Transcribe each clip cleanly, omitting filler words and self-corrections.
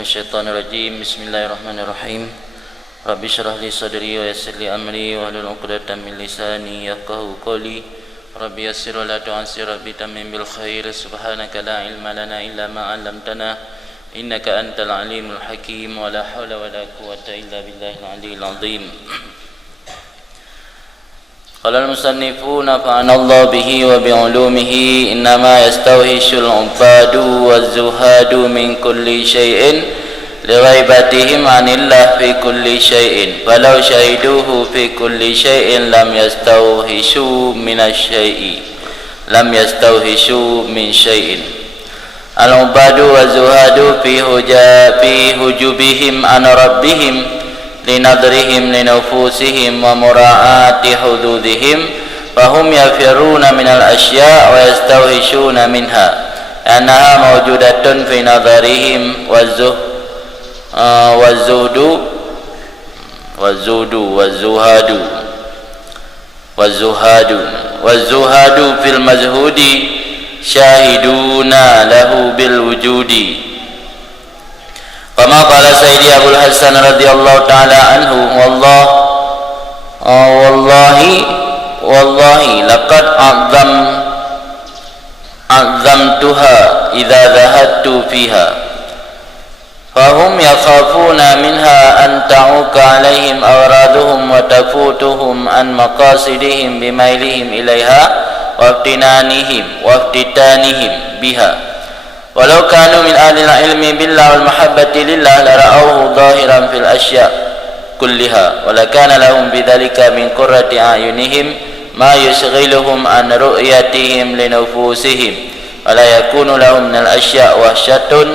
minasyaitonirrajim. Bismillahirrahmanirrahim. Rabbi syrah li sadri wa yassir li amri wahlul 'uqdatam min lisani yafqahu qawli. Rabbi yassir wa la tu'assir, Rabbi tammim bil khair. Subhanaka la ilma lana illa ma 'allamtana innaka antal alimul hakim. Wa la haula wa la quwwata illa billahil aliyyil azim. Qala al-musannifun nafa'ana Allah bihi wa bi'ulumihi. Innama yastawhishul 'ubadu waz-zuhadu min kulli syai'in lighaibatihim 'anillah fi kulli syai'in. Falau syahiduhu fi kulli syai'in lam yastawhishu minasy-syai'i, lam yastawhishu min syai'in. Al-'ubadu waz-zuhadu fi hujubihim an rabbihim linadrihim linufusihim wa mura'ati hududihim fahum yafiruna minal asya' wa yastawhishuna minha annaha mawjudatun fi nadarihim wazuhadu fil mazhudi syahiduna lahu bil wujudi. Kama qala Sayyidi Abul Hasan radhiyallahu ta'ala anhu, wallahi laqad a'zamtuha idza dhahadtu fiha fahum yakhafuna minha an ta'uka alaihim awraduhum wa tafutuhum an maqasidihim bimailihim ilaiha wa iftitanihim biha. Walau kanu min ahli ilmi billah wal mahabbati lillah la ra'awhu zahiran fil asya' kulliha wa la kana lahum bidzalika min qurrati a'yunihim ma yushghiluhum an ru'yatihim li nufusihim wa la yakunu lahum min al asya' wahsyatun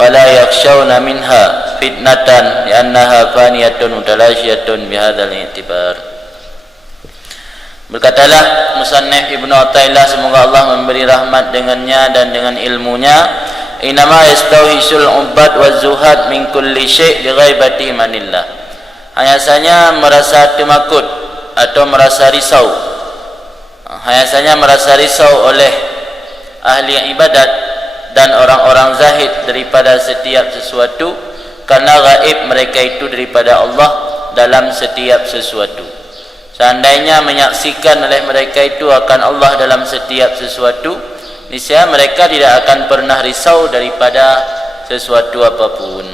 wa la yakhshawna minha fitnatan li'annaha faniyatun mutalasiyatun bihadzal i'tibar. Berkatalah musannif Ibnu Athaillah, semoga Allah memberi rahmat dengannya dan dengan ilmunya, inama yastawhisul ubad waz-zuhad min kulli syai' bi ghaibati manillah. Hanya saja merasa takut atau merasa risau, hanya saja merasa risau oleh ahli ibadat dan orang-orang zahid daripada setiap sesuatu, karena gaib mereka itu daripada Allah dalam setiap sesuatu. Seandainya menyaksikan oleh mereka itu akan Allah dalam setiap sesuatu, niscaya mereka tidak akan pernah risau daripada sesuatu apapun.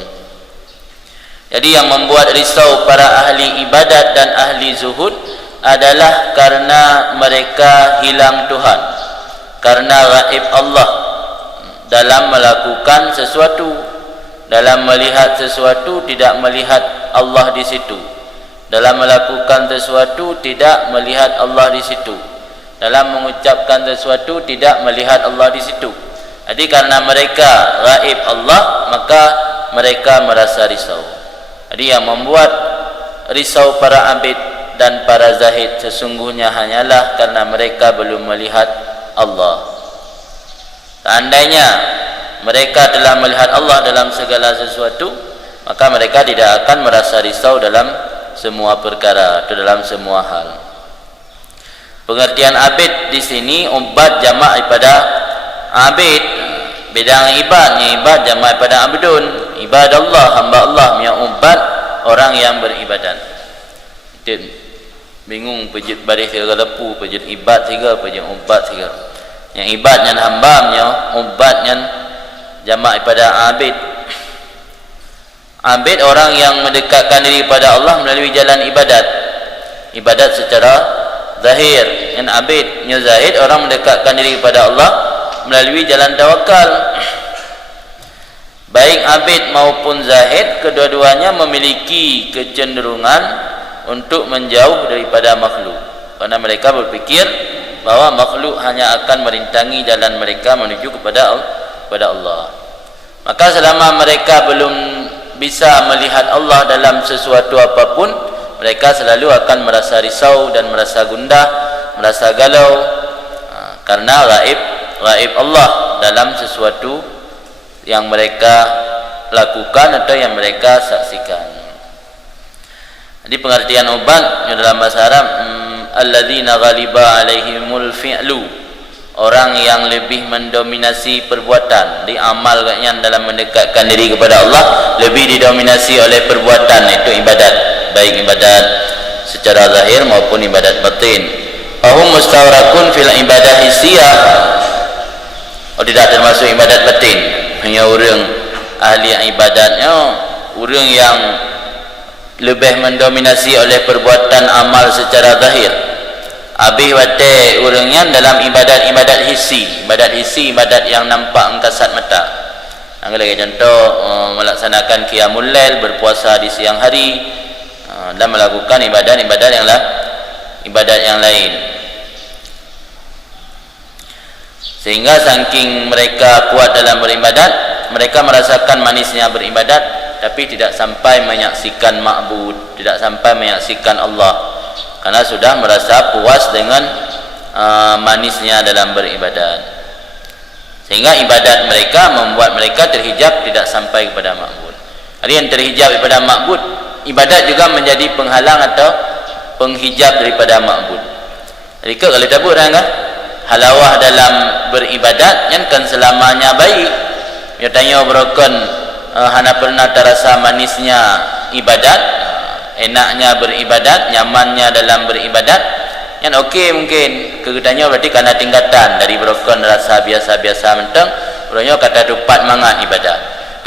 Jadi yang membuat risau para ahli ibadat dan ahli zuhud adalah karena mereka hilang Tuhan, karena gaib Allah dalam melakukan sesuatu, dalam melihat sesuatu tidak melihat Allah di situ, dalam melakukan sesuatu tidak melihat Allah di situ, dalam mengucapkan sesuatu tidak melihat Allah di situ. Jadi karena mereka gaib Allah, maka mereka merasa risau. Jadi yang membuat risau para abid dan para zahid sesungguhnya hanyalah karena mereka belum melihat Allah. Seandainya mereka telah melihat Allah dalam segala sesuatu, maka mereka tidak akan merasa risau dalam semua perkara atau dalam semua hal. Pengertian abid di sini ubad jamak daripada abid, bidang ibadnya ibad jamak daripada abdun, ibadallah, hamba Allah. Yang ubad orang yang beribadat. Bingung pejit baris tiga lepu, pejit ibad tiga, pejit ubad tiga. Yang ibad yang hamba, yang ubad yang jamak daripada abid. Abid orang yang mendekatkan diri kepada Allah melalui jalan ibadat, ibadat secara zahir. Yang abid yang zahid orang mendekatkan diri kepada Allah melalui jalan tawakal. Baik abid maupun zahid, kedua-duanya memiliki kecenderungan untuk menjauh daripada makhluk, karena mereka berpikir bahwa makhluk hanya akan merintangi jalan mereka menuju kepada Allah. Maka selama mereka belum bisa melihat Allah dalam sesuatu apapun, mereka selalu akan merasa risau dan merasa gundah, merasa galau, karena gaib Allah dalam sesuatu yang mereka lakukan atau yang mereka saksikan. Jadi pengertian ubad dalam bahasa Arab, alladzina ghaliba alaihimul fi'lu orang yang lebih mendominasi perbuatan di amal katnya dalam mendekatkan diri kepada Allah lebih didominasi oleh perbuatan, itu ibadat, baik ibadat secara zahir maupun ibadat batin. Ahum mustawrakun fil ibadah hissiyah, tidak termasuk ibadat batin, hanya orang ahli ibadatnya orang yang lebih mendominasi oleh perbuatan amal secara zahir. Habis wate orangnya dalam ibadat hissi, ibadat yang nampak kasat mata. Lagi contoh melaksanakan qiyamul lail, berpuasa di siang hari, dan melakukan ibadat yang lain. Sehingga saking mereka kuat dalam beribadat, mereka merasakan manisnya beribadat, tapi tidak sampai menyaksikan ma'bud, tidak sampai menyaksikan Allah, karena sudah merasa puas dengan manisnya dalam beribadat. Sehingga ibadat mereka membuat mereka terhijab tidak sampai kepada ma'bud. Jadi yang terhijab daripada ma'bud, ibadat juga menjadi penghalang atau penghijab daripada ma'bud. Jadi kalau tabur kan halawah dalam beribadat yang kan selamanya baik. Dia tanya berokon hana pernah terasa manisnya ibadat, enaknya beribadat, nyamannya dalam beribadat, yang okey mungkin kegetanya berarti karena tingkatan dari berokon rasa biasa-biasa menteng, orangnya kata tupat mangat ibadat.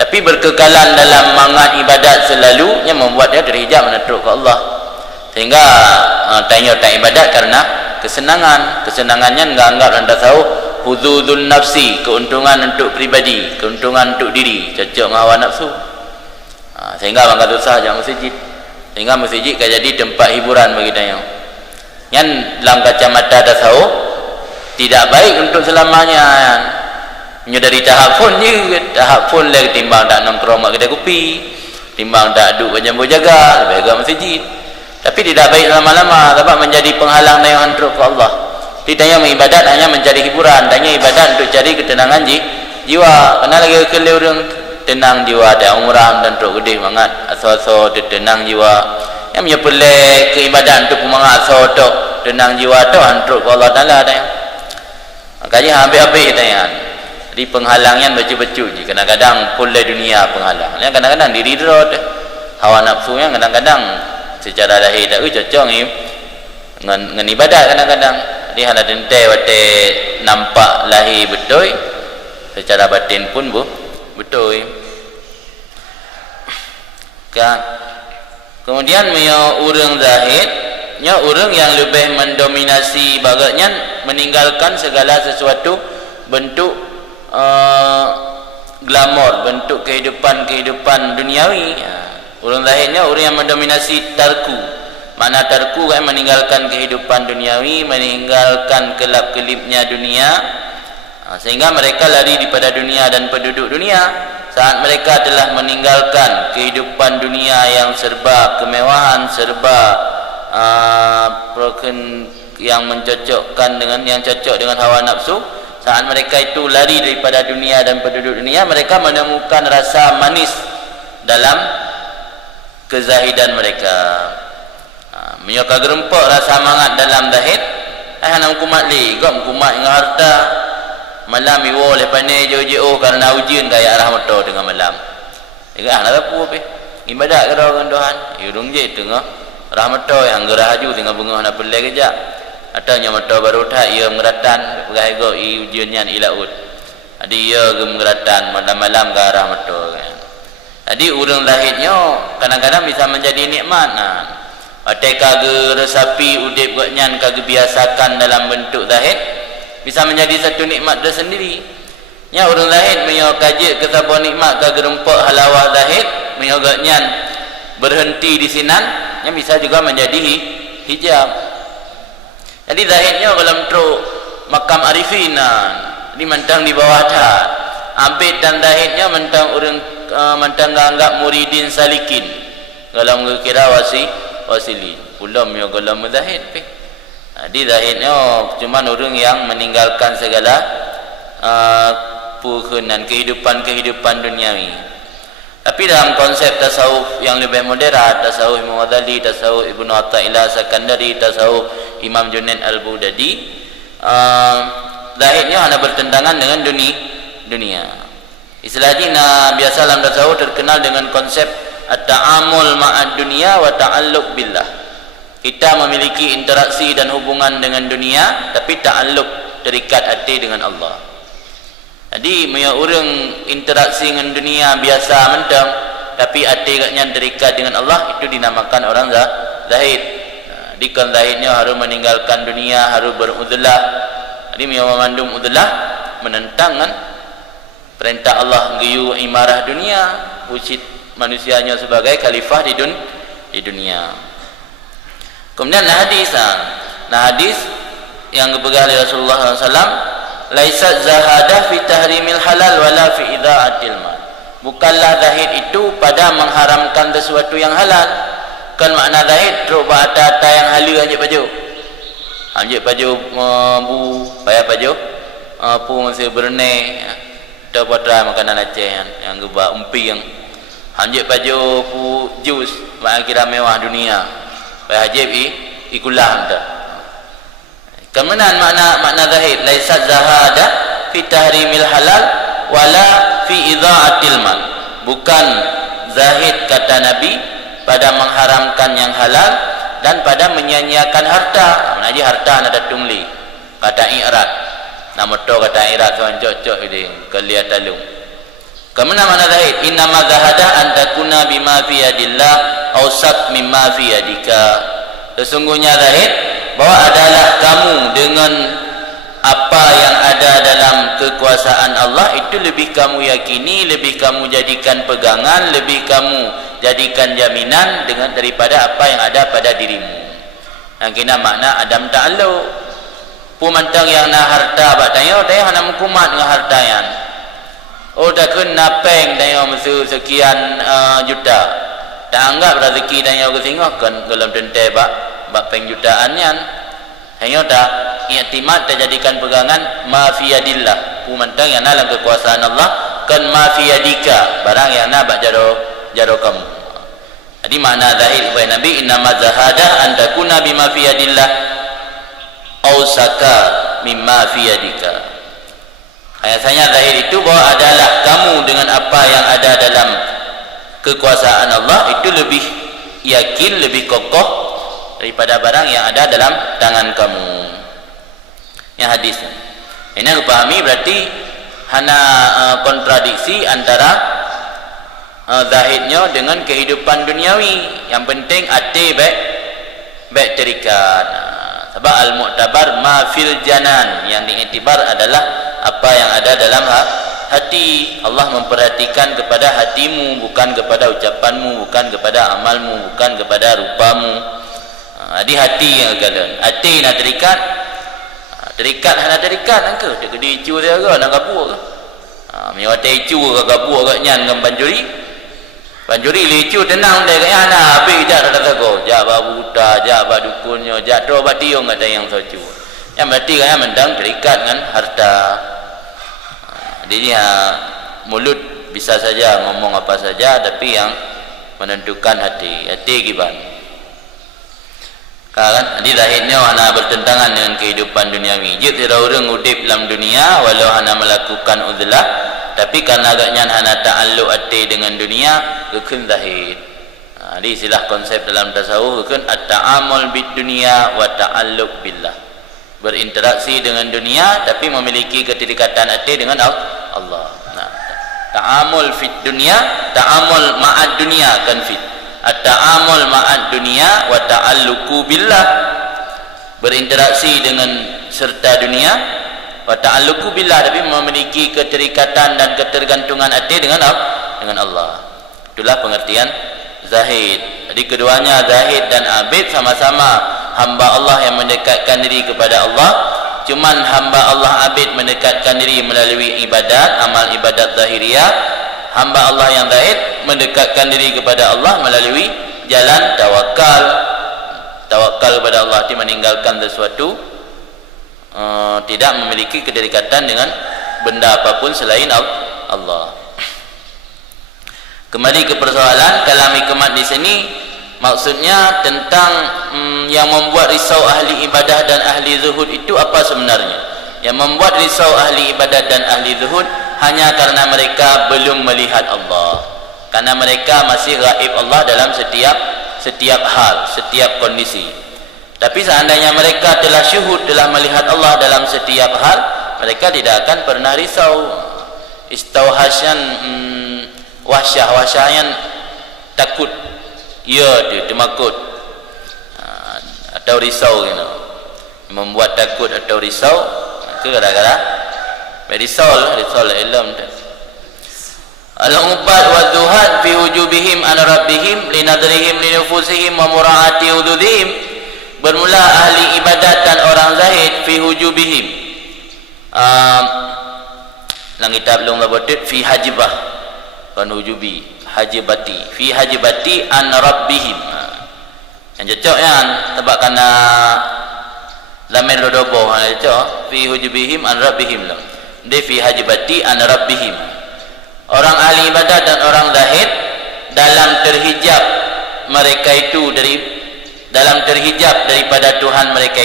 Tapi berkekalan dalam mangat ibadat selalu yang membuat dia terhijab menetruk ke Allah. Sehingga tanya tak ibadat karena kesenangannya enggak anggap dan tahu huzuzun nafsi, keuntungan untuk pribadi, keuntungan untuk diri, cocok dengan hawa nafsu. Sehingga abang kata usah jangan masjid. Sehingga masjid kan jadi tempat hiburan bagi dia. Yang dalam kacamata tasawuf tidak baik untuk selamanya. Nya dari tahap pun lagi timbang tak nongkrong mak kedai kopi, timbang tak duduk jambu jaga, lebih agak masjid. Tapi tidak baik lama-lama sebab menjadi penghalang yang antruk ke Allah. Ditanya mengibadat hanya mencari hiburan, tanya ibadat untuk cari ketenangan jiwa. Karena lagi kele orang tenang jiwa, ada umrah dan teruk gede banget, asal-asal tenang jiwa. Yang punya pelek keibadat untuk pemangat asal tu tenang jiwa tu antruk ke Allah Taala ada. Makanya habis-habis tanya. Jadi penghalangnya baca-baca je. Kadang-kadang pulai dunia penghalang. Yang kadang-kadang diri derot, hawa nafsu yang kadang-kadang secara lahir tak cocok ni dengan ibadat kadang-kadang. Jadi hal dente wate nampak lahir betul, secara batin pun betul. Kan? Kemudian punya orang zahid, nya orang yang lebih mendominasi bagaknya meninggalkan segala sesuatu bentuk glamor, bentuk kehidupan duniawi. Orang zahidnya orang yang mendominasi tarku. Makna tarku kan meninggalkan kehidupan duniawi, meninggalkan kelap-kelipnya dunia, sehingga mereka lari daripada dunia dan penduduk dunia. Saat mereka telah meninggalkan kehidupan dunia yang serba kemewahan, serba yang mencocokkan dengan yang cocok dengan hawa nafsu, saat mereka itu lari daripada dunia dan penduduk dunia, mereka menemukan rasa manis dalam kezahidan mereka. Menyokak gerempok rasa mangat dalam zahid, hanam kumat li, gom kumat dengan harta. Malam iwo lepas ni jauh-jauh karena ujian gaya arah motor dengan malam. Nak apa pe? Ibadat ke orang Tuhan. Yurung je tengah arah motor yang gerah haju tengah bunga nak pelai kejap. Atau nya motor baru tak ia mengeratan pegai go ujiannya ilaut. Jadi ia mengeratan malam-malam ke arah motor kan. Jadi urang lahirnya kadang-kadang bisa menjadi nikmat. Atai kage resapi udip gotnyan kage biasakan dalam bentuk zahid, bisa menjadi satu nikmat tersendiri. Ya orang lain punya kaji ke sebuah nikmat kage rempok halawah zahid, punya gotnyan berhenti di sinan, yang bisa juga menjadi hijab. Jadi zahidnya dalam truk makam arifin, di mentang di bawah dah. Abid dan zahidnya mentang orang mentang anggap muridin salikin. Kalau kira wasili belum ya kalau zahid pe. Di zahidnya cuma orang yang meninggalkan segala puhunan kehidupan duniawi. Tapi dalam konsep tasawuf yang lebih moderat, tasawuf Imam Ghazali, tasawuf Ibnu Athaillah Sakandari, tasawuf Imam Junaid Al-Baghdadi, zahidnya hanya bertentangan dengan dunia. Istilah ini biasa dalam tasawuf terkenal dengan konsep at-ta'amul ma'ad dunia wa ta'alluq billah. Kita memiliki interaksi dan hubungan dengan dunia, tapi ta'alluq, terikat hati dengan Allah. Jadi punya orang interaksi dengan dunia biasa mentang, tapi hati katnya terikat dengan Allah, itu dinamakan orang zahid. Jadi kan zahidnya harus meninggalkan dunia, harus beruzlah. Jadi punya memandung uzlah, menentang kan perintah Allah ngiyu imarah dunia, wujud manusianya sebagai khalifah di dunia. Kemudian hadis yang dipegang oleh Rasulullah SAW, laisat zahadah fi tahrimil halal wala fi idha'atil mal. Bukanlah zahid itu pada mengharamkan sesuatu yang halal. Kan makna zahid teruk bata yang halal anjek baju bu payah baju pu masih berne dapat makanan Aceh yang geba umpi yang anjek baju pu jus mak kira mewah dunia payah hajib ikulah anda. Kemudian makna zahid laisat zahada fi tahrimil halal wala fi idha'atil mal. Bukan zahid kata Nabi pada mengharamkan yang halal dan pada menyia-nyiakan harta. Menaji harta ada tungli kata i'rad. Nama to kata i'rad tuan cocok ini kelihat talung. Kemudian mana zahid? Innama zahada an takuna bima fi yadillah awsat mimma fi yadika. Sesungguhnya zahid bahwa adalah kamu dengan apa yang ada dalam kekuasaan Allah itu lebih kamu yakini, lebih kamu jadikan pegangan, lebih kamu jadikan jaminan dengan daripada apa yang ada pada dirimu. Yang kena makna adam ta'alluq. Pemantang yang nak harta bak tanya hana mengkumat dengan harta yang. Oh dah kena peng tanya mesti sekian juta. Tak anggap rezeki tanya ke singah kan dalam tentai bak peng jutaan yang. Hanya tak i'timad terjadikan pegangan ma fi yadillah. Pemantang yang dalam kekuasaan Allah kan ma fi yadika, barang yang nak bak jaro kamu. Jadi makna zahir oleh Nabi innama zahadah an takuna bima fi yadillah awsaka mimma fi yadika. Ayatnya zahir itu bahwa adalah kamu dengan apa yang ada dalam kekuasaan Allah itu lebih yakin, lebih kokoh daripada barang yang ada dalam tangan kamu. Yang hadis ini aku pahami berarti hana kontradiksi antara zahidnya dengan kehidupan duniawi. Yang penting hati baik terikat. Sebab al-mu'tabar ma fil janan, yang diiktibar adalah apa yang ada dalam hati. Allah memperhatikan kepada hatimu, bukan kepada ucapanmu, bukan kepada amalmu, bukan kepada rupamu. Jadi hati yang galan. Hati nak terikat, hana terikat angka dia kedi icu dia ke nak gabur ke. Miwate icu ke gabur ke nyan dengan banjuri licu tenang dia kaya ana habis jak dah kau jak ba buta jak ba dukunnya jak tro ba tiung kata yang socu yang berarti kaya mendang terikat dengan harta. Jadi mulut bisa saja ngomong apa saja, tapi yang menentukan hati giban kan. Jadi zahirnya ana bertentangan dengan kehidupan duniawi. Jid orang udip dalam dunia walau hana melakukan uzlah, tapi karena agaknya hana ta'alluq hati dengan dunia kekun zahid. Jadi istilah konsep dalam tasawuf kekun at-ta'amul bid dunia wa ta'alluq billah. Berinteraksi dengan dunia tapi memiliki keterikatan hati dengan Allah. Ta'amul fid dunia, ta'amul ma'ad dunia kan fit. At-ta'amul ma'ad dunia wa ta'alluqu billah. Berinteraksi dengan serta dunia wa ta'alluqu billah, tapi memiliki keterikatan dan ketergantungan hati dengan Allah. Itulah pengertian zahid. Jadi keduanya zahid dan abid sama-sama hamba Allah yang mendekatkan diri kepada Allah. Cuman hamba Allah abid mendekatkan diri melalui ibadat, amal ibadat zahiriyah. Hamba Allah yang zahid mendekatkan diri kepada Allah melalui jalan tawakal. Tawakal kepada Allah itu meninggalkan sesuatu, tidak memiliki keterikatan dengan benda apapun selain Allah. Kembali ke persoalan kalam hikmat di sini, maksudnya tentang yang membuat risau ahli ibadah dan ahli zuhud itu apa sebenarnya? Yang membuat risau ahli ibadat dan ahli zuhud hanya karena mereka belum melihat Allah, karena mereka masih gaib Allah dalam setiap hal, setiap kondisi. Tapi seandainya mereka telah syuhud, telah melihat Allah dalam setiap hal, mereka tidak akan pernah risau. Istauhasyan wahsyah-wahsyayan takut, ya dia temakut atau risau gitu. Membuat takut atau risau ke gara-gara risau ilm. Al-ubad wa zuhad fi wujubihim an rabbihim linadrihim li nufusihim wa mura'ati hududihim. Bermula ahli ibadat dan orang zahid fi wujubihim. Lang kitab belum labotit fi hajibah kan wujubi hajibati fi hajibati an rabbihim. Yang cocok kan sebab kena lamen rodobo cocok fi hujubihim an rabbihim lam de fi hajibati an rabbihim. Orang ahli ibadat dan orang zahid dalam terhijab mereka itu dalam terhijab daripada Tuhan mereka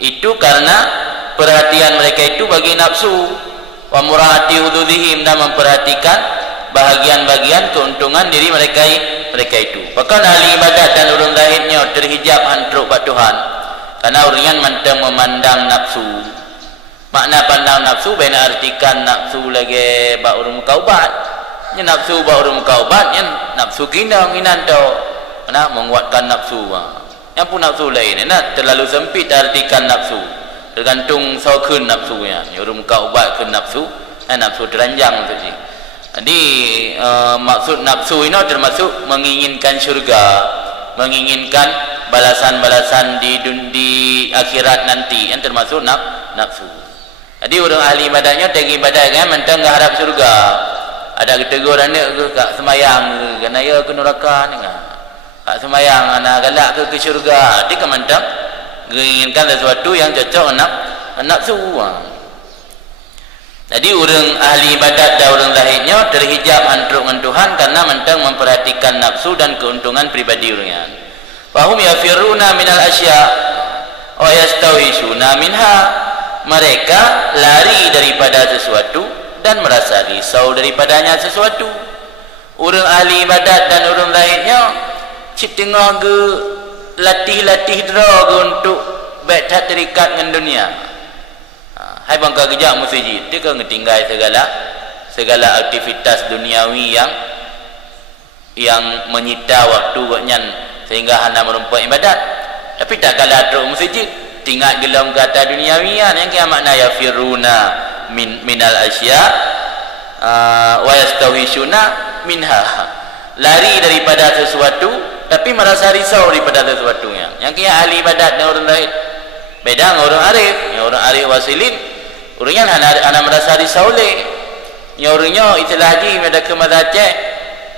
itu karena perhatian mereka itu bagi nafsu, wa murahati hududihim, dan memperhatikan bahagian-bahagian keuntungan diri mereka itu. Bahkan ahli ibadat dan orang zahidnya terhijab hantruk pak Tuhan karena orang yang memandang nafsu. Makna pandang nafsu bena artikan nafsu lagi bak urung kaubat. Nya nafsu bak urung kaubat, nya nafsu kinan tau. Karena menguatkan nafsu. Yang pun nafsu lain, nak terlalu sempit artikan nafsu. Tergantung saukun nafsunya. Urung kaubat ke nafsu, nafsu teranjang tu sih. Jadi maksud nafsu ini termasuk menginginkan syurga, menginginkan balasan-balasan di akhirat nanti, yang termasuk nafsu. Jadi orang ahli ibadahnya tegi ibadah kan mentang enggak harap syurga. Ada ketegur anak ke kak semayang ke kena ya ke neraka ni kan. Kak semayang anak galak ke syurga. Dia kan mentang menginginkan sesuatu yang cocok nafsu. Jadi orang ahli ibadat dan orang zahidnya terhijab hantruk dengan Tuhan karena mentang memperhatikan nafsu dan keuntungan pribadi orangnya. Fahum yafiruna minal asya wa yastawhisuna minha. Mereka lari daripada sesuatu dan merasa risau daripadanya sesuatu. Orang ahli ibadat dan orang lainnya tengah ke latih-latih draga untuk baik tak terikat dengan dunia. Hai bangka kejap masjid, dia kan ngetinggal segala aktivitas duniawi yang menyita waktu buatnya sehingga hendak merumpat ibadat. Tapi tak kalah teruk masjid, tinggal gelam kata duniawian yang kira makna yafiruna minal asya wa yastawhisuna minha. Lari daripada sesuatu tapi merasa risau daripada sesuatunya. Yang kira ahli ibadat dan orang lain beda dengan orang arif. Yang orang arif wasilin orangnya hanya merasa risau le. Yang orangnya itulah haji mereka kemazacek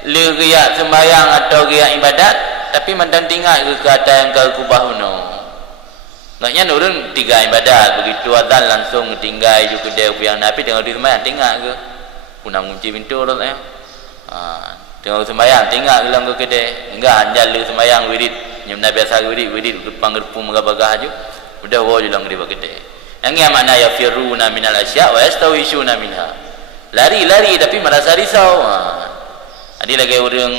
le giat sembahyang atau giat ibadat tapi mendan tinggal ke kata yang ke kubah no. Maknanya orang tiga ibadat begitu azan langsung tinggal juga dia yang Nabi tengok di sembahyang tinggal ke punang kunci pintu orang tengok sembahyang tinggal dalam ke kedai enggak anjal le sembahyang wirid yang Nabi biasa wirid depan gerpung megah-megah aja udah wo dalam di kedai. Yang ni makna yafiruna minal asya wa yastawhisuna minha. Lari tapi merasa risau. Ada lagi orang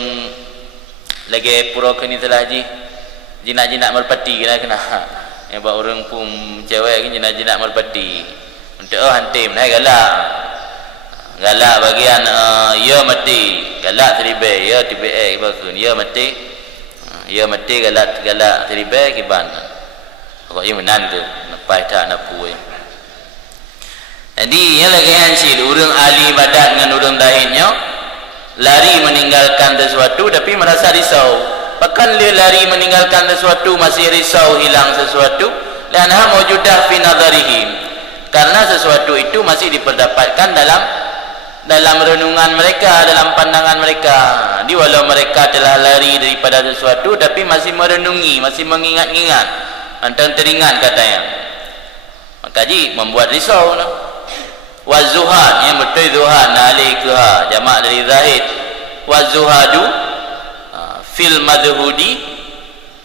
lagi pura kini telah haji jinak-jinak merpati kena yang buat orang pun cewek ni jinak merpati untuk hantim naik galak bagian ya mati galak seribai ya tiba bakun ya mati galak seribai kiban kok ia menan tu lepas tak nak puai. Jadi yang lagi hancur orang ahli ibadat dengan orang lainnya lari meninggalkan sesuatu tapi merasa risau. Bahkan dia lari meninggalkan sesuatu masih risau hilang sesuatu, lanha mawjudah fi nadarihim, karena sesuatu itu masih diperdapatkan dalam renungan mereka, dalam pandangan mereka. Jadi walau mereka telah lari daripada sesuatu tapi masih merenungi, masih mengingat-ingat, antara teringat katanya. Maka ji membuat risau. Wa zuhad, yang betul zuhad nalikha jamak dari zahid. Wa zuhadu fil madhudi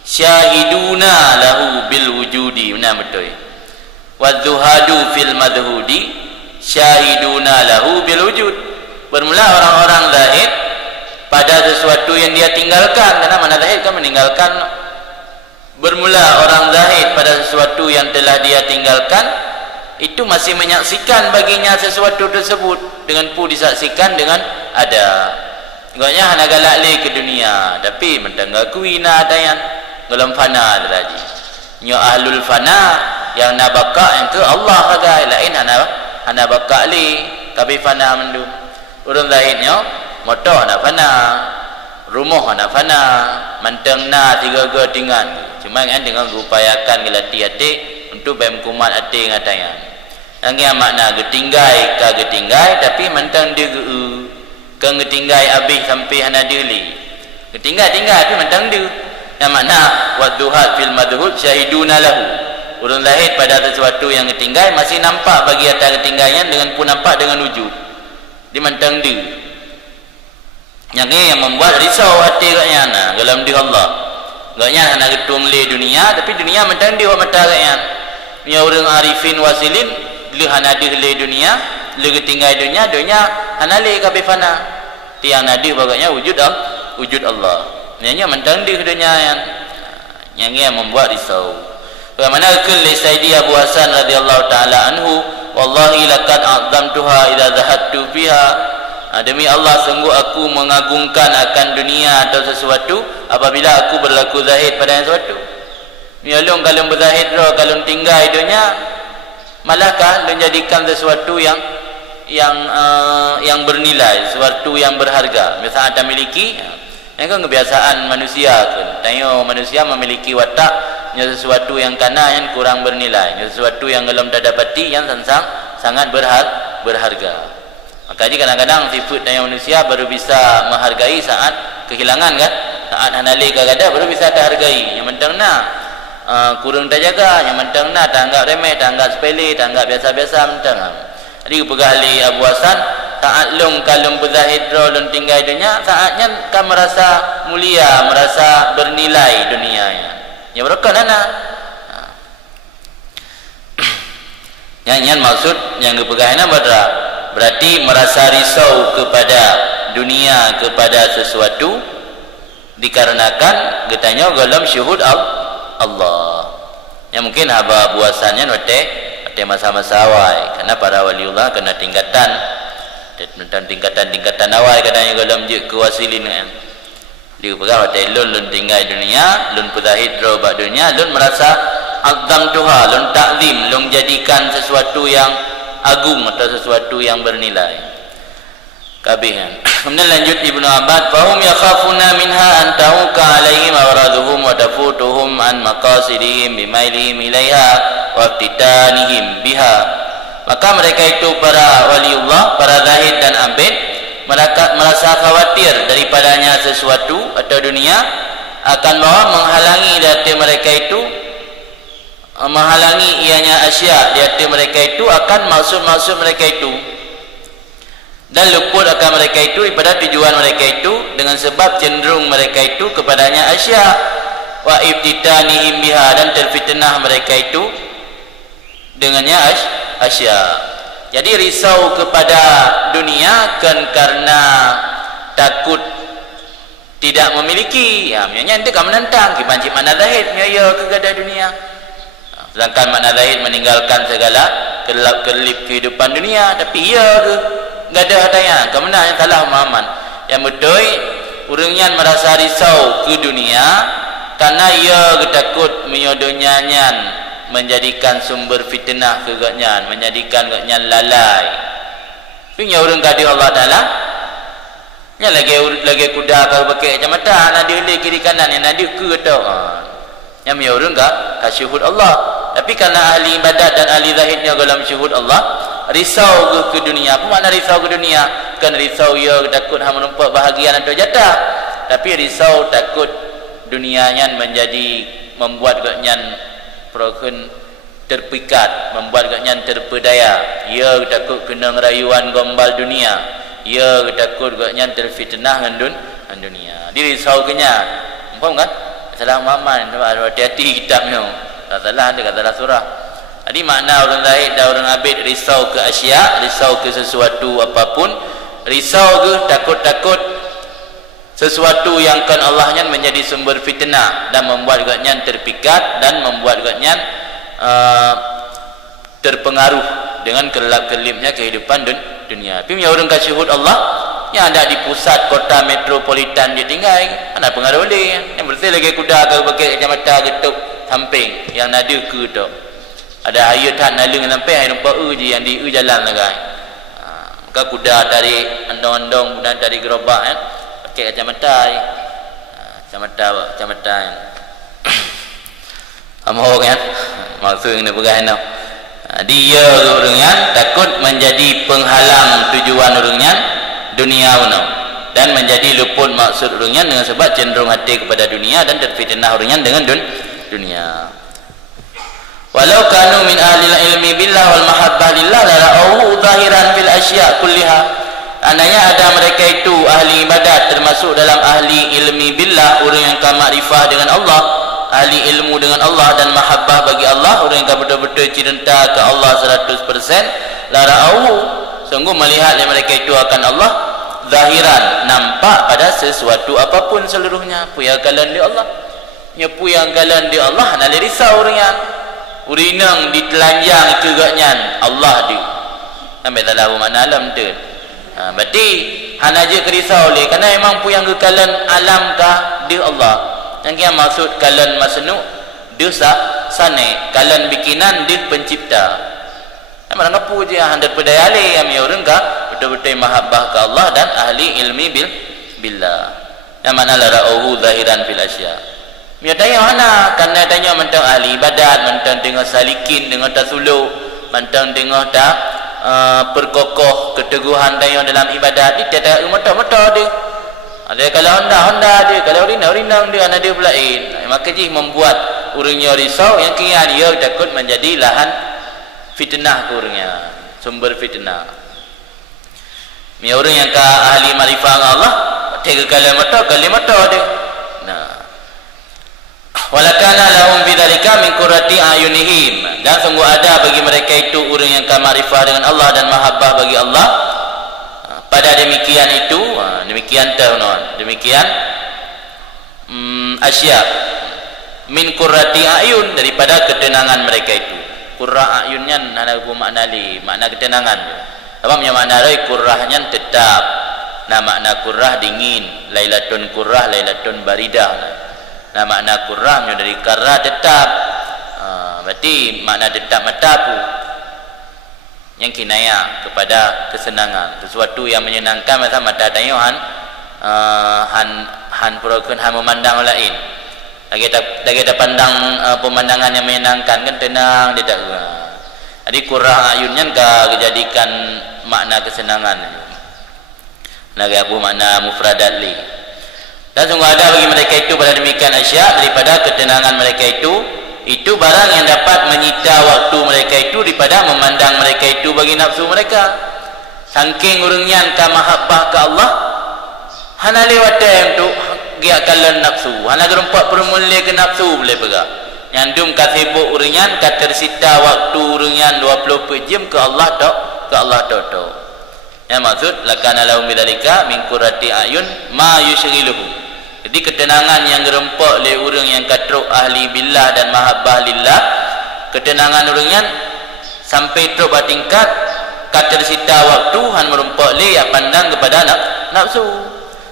syahiduna lahu bil wujudi. Benar betul. wadzuhadu fil madhudi syahiduna lahu bil wujud. Bermula orang-orang zahid pada sesuatu yang dia tinggalkan, karena mana zahid kan meninggalkan. Bermula orang zahid pada sesuatu yang telah dia tinggalkan, itu masih menyaksikan baginya sesuatu tersebut dengan pu disaksikan dengan ada. Agaknya hana galak le ke dunia, tapi mentangga kuina tayan dalam fana lagi. Nyo ahlul fana yang nabaka yang ke Allah ragai lain hana baka le, tapi fana mendum. Urang zahidnya motor hana fana, rumah hana fana, mantang na tiga tinggal. Cuma kan dengan upayakan gelati hati untuk bem kumat hati ngatayan. Yang makna getinggai ka getinggai, tapi mentang dia ke getinggai habis sampai hana dili. Getinggai tapi mentang dia. Yang makna wadduhat fil madhud syahiduna lahu. Urang zahid pada sesuatu yang getinggai masih nampak bagi atas getinggainya dengan pun nampak dengan wujud. Dia mentang dia. Yang ini yang membuat risau hati rakyat dalam diri Allah. Rakyat nak getung le dunia, tapi dunia mentang dia mata rakyat. Punya orang arifin wasilin le hana di le dunia, le ketinggai dunia hana le kabeh fana. Tiang nadi bagaknya wujud Allah. Nyanya mentang di dunia yang membuat risau. Bagaimana kul li Sayyidi Abu Hasan radhiyallahu taala anhu, wallahi laqad a'zamtuha idza zahattu fiha. Demi Allah sungguh aku mengagungkan akan dunia atau sesuatu apabila aku berlaku zahid pada sesuatu. Mialung kalau berzahid roh, kalau tinggal dunia, malahkah menjadikan sesuatu yang bernilai, sesuatu yang berharga. Misalnya ada miliki, yang kan kebiasaan manusia kan. Tanya manusia memiliki watak sesuatu yang kana yang kurang bernilai, sesuatu yang belum dapati yang sangat berharga. Maka kadang-kadang sifat yang manusia baru bisa menghargai saat kehilangan kan, saat hanali kagada baru bisa terhargai. Yang penting kurang terjaga, yang penting tak anggap remeh, tak anggap sepele, tak anggap biasa-biasa penting. Jadi pegahli Abu Hasan saat long kalung berzahid lon tinggal dunia, saatnya kan merasa mulia, merasa bernilai dunianya. Yang berkah nana. Yang maksud yang kepegahana berarti merasa risau kepada dunia, kepada sesuatu dikarenakan getanya dalam syuhud Allah. Yang mungkin haba buasannya wate masa-masa awal, karena para waliullah kena tingkatan awal kadang dalam kewasilin kan. Dia pegang wate lun tinggal dunia, lun pezahid roba dunia, lun merasa azam tuha, lun takzim, lun jadikan sesuatu yang agung atau sesuatu yang bernilai. Kabihan. Kemudian lanjut Ibnu Abbad, fahum yakhafuna minha an ta'uka alaihim awraduhum wa tafutuhum an maqasidihim bimailihim ilaiha wa iftitanihim biha. Maka mereka itu para waliullah, para zahid dan abid, mereka merasa khawatir daripadanya sesuatu atau dunia akan bawa menghalangi dari mereka itu, menghalangi ianya asya di hati mereka itu akan maksud-maksud mereka itu, dan luput akan mereka itu daripada tujuan mereka itu dengan sebab cenderung mereka itu kepadanya asya wa ibtitanihim biha, dan terfitnah mereka itu dengannya asya. Jadi risau kepada dunia kan karena takut tidak memiliki. Ya, maknanya ente kan menentang kibancik mana zahid ya kepada dunia. Sedangkan makna zahid meninggalkan segala kelip kehidupan dunia, tapi ia ke enggak ada hatanya. Kemana yang salah pemahaman. Yang betul urangnya merasa risau ke dunia karena ia takut menyodonyanyan menjadikan sumber fitnah kegaknyan, menjadikan gaknyan lalai. Punya orang kadi Allah Taala nya lagi kuda kau pakai kacamata nak diheli kiri kanan yang nadi ke tau. Yang punya orang ka syuhud Allah. Tapi karena ahli ibadat dan ahli zahidnya dalam syuhud Allah, risau ke dunia. Apa makna risau ke dunia? Kan risau ia takut hang menumpak bahagian atau jatah. Tapi risau takut dunianya menjadi membuat gaknyan proken terpikat, membuat gaknyan terpedaya. Ia takut kena ngerayuan gombal dunia. Ia takut gaknyan terfitnah dengan dunia. Dia risau kenya. Faham kan? Salah maman, hati-hati kitabnya. Tak salah, dia kata surah. Jadi makna orang zahid dan orang abid risau ke asya, risau ke sesuatu apapun, risau ke takut-takut sesuatu yang kan Allahnya menjadi sumber fitnah dan membuat gatnya terpikat dan membuat gatnya terpengaruh dengan kelap-kelipnya kehidupan dunia. Tapi yang orang kasyuhud Allah yang ada di pusat kota metropolitan dia tinggal, mana pengaruh boleh. Yang bersih lagi kuda ke pakai kacamata getuk samping yang nada ke tu. Ada air tak nalung sampai air nampak je yang di jalan lah. Maka kuda tarik andong-andong, kemudian tarik gerobak pakai kacamata. Kacamata Amor kan? Maksud kena pegang tau. Dia orangnya takut menjadi penghalang tujuan orangnya dunia uno dan menjadi luput maksud orangnya dengan sebab cenderung hati kepada dunia dan terfitnah orangnya dengan dunia. Walau kanu min ahli ilmi billah wal mahabbah lillah la ra'u zahiran fil asya' kulliha. Andainya ada mereka itu ahli ibadat termasuk dalam ahli ilmi billah, orang yang makrifah dengan Allah, ahli ilmu dengan Allah dan mahabbah bagi Allah, orang yang betul-betul cinta ke Allah 100%, la ra'u, sungguh melihat mereka itu akan Allah zahiran, nampak pada sesuatu apapun seluruhnya. Puyangkalan di Allah, nyepuyangkalan di Allah, nak risau orangnya urinang ditelanjang kegaknya Allah dia sampai tak tahu mana alam tu. Berarti hanya je kerisau oleh kerana memang puyang kekalan alam kah dia Allah. Yang kia maksud kalan masnu dia sane, kalan bikinan dia pencipta. Memang ngapu je hendak pedaya ale yang orang kah betul-betul mahabbah ke Allah dan ahli ilmi billah. Yang mana la ra'uhu zahiran fil asya. Dia tanya mana? Karena tanya mentang ahli ibadat, mentang tengah salikin, tengah tak suluk, mentang tengah tak perkokoh keteguhan tanya dalam ibadat. Dia tak mata-mata dia. Ada kalau Honda dia, kalau rinang dia, anak dia pula maka dia membuat orangnya risau, yang kira dia takut menjadi lahan fitnah ke orangnya, sumber fitnah. Dia orang yang ke ahli marifah Allah, tiga kali mata dia. Walakana lahum bidzalika min qurrati ayunihim, dan sungguh ada bagi mereka itu orang yang kamarifah dengan Allah dan mahabbah bagi Allah. Pada demikian itu, demikian tahun, demikian asya min qurrati ayun, daripada ketenangan mereka itu. Qurra ayunnya ada makna makna ketenangan. Apa punya makna lai qurrahnya tetap. Nah makna qurrah dingin, lailatun qurrah, lailatun baridah. Nah makna qurrah dari karra tetap. Berarti makna tetap matapu yang kinaya kepada kesenangan, sesuatu yang menyenangkan. Macam mata tayuhan han purakan han memandang lain. Lagi tak pandang pemandangan yang menyenangkan kan tenang dia tak. Jadi qurrah ayunnya ka dijadikan makna kesenangan. Lagi abu makna mufradat li. Dan sungguh ada bagi mereka itu pada demikian asya, daripada ketenangan mereka itu barang yang dapat menyita waktu mereka itu daripada memandang mereka itu bagi nafsu mereka. Saking urungnya ka mahabbah ke Allah, hana lewat yang tu giat kalan nafsu, hana gerempat permulai ke nafsu boleh pegang. Nyandum ka sibuk urungnya ka tersita waktu urungnya 24 jam ke Allah tok. Yang maksud lakana lahum bidzalika min qurrati ayun ma yushghiluhum. Jadi ketenangan yang gerempak oleh orang yang katruk ahli billah dan mahabbah lillah, ketenangan orangnya sampai teruk tingkat katersita waktu han merempak le yang pandang kepada nafsu.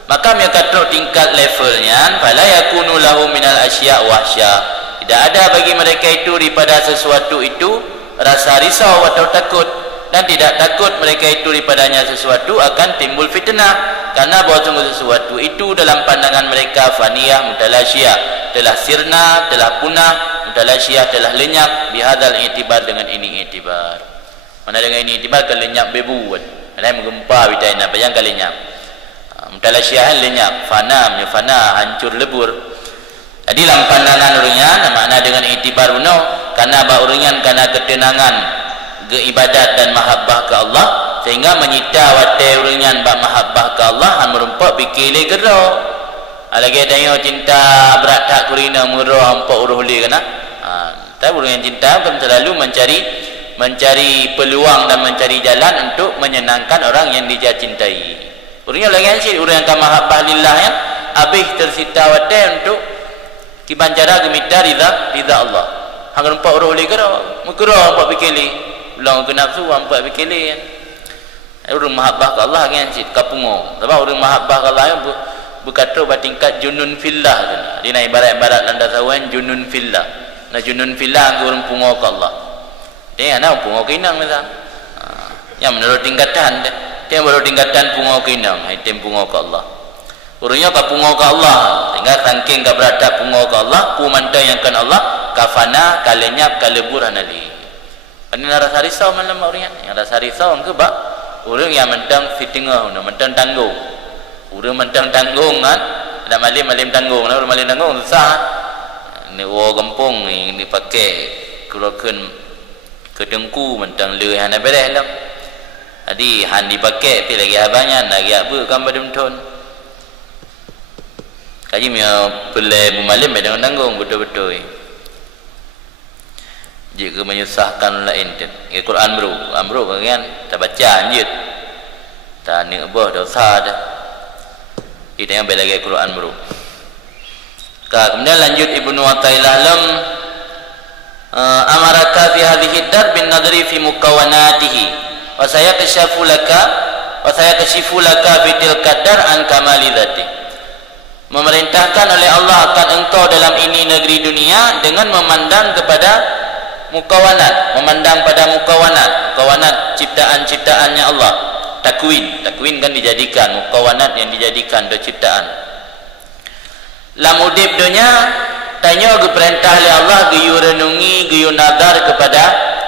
Maka mereka katruk tingkat levelnya fala yakunu lahum minal asya' wahsya. Tidak ada bagi mereka itu daripada sesuatu itu rasa risau atau takut, dan tidak takut mereka itu daripadanya sesuatu akan timbul fitnah. Karena bahawa sungguh sesuatu itu dalam pandangan mereka faniyah mutalasyiyah, telah sirna, telah punah, mutalasyiyah telah lenyap, bihadzal i'tibar, dengan ini i'tibar. Mana dengan ini i'tibar kan lenyap bebu. Ada menggempar bitaina bayang kan lenyap. Mutalasyiyah lenyap, fana hancur lebur. Jadi dalam pandangan orangnya makna dengan i'tibar benar, karena ba orangnya karena ketenangan ibadat dan mahabbah ke Allah, sehingga menyita watai uringan bak mahabbah ke Allah han merempak bikile gero. Lagi ada yang cinta berat tak kurina murah empat uruh li kana. Tapi orang yang cinta bukan selalu mencari peluang dan mencari jalan untuk menyenangkan orang yang dia cintai. Orang yang lagi asyik, orang yang akan mahabbah lillah yang habis tersita wadai untuk kibancara gemita rida Allah. Hang nampak orang boleh kira, mukra nampak pikirli, ulang ke nafsu nampak pikirli kan. Orang mahabbah ke Allah kan asyik kapungo. Sebab orang mahabbah ke Allah yang berkata bertingkat junun fillah tu. Dia nak ibarat-ibarat landas awan junun fillah. Nah junun fillah orang pungo ke Allah. Dia nak pungo ke inang misal. Yang menurut tingkatan dia baru tingkatan pungo ke inang, item pungo ke Allah. Urangnya ka pungo ke Allah, tinggal rangking ka beradab pungo ke Allah, pu mantau yang kan Allah, kafana kalenyap kalebur anali. Ani rasa risau malam orang yang rasa risau ke bak orang yang mentang fitengah, mentang tanggung. Urang mentang tanggung kan, ada malim tanggung, orang malim tanggung susah. Ni kampung ni dipakai keluarkan kedengku mentang le hana beres lam. Jadi han dipakai pi lagi abangan lagi apa kan badum ton. Kaji mia pelai bumalim dengan tanggung betul-betul. Jika menyusahkan lain tu. Quran bro kan tak baca anjut. Tak ni abah dosa dah. Itu yang lagi Quran bro. Kemudian lanjut Ibnu Athaillah lam amaraka fi hadhihi dar bin nadri fi mukawanatihi. Wa saya kasyafu laka bitil qadar an kamali dzati. Memerintahkan oleh Allah akan engkau dalam ini negeri dunia dengan memandang kepada mukawanat, memandang pada mukawanat ciptaan-ciptaannya Allah. Takwin kan dijadikan mukawanat yang dijadikan do ciptaan. Lam udip dunia tanya ge perintah oleh Allah ge renungi ge nazar kepada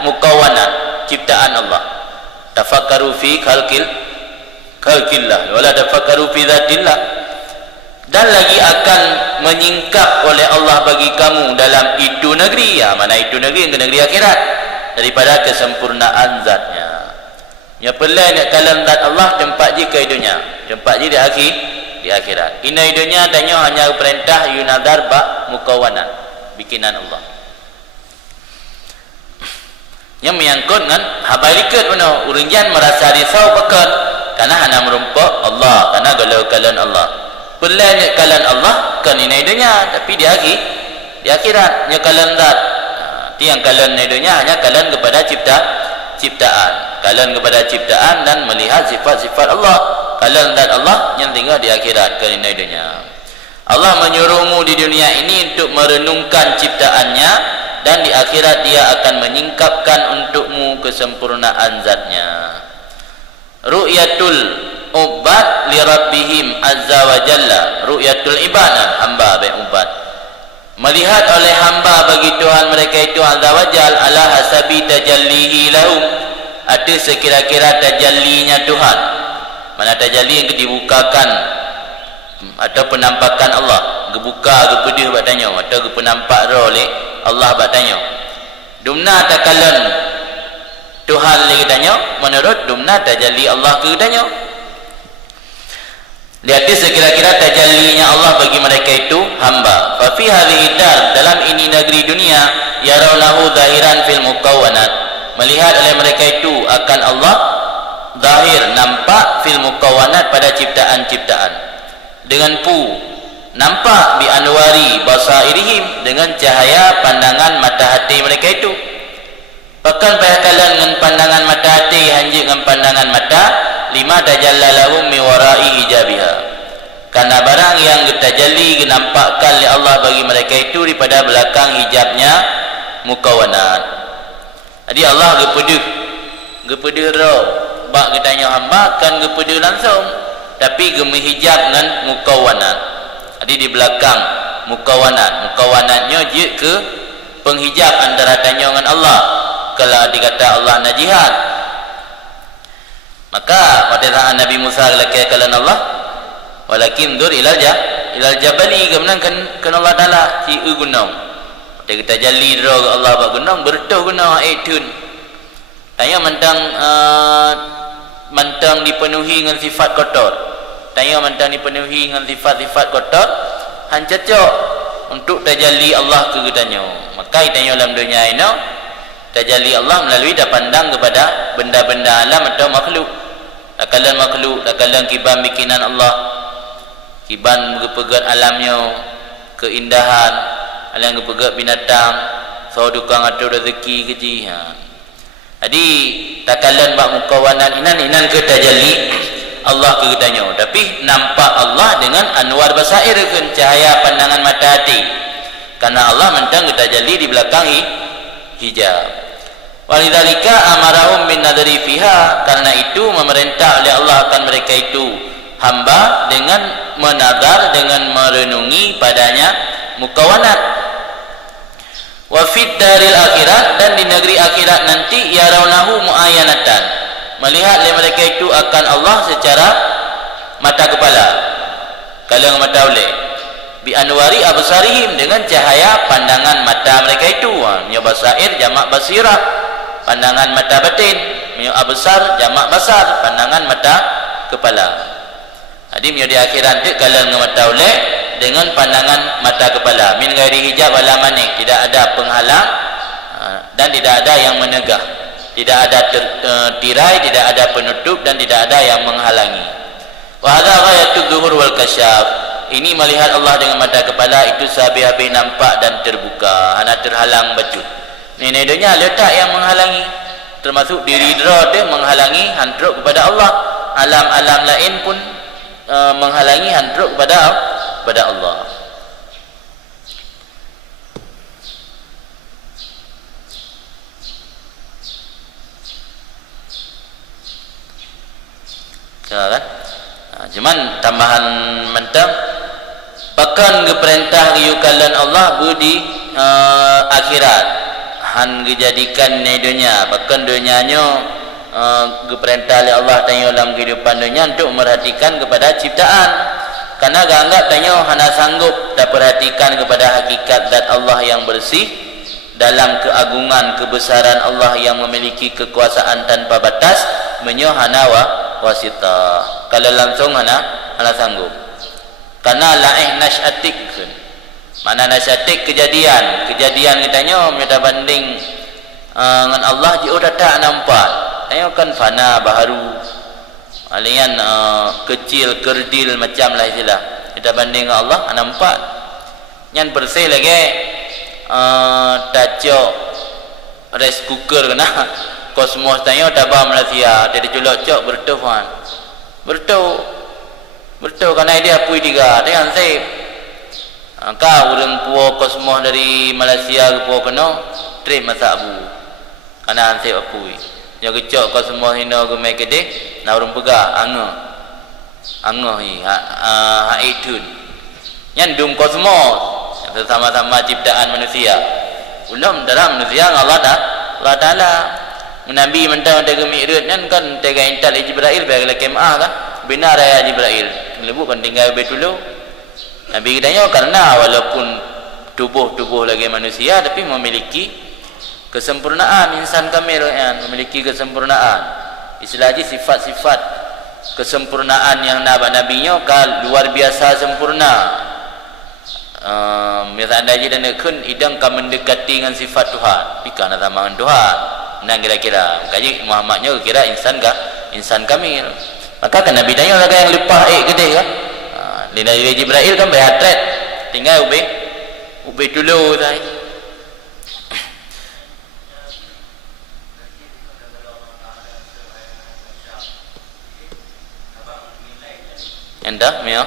mukawanat ciptaan Allah. Tafakkaru fi khalqillah wala tafakkaru fi dzatillah. Dan lagi akan menyingkap oleh Allah bagi kamu dalam itu negeri. Mana itu negeri? Ke negeri akhirat, daripada kesempurnaan zatnya. Ya pelai nak kalam zat Allah tempat je ke dunia, tempat je di akhirat. Ina dunia tanya hanya perintah yunadar ba mukawanat bikinan Allah. Yang menyangkut dengan habalikat mana urangjan merasa risau pekat karena hanya merumpak Allah, karena galau kalan Allah. Pelai kalan Allah kan ini dunia, tapi di akhirat nya kalan zat. Tiang kalan ini dunia hanya kalan kepada ciptaan, kalan kepada ciptaan dan melihat sifat-sifat Allah. Kalan zat Allah yang tinggal di akhirat kan ini dunia. Allah menyuruhmu di dunia ini untuk merenungkan ciptaannya, dan di akhirat dia akan menyingkapkan untukmu kesempurnaan zatnya. Ru'yatul ubad li rabbihim azza wa jalla, ru'yatul ibadah hamba baik ubad, melihat oleh hamba bagi Tuhan mereka itu azza wa jalla ala hasabi tajallihi lahum, ada sekira-kira tajallinya Tuhan. Mana tajalli yang dibukakan atau penampakan Allah, gebuka gepedih batanya atau gepenampak oleh Allah batanya. Dumna takalan Tuhan lagi tanya, menurut dumna tajalli Allah ke tanya. Lihat sekira-kira tajallinya Allah bagi mereka itu hamba. Fa fi hadhihi dar, dalam ini negeri dunia, yarawnahu zahiran fil mukawanat, melihat oleh mereka itu akan Allah zahir, nampak fil mukawanat pada ciptaan-ciptaan. Dengan nampak bi anwari basairihim, dengan cahaya pandangan mata hati mereka itu. Bahkan pahakalan dengan pandangan mata hati hanjik dengan pandangan mata, lima tajallalahum mi warai hijabiha, karena barang yang tajalli genampakkan oleh Allah bagi mereka itu daripada belakang hijabnya mukawanat. Jadi Allah gepedeh roh bak ketanya hamba kan gepedeh langsung, tapi gemihijab dengan mukawanat. Jadi di belakang mukawanatnya je ke penghijab antara tanya dengan Allah. Kalau dikata Allah nak jihad, maka pada saat Nabi Musa kalakan Allah, walakin dur ilal jabali, kemudian kan Allah Taala si gunung. Dia kata jali roh Allah bak gunung bertuh gunung aitun. Tanya mentang dipenuhi dengan sifat kotor. Tanya mentang dipenuhi dengan sifat-sifat kotor, han cocok untuk tajalli Allah ke kitanya. Maka itanya dalam dunia ini tajalli Allah melalui dah pandang kepada benda-benda alam atau makhluk. Takalan makhluk, takalan kiban bikinan Allah, kiban berpegat alamnya, keindahan, alam berpegat binatang, so dukang atau rezeki keji. Jadi takalan bak mukawanan inan ke tajalli Allah ke kitanya. Tapi nampak Allah dengan anwar basair kan, cahaya pandangan mata hati. Karena Allah mentang ke tajalli di belakang hijab. Walidzalika amarahum bin nadri fiha, karena itu memerintah oleh Allah akan mereka itu hamba dengan menadar, dengan merenungi padanya mukawanat. Wa fid daril akhirat, dan di negeri akhirat nanti yarawnahu muayyanatan, melihat oleh mereka itu akan Allah secara mata kepala, kalang mata oleh bi anwari absarihim, dengan cahaya pandangan mata mereka itu. Nya basair jamak basirah, pandangan mata batin. Nya absar jamak basar, pandangan mata kepala. Jadi nya di akhirat tu kalang mata oleh dengan pandangan mata kepala, min ghairi hijab wala manik, tidak ada penghalang dan tidak ada yang menegah, tidak ada tirai, tidak ada penutup dan tidak ada yang menghalangi. Wa hadza ghayatul zuhur wal kasyaf, ini melihat Allah dengan mata kepala itu sabi-habi nampak dan terbuka, hana terhalang bacut. Ini dunia letak yang menghalangi, termasuk diri dera dia menghalangi hantruk kepada Allah, alam-alam lain pun menghalangi hantruk kepada Allah. Kan? Cuman tambahan mentang bahkan ke perintah yukalan Allah budi akhirat han dijadikan di dunia, bahkan dunianya ke perintah oleh Allah tanya dalam kehidupan dunia untuk merhatikan kepada ciptaan. Karena anggap tanya hana sanggup tak perhatikan kepada hakikat zat Allah yang bersih dalam keagungan kebesaran Allah yang memiliki kekuasaan tanpa batas, menyo hana wasita. Kalau langsung hana sanggup. Karena laih nasyatik, mana nasyatik kejadian kitanya kita banding dengan Allah je udah tak nampak. Tanya kan fana baharu. Alian kecil kerdil macam lah istilah. Kita banding dengan Allah nampak. Yang bersih lagi tacok rice cooker kena kosmos tanya tabah Malaysia dia diculok cok bertuhan bertu karena dia pui tiga dia yang saya kau orang puo kosmos dari Malaysia ke puo kena trip masak abu karena saya pui yang kecok kosmos hina ke mai kedeh na orang pegah angah hi haitun yang dum kosmos sama-sama ciptaan manusia belum dalam manusia Allah Ta'ala Nabi mentang tega Mi'raj kan tega intal Jibril bagi kemah kan benar ya Jibril lebu kan tinggal betulu Nabi katanya karena walaupun tubuh lagi manusia tapi memiliki kesempurnaan, insan kamil memiliki kesempurnaan, istilahnya sifat-sifat kesempurnaan yang nabinya luar biasa sempurna. Misalnya aja dan kun idang ka mendekati dengan sifat Tuhan, pika nak sama dengan Tuhan. Nah kira-kira kaji Muhammadnya kira insan kamil. Maka kan Nabi tanya lagi yang lepas gede kan. Lina Jibril kan behatret tinggal ube dulu tadi. Anda mio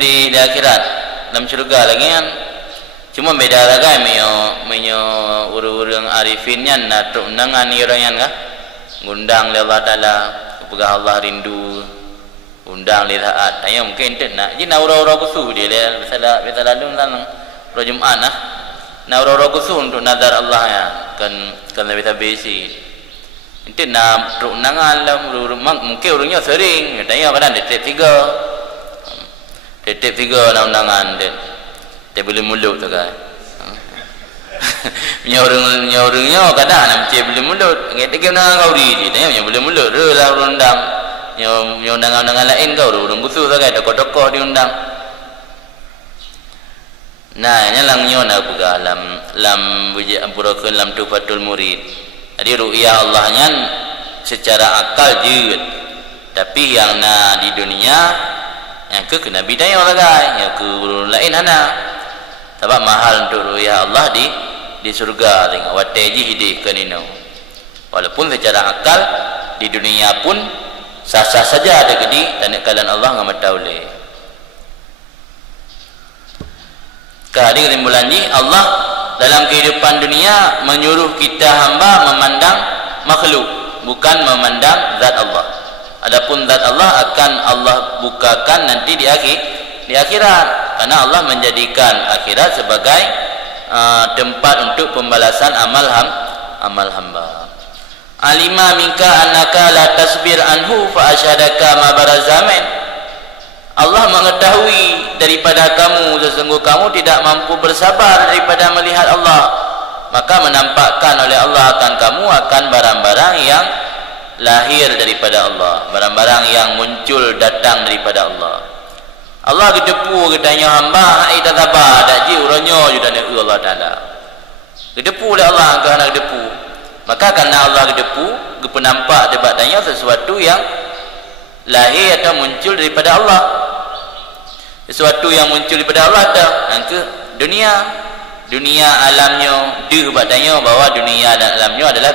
di akhirat dalam surga lagi kan. Cuma beda lagi mio urang arifinnya natruk nangan irangan kah ngundang oleh Allah Ta'ala kepegah Allah rindu undang liraat tanya mungkin tak nak je naura-ura kusu dia biasa lalu tentang Jumaat naura-ura kusu untuk nazar Allah ya kan lebih besi itu nak truk nangan lah mungkin orangnya sering tanya kadang detik tiga nangan dia boleh mulut tu kan nyorongnya kadang nak macam boleh mulut kita kena kau di tanya boleh mulut lah undang nyorong nangan lain kau orang khusus kan tokoh-tokoh diundang Nah, nya lang nyo na buga lam bujampurakeun lam tufatul murid. Jadi ru'ya Allah nyan secara akal jeut. Tapi yang na di dunia yang ke nabi daya orang yang ke lain hana. Sebab mahal untuk ru'ya Allah di surga tengok wateji hidih kenino. Walaupun secara akal di dunia pun sah-sah saja ada gedi dan kalian Allah ngamata oleh. Kali kesimpulan ni Allah dalam kehidupan dunia menyuruh kita hamba memandang makhluk, bukan memandang zat Allah. Adapun zat Allah akan Allah bukakan nanti di akhirat, karena Allah menjadikan akhirat sebagai tempat untuk pembalasan amal hamba. Alima minka annaka la tasbir anhu fa asyhadaka ma barazamin. Allah mengetahui daripada kamu sesungguh kamu tidak mampu bersabar daripada melihat Allah, maka menampakkan oleh Allah akan kamu akan barang-barang yang lahir daripada Allah, barang-barang yang muncul datang daripada Allah. Allah gedepu katanya hamba hai tataba dak ji uronyo judane Allah Taala. Gedepu oleh Allah ke anak gedepu. Maka karena Allah gedepu, gepenampak debatnya sesuatu yang lahir atau muncul daripada Allah. Sesuatu yang muncul daripada Allah ada ke dunia alamnya dia bertanya bahawa dunia dan alamnya adalah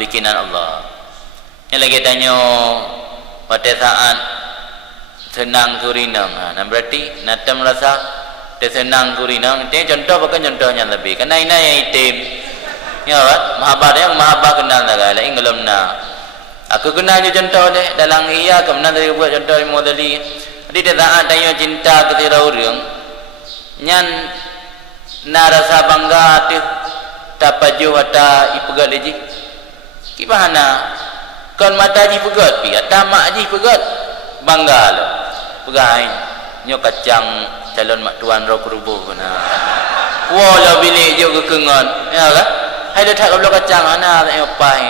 bikinan Allah. Yang lagi tanya pada saat senang kurinang, nah berarti nata merasa tersenang kurinang. Ini contoh bukan contohnya lebih karena ini yang itim ya kan, mahabbah yang mahabbah kenal tak lain belum na. Aku kenal je contoh deh dalam iya kemudian dari buat contoh modali. Jadi dia tak ada cinta kepada orang nyan na rasa bangga tu tapaju ata ipegat leji kibahana kon mata ji pegat pi ata mak ji pegat bangga lo pegain nyo kacang calon mak tuan ro kerubuh na wala bilik je kekengon ya kan hai dah tak belok kacang ana tak opai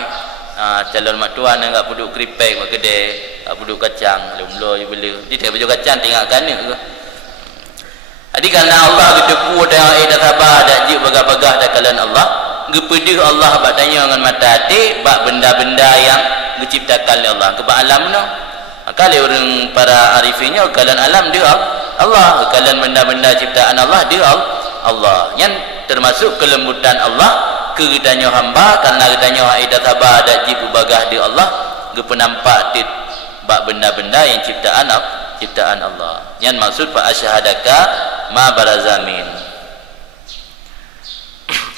calon mak tuan enggak puduk keripik mak kedai buduk kacang lumlo je bela dia tak baju kacang tinggalkan ni ke. Jadi karena Allah gedepu dah dah sabar dak ji bagah-bagah dak kalian Allah gepedih Allah bak tanya dengan mata hati bak benda-benda yang diciptakan oleh Allah ke alam no. Maka le orang para arifinnya kalian alam dia Allah, kalian benda-benda ciptaan Allah dia Allah. Yang termasuk kelembutan Allah ke kitanya hamba karena kitanya dah sabar dak ji bagah dia Allah gepenampak bak benda-benda yang ciptaan Allah. Yang maksud fa asyhadaka ma barazamin.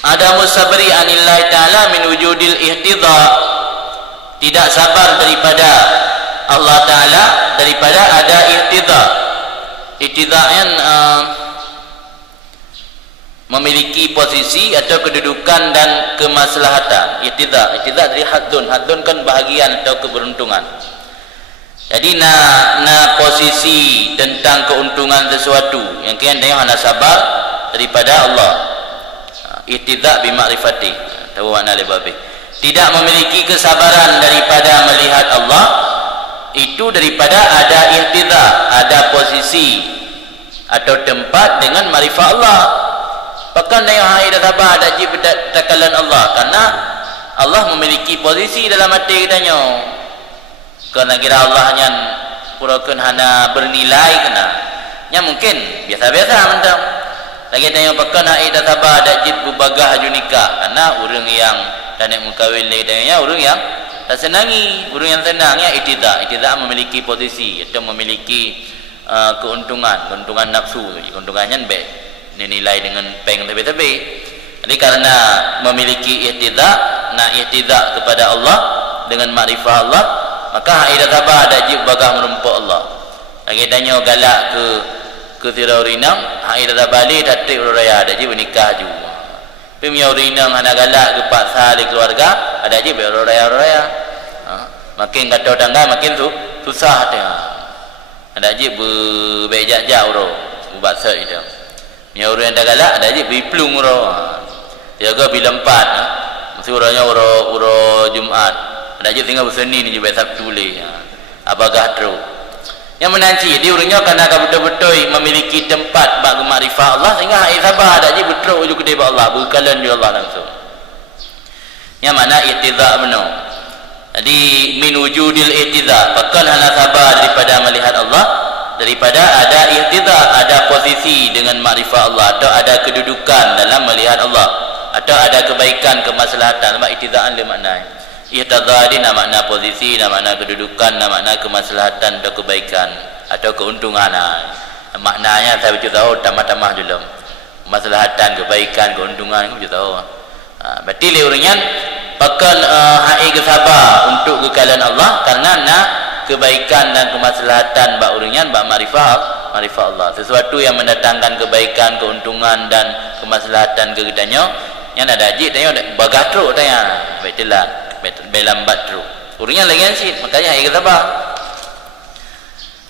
Ada musabri anillahi taala min wujudil ihtidha. Tidak sabar daripada Allah taala daripada ada ihtidha. Ihtidha yang memiliki posisi atau kedudukan dan kemaslahatan. Ihtidha dari haddun kan bahagian atau keberuntungan. Jadi na posisi tentang keuntungan sesuatu yang kian dia hanya sabar daripada Allah. Ihtidha bi ma'rifati. Tahu makna lebih. Tidak memiliki kesabaran daripada melihat Allah itu daripada ada ihtidha, ada posisi atau tempat dengan ma'rifat Allah. Bahkan dia hanya sabar ada ji takalan Allah karena Allah memiliki posisi dalam hati kitanya. Kerana kira Allah yang purakan hana bernilai kena yang mungkin biasa-biasa mentang lagi tanya pakan hai dah sabar dak jid bubagah junika karena orang yang tak nak mengkawin lagi tanya orang yang tak senangi orang yang senang ya ihtidha memiliki posisi atau memiliki keuntungan nafsu keuntungannya baik nilai dengan peng tebe-tebe. Jadi karena memiliki ihtidha kepada Allah dengan makrifah Allah maka ida tabah ada jib bagah merumpuk Allah. Lagi tanya galak ke tiraurinang, ida tabali tatrik raya ada jib nikah ju. Pemia urinang hana galak ke pak sahali keluarga, ada jib raya. Makin kata tangga makin susah dia. Ada jib berbejak-jak uro, ubasat itu. Mia urang dah galak ada jib biplung uro. Jaga bilempat, suranya uro Jumaat. Ada je tinggal Senin ni je baik Sabtu le. Abagah teruk. yang menanci dia orangnya kena betul-betul memiliki tempat bagi makrifat Allah sehingga hak sabar dak je betul ulu kedai Allah berkalan di Allah langsung. Yang mana ittiza benar. Jadi min wujudil ittiza, bakal hana sabar daripada melihat Allah, daripada ada ittiza, ada posisi dengan makrifat Allah atau ada kedudukan dalam melihat Allah atau ada kebaikan kemaslahatan. Nama ittizaan le makna. Ihtiza ni makna posisi, makna kedudukan, makna kemaslahatan atau kebaikan atau keuntungan. Maknanya saya beritahu tahu tamah-tamah dulu. Kemaslahatan, kebaikan, keuntungan aku tahu. Berarti le orangnya bakal hai kesabar untuk kekalian Allah karena nak kebaikan dan kemaslahatan bak orangnya bak makrifat Allah. Sesuatu yang mendatangkan kebaikan, keuntungan dan kemaslahatan ke kedanya yang ada ajik tanya bagatro tanya. Baiklah. Belambat teruk urungnya lagi ansit makanya hai sabar.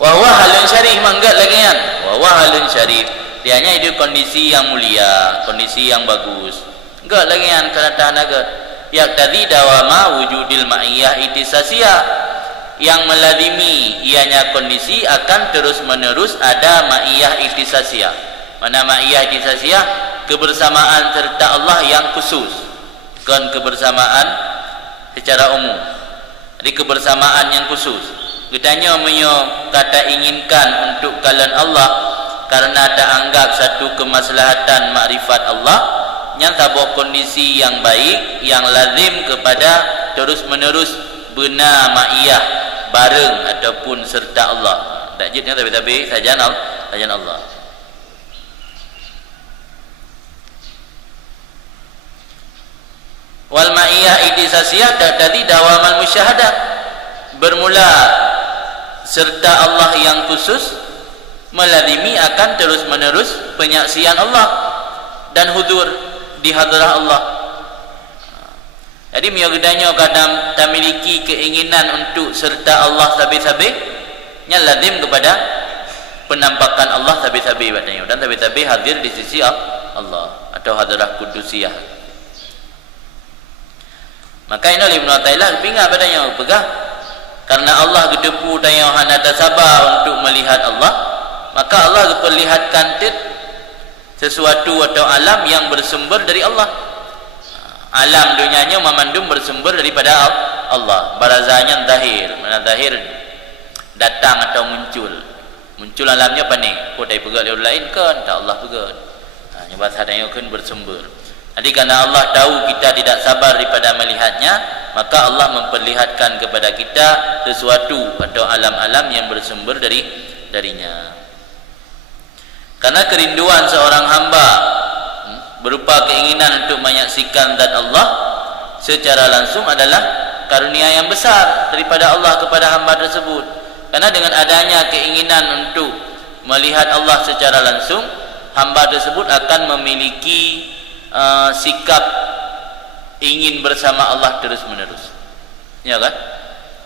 Wa huwa halun syarif manggat lagi kan. Wa huwa halun syarif dianya itu kondisi yang mulia, kondisi yang bagus. Enggak lagi kan kana tanaga yak tadi dawama wujudil ma'iyah itisasiyah yang melazimi ianya kondisi akan terus menerus ada ma'iyah itisasiyah. Mana ma'iyah itisasiyah? Kebersamaan serta Allah yang khusus, bukan kebersamaan secara umum. Jadi kebersamaan yang khusus. Gedanya menyo kata inginkan untuk kalian Allah karena tak anggap satu kemaslahatan makrifat Allah yang tabuk kondisi yang baik yang lazim kepada terus menerus benar ma'iyah bareng ataupun serta Allah. Tak jitnya tapi sajan Allah. Wal ma'iyah itisasiyah tadi dawamal musyahadah bermula serta Allah yang khusus melazimi akan terus menerus penyaksian Allah dan hudur di hadrah Allah. Jadi miyogadanya kadang tak miliki keinginan untuk serta Allah sabi-sabi nya lazim kepada penampakan Allah sabi-sabi katanya dan sabi-sabi hadir di sisi Allah atau hadrah kudusiyah. Maka ini Ibnu Athaillah pingat padanya pegah karena Allah gedepu tanya hana sabar untuk melihat Allah, maka Allah perlihatkan sesuatu atau alam yang bersumber dari Allah. Alam dunianya memandum bersumber daripada Allah. Barazanya zahir, mana zahir datang atau muncul alamnya apa ni? Kau dari pegat orang lain kan? Tak Allah pegat. Nyoba sadanya kan bersumber. Jadi karena Allah tahu kita tidak sabar daripada melihatnya, maka Allah memperlihatkan kepada kita sesuatu atau alam-alam yang bersumber darinya. Karena kerinduan seorang hamba berupa keinginan untuk menyaksikan zat Allah secara langsung adalah karunia yang besar daripada Allah kepada hamba tersebut. Karena dengan adanya keinginan untuk melihat Allah secara langsung, hamba tersebut akan memiliki sikap ingin bersama Allah terus menerus. Ya kan?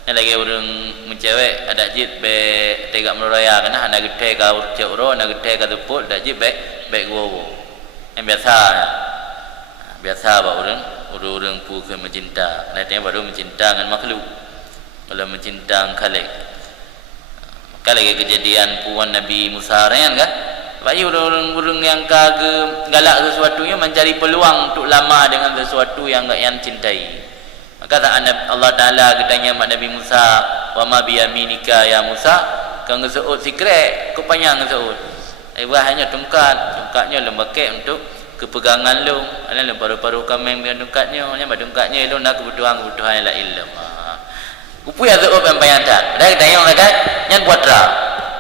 Yang lagi orang mencewek ada jid be tegak meraya kena ada gede ka urcek uro ada gede ka tuput ada jid be gowo. Yang biasa ba orang pu ke mencinta. Nanti baru mencinta dengan makhluk. Kalau mencinta khalik. Maka lagi kejadian puan Nabi Musa kan? Bayi orang-orang yang kagak galak sesuatunya mencari peluang untuk lama dengan sesuatu yang cintai. Maka Allah Taala katanya mak Nabi Musa, "Wa ma biyaminika ya Musa?" Kang ngeseut sikret, kau panjang ngeseut. Hanya tungkatnya lembakek untuk kepegangan lu. Ana paru-paru kameng dengan tungkatnya, nya tungkatnya lu nak kebutuhan la ilm. Upu ya tu apa yang tak. Dah tanya orang kan, nyan buat ra.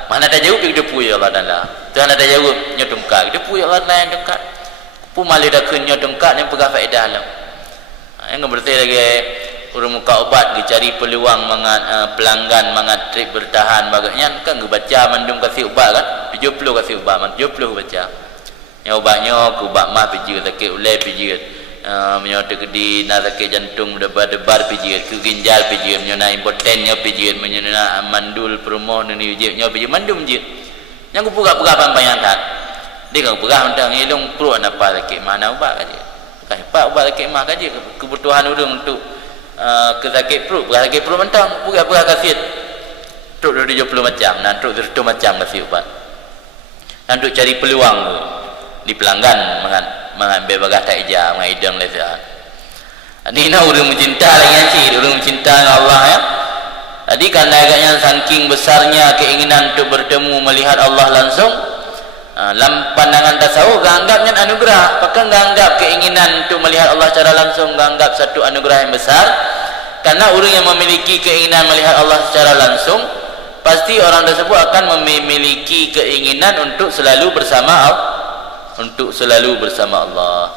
Mana ada jawab dia puy Allah Taala. Tuhan ada jawab nya tungkat. Dia puy Allah Taala tungkat. Pu malih dah kenya tungkat yang pegah faedah alam. Yang berarti lagi urang muka obat dicari peluang pelanggan mangat trip bertahan bagainya kan baca mandum kasih ubat kan 70 kasih ubat man 70 baca yang ubatnya ku ubat mah piji sakit ulai piji menyo tegedi na sakit jantung debar-debar piji ku ginjal piji menyo na impotennya piji menyo na mandul perumoh ni ujibnya piji mandum je yang ku pegah pampayan tak dia kan pegah undang ilung perlu apa sakit mana ubat kaje kan ubat sakit mah kaje kebutuhan urang untuk ke sakit perut, sakit perut mentang, pura-pura kasih Truk 70 macam, dan truk 100 macam kasi ubat. Dan truk cari peluang tu di pelanggan mengambil bagah tak ija, mengidang lezat. Ini nak orang mencinta lagi cik, orang mencinta dengan Allah ya. Jadi karena agaknya saking besarnya keinginan untuk bertemu melihat Allah langsung, dalam pandangan tasawuf anggapnya anugerah, bahkan anggap keinginan untuk melihat Allah secara langsung anggap satu anugerah yang besar. Karena orang yang memiliki keinginan melihat Allah secara langsung, pasti orang tersebut akan memiliki keinginan untuk selalu bersama Allah.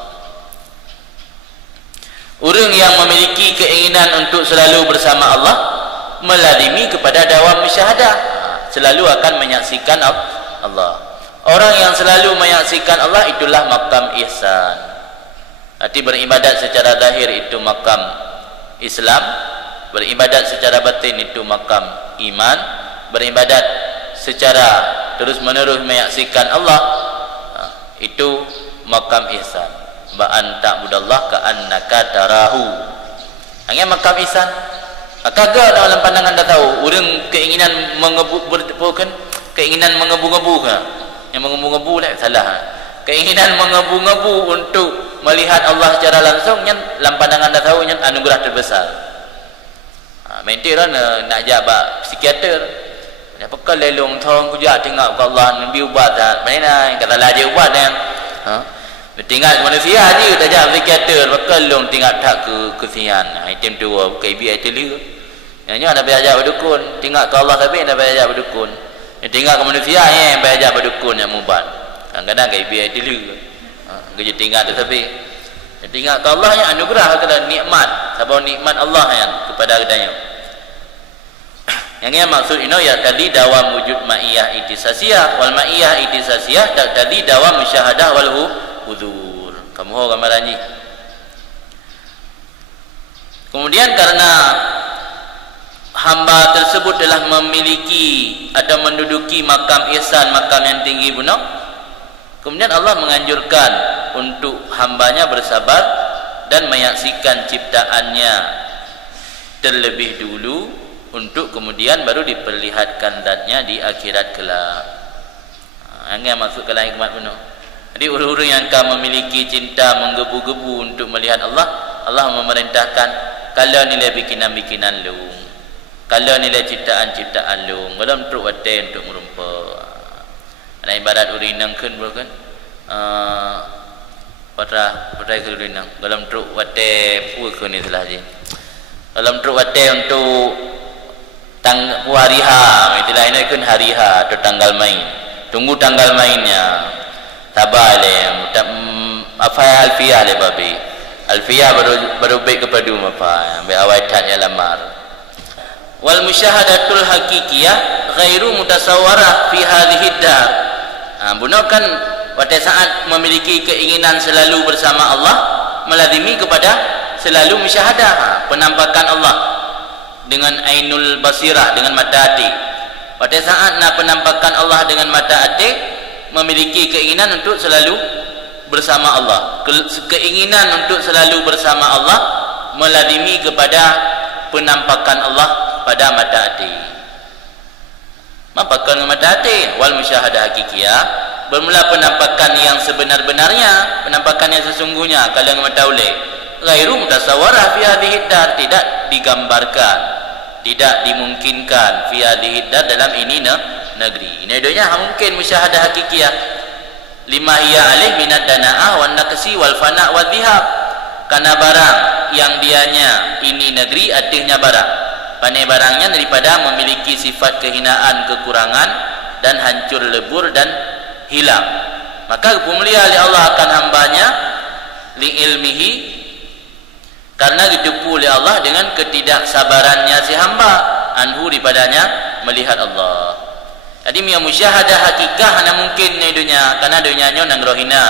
Orang yang memiliki keinginan untuk selalu bersama Allah melazimi kepada dawam musyahadah, selalu akan menyaksikan Allah. Orang yang selalu menyaksikan Allah itulah makam ihsan. Arti beribadat secara zahir itu makam Islam, beribadat secara batin itu makam iman, beribadat secara terus menerus menyaksikan Allah itu makam ihsan. Ba'an ta'budallah ka'annaka tarahu. Hanya makam ihsan. Maka dalam pandangan dah tahu orang keinginan keinginan mengebu-ngebu yang mengebu-ngebu lah salah. Keinginan mengebu-ngebu untuk melihat Allah secara langsung yang dalam pandangan dah tahu yang anugerah terbesar. Menti lah nak jawab psikiater. Apa kau lelong thong kujak tengok ke Allah nabi ubat tak. Mana kata lah dia ubat kan. Tinggal manusia je tak jawab psikiater. Bakal long tinggal tak ke kesian. Item tu KB item dia. Yang nak belajar berdukun. Tinggal ke Allah tapi nak belajar berdukun. Tinggal ke manusia yang belajar berdukun yang ubat. Kadang-kadang KB item dia. Kerja tinggal tu tapi tinggal ke Allah yang anugerah kepada nikmat. Sabar nikmat Allah yang kepada kedanya. Yang maksud ini ya tadi dawam wujud ma'iyah itisasiyah wal ma'iyah itisasiyah tadi dawam musyahadah wal hudur. Kamu tahu gambaran ni. Kemudian karena hamba tersebut telah memiliki atau menduduki makam ihsan, makam yang tinggi benar, kemudian Allah menganjurkan untuk hambanya bersabar dan menyaksikan ciptaannya terlebih dulu untuk kemudian baru diperlihatkan zatnya di akhirat kelak. Yang masuk ke hikmat benar. Jadi orang-orang yang akan memiliki cinta menggebu-gebu untuk melihat Allah, Allah memerintahkan kalau nilai bikinan-bikinan lu, kalau nilai ciptaan-ciptaan lu, dalam truk waten untuk merumpa. Ada ibarat urinang kan bukan? Patra ke urinang. Dalam truk waten pun ke ni salah je. Dalam truk waten untuk hari ha, itulah ini kan hari ha atau tanggal main. Tunggu tanggal mainnya. Sabar le, apa alfiyah le babi. Alfiyah baru baik kepada apa? Ambil awaitan yang lamar. Wal musyahadatul haqiqiyah ghairu mutasawwarah fi hadhihi dar. Bunakan pada saat memiliki keinginan selalu bersama Allah, melazimi kepada selalu musyahadah, penampakan Allah dengan ainul basirah, dengan mata hati. Pada saat nak penampakan Allah dengan mata hati, memiliki keinginan untuk selalu bersama Allah. Keinginan untuk selalu bersama Allah melazimi kepada penampakan Allah pada mata hati. Penampakan mata hati wal musyahadah hakikiyah, bermula penampakan yang sebenar-benarnya, penampakan yang sesungguhnya kalau dengan mata oleh ghairu mutasawwarah fi hadhihi dar, tidak digambarkan, tidak dimungkinkan fi hadhihi dar, dalam ini negeri. Ini adanya mungkin musyahadah hakikiyah lima hiya alih minad dana'ah wan naqsi wal fana' wal dhihab, karena barang yang dianya ini negeri artinya barang pandai barangnya daripada memiliki sifat kehinaan, kekurangan dan hancur lebur dan hilang. Maka pemulia oleh Allah akan hambanya li ilmihi, karena ditipu oleh Allah dengan ketidaksabarannya si hamba anhu daripadanya melihat Allah. Jadi miya musyahadah hakikah hanya mungkin ni dunia, karena dunianya nang rohina,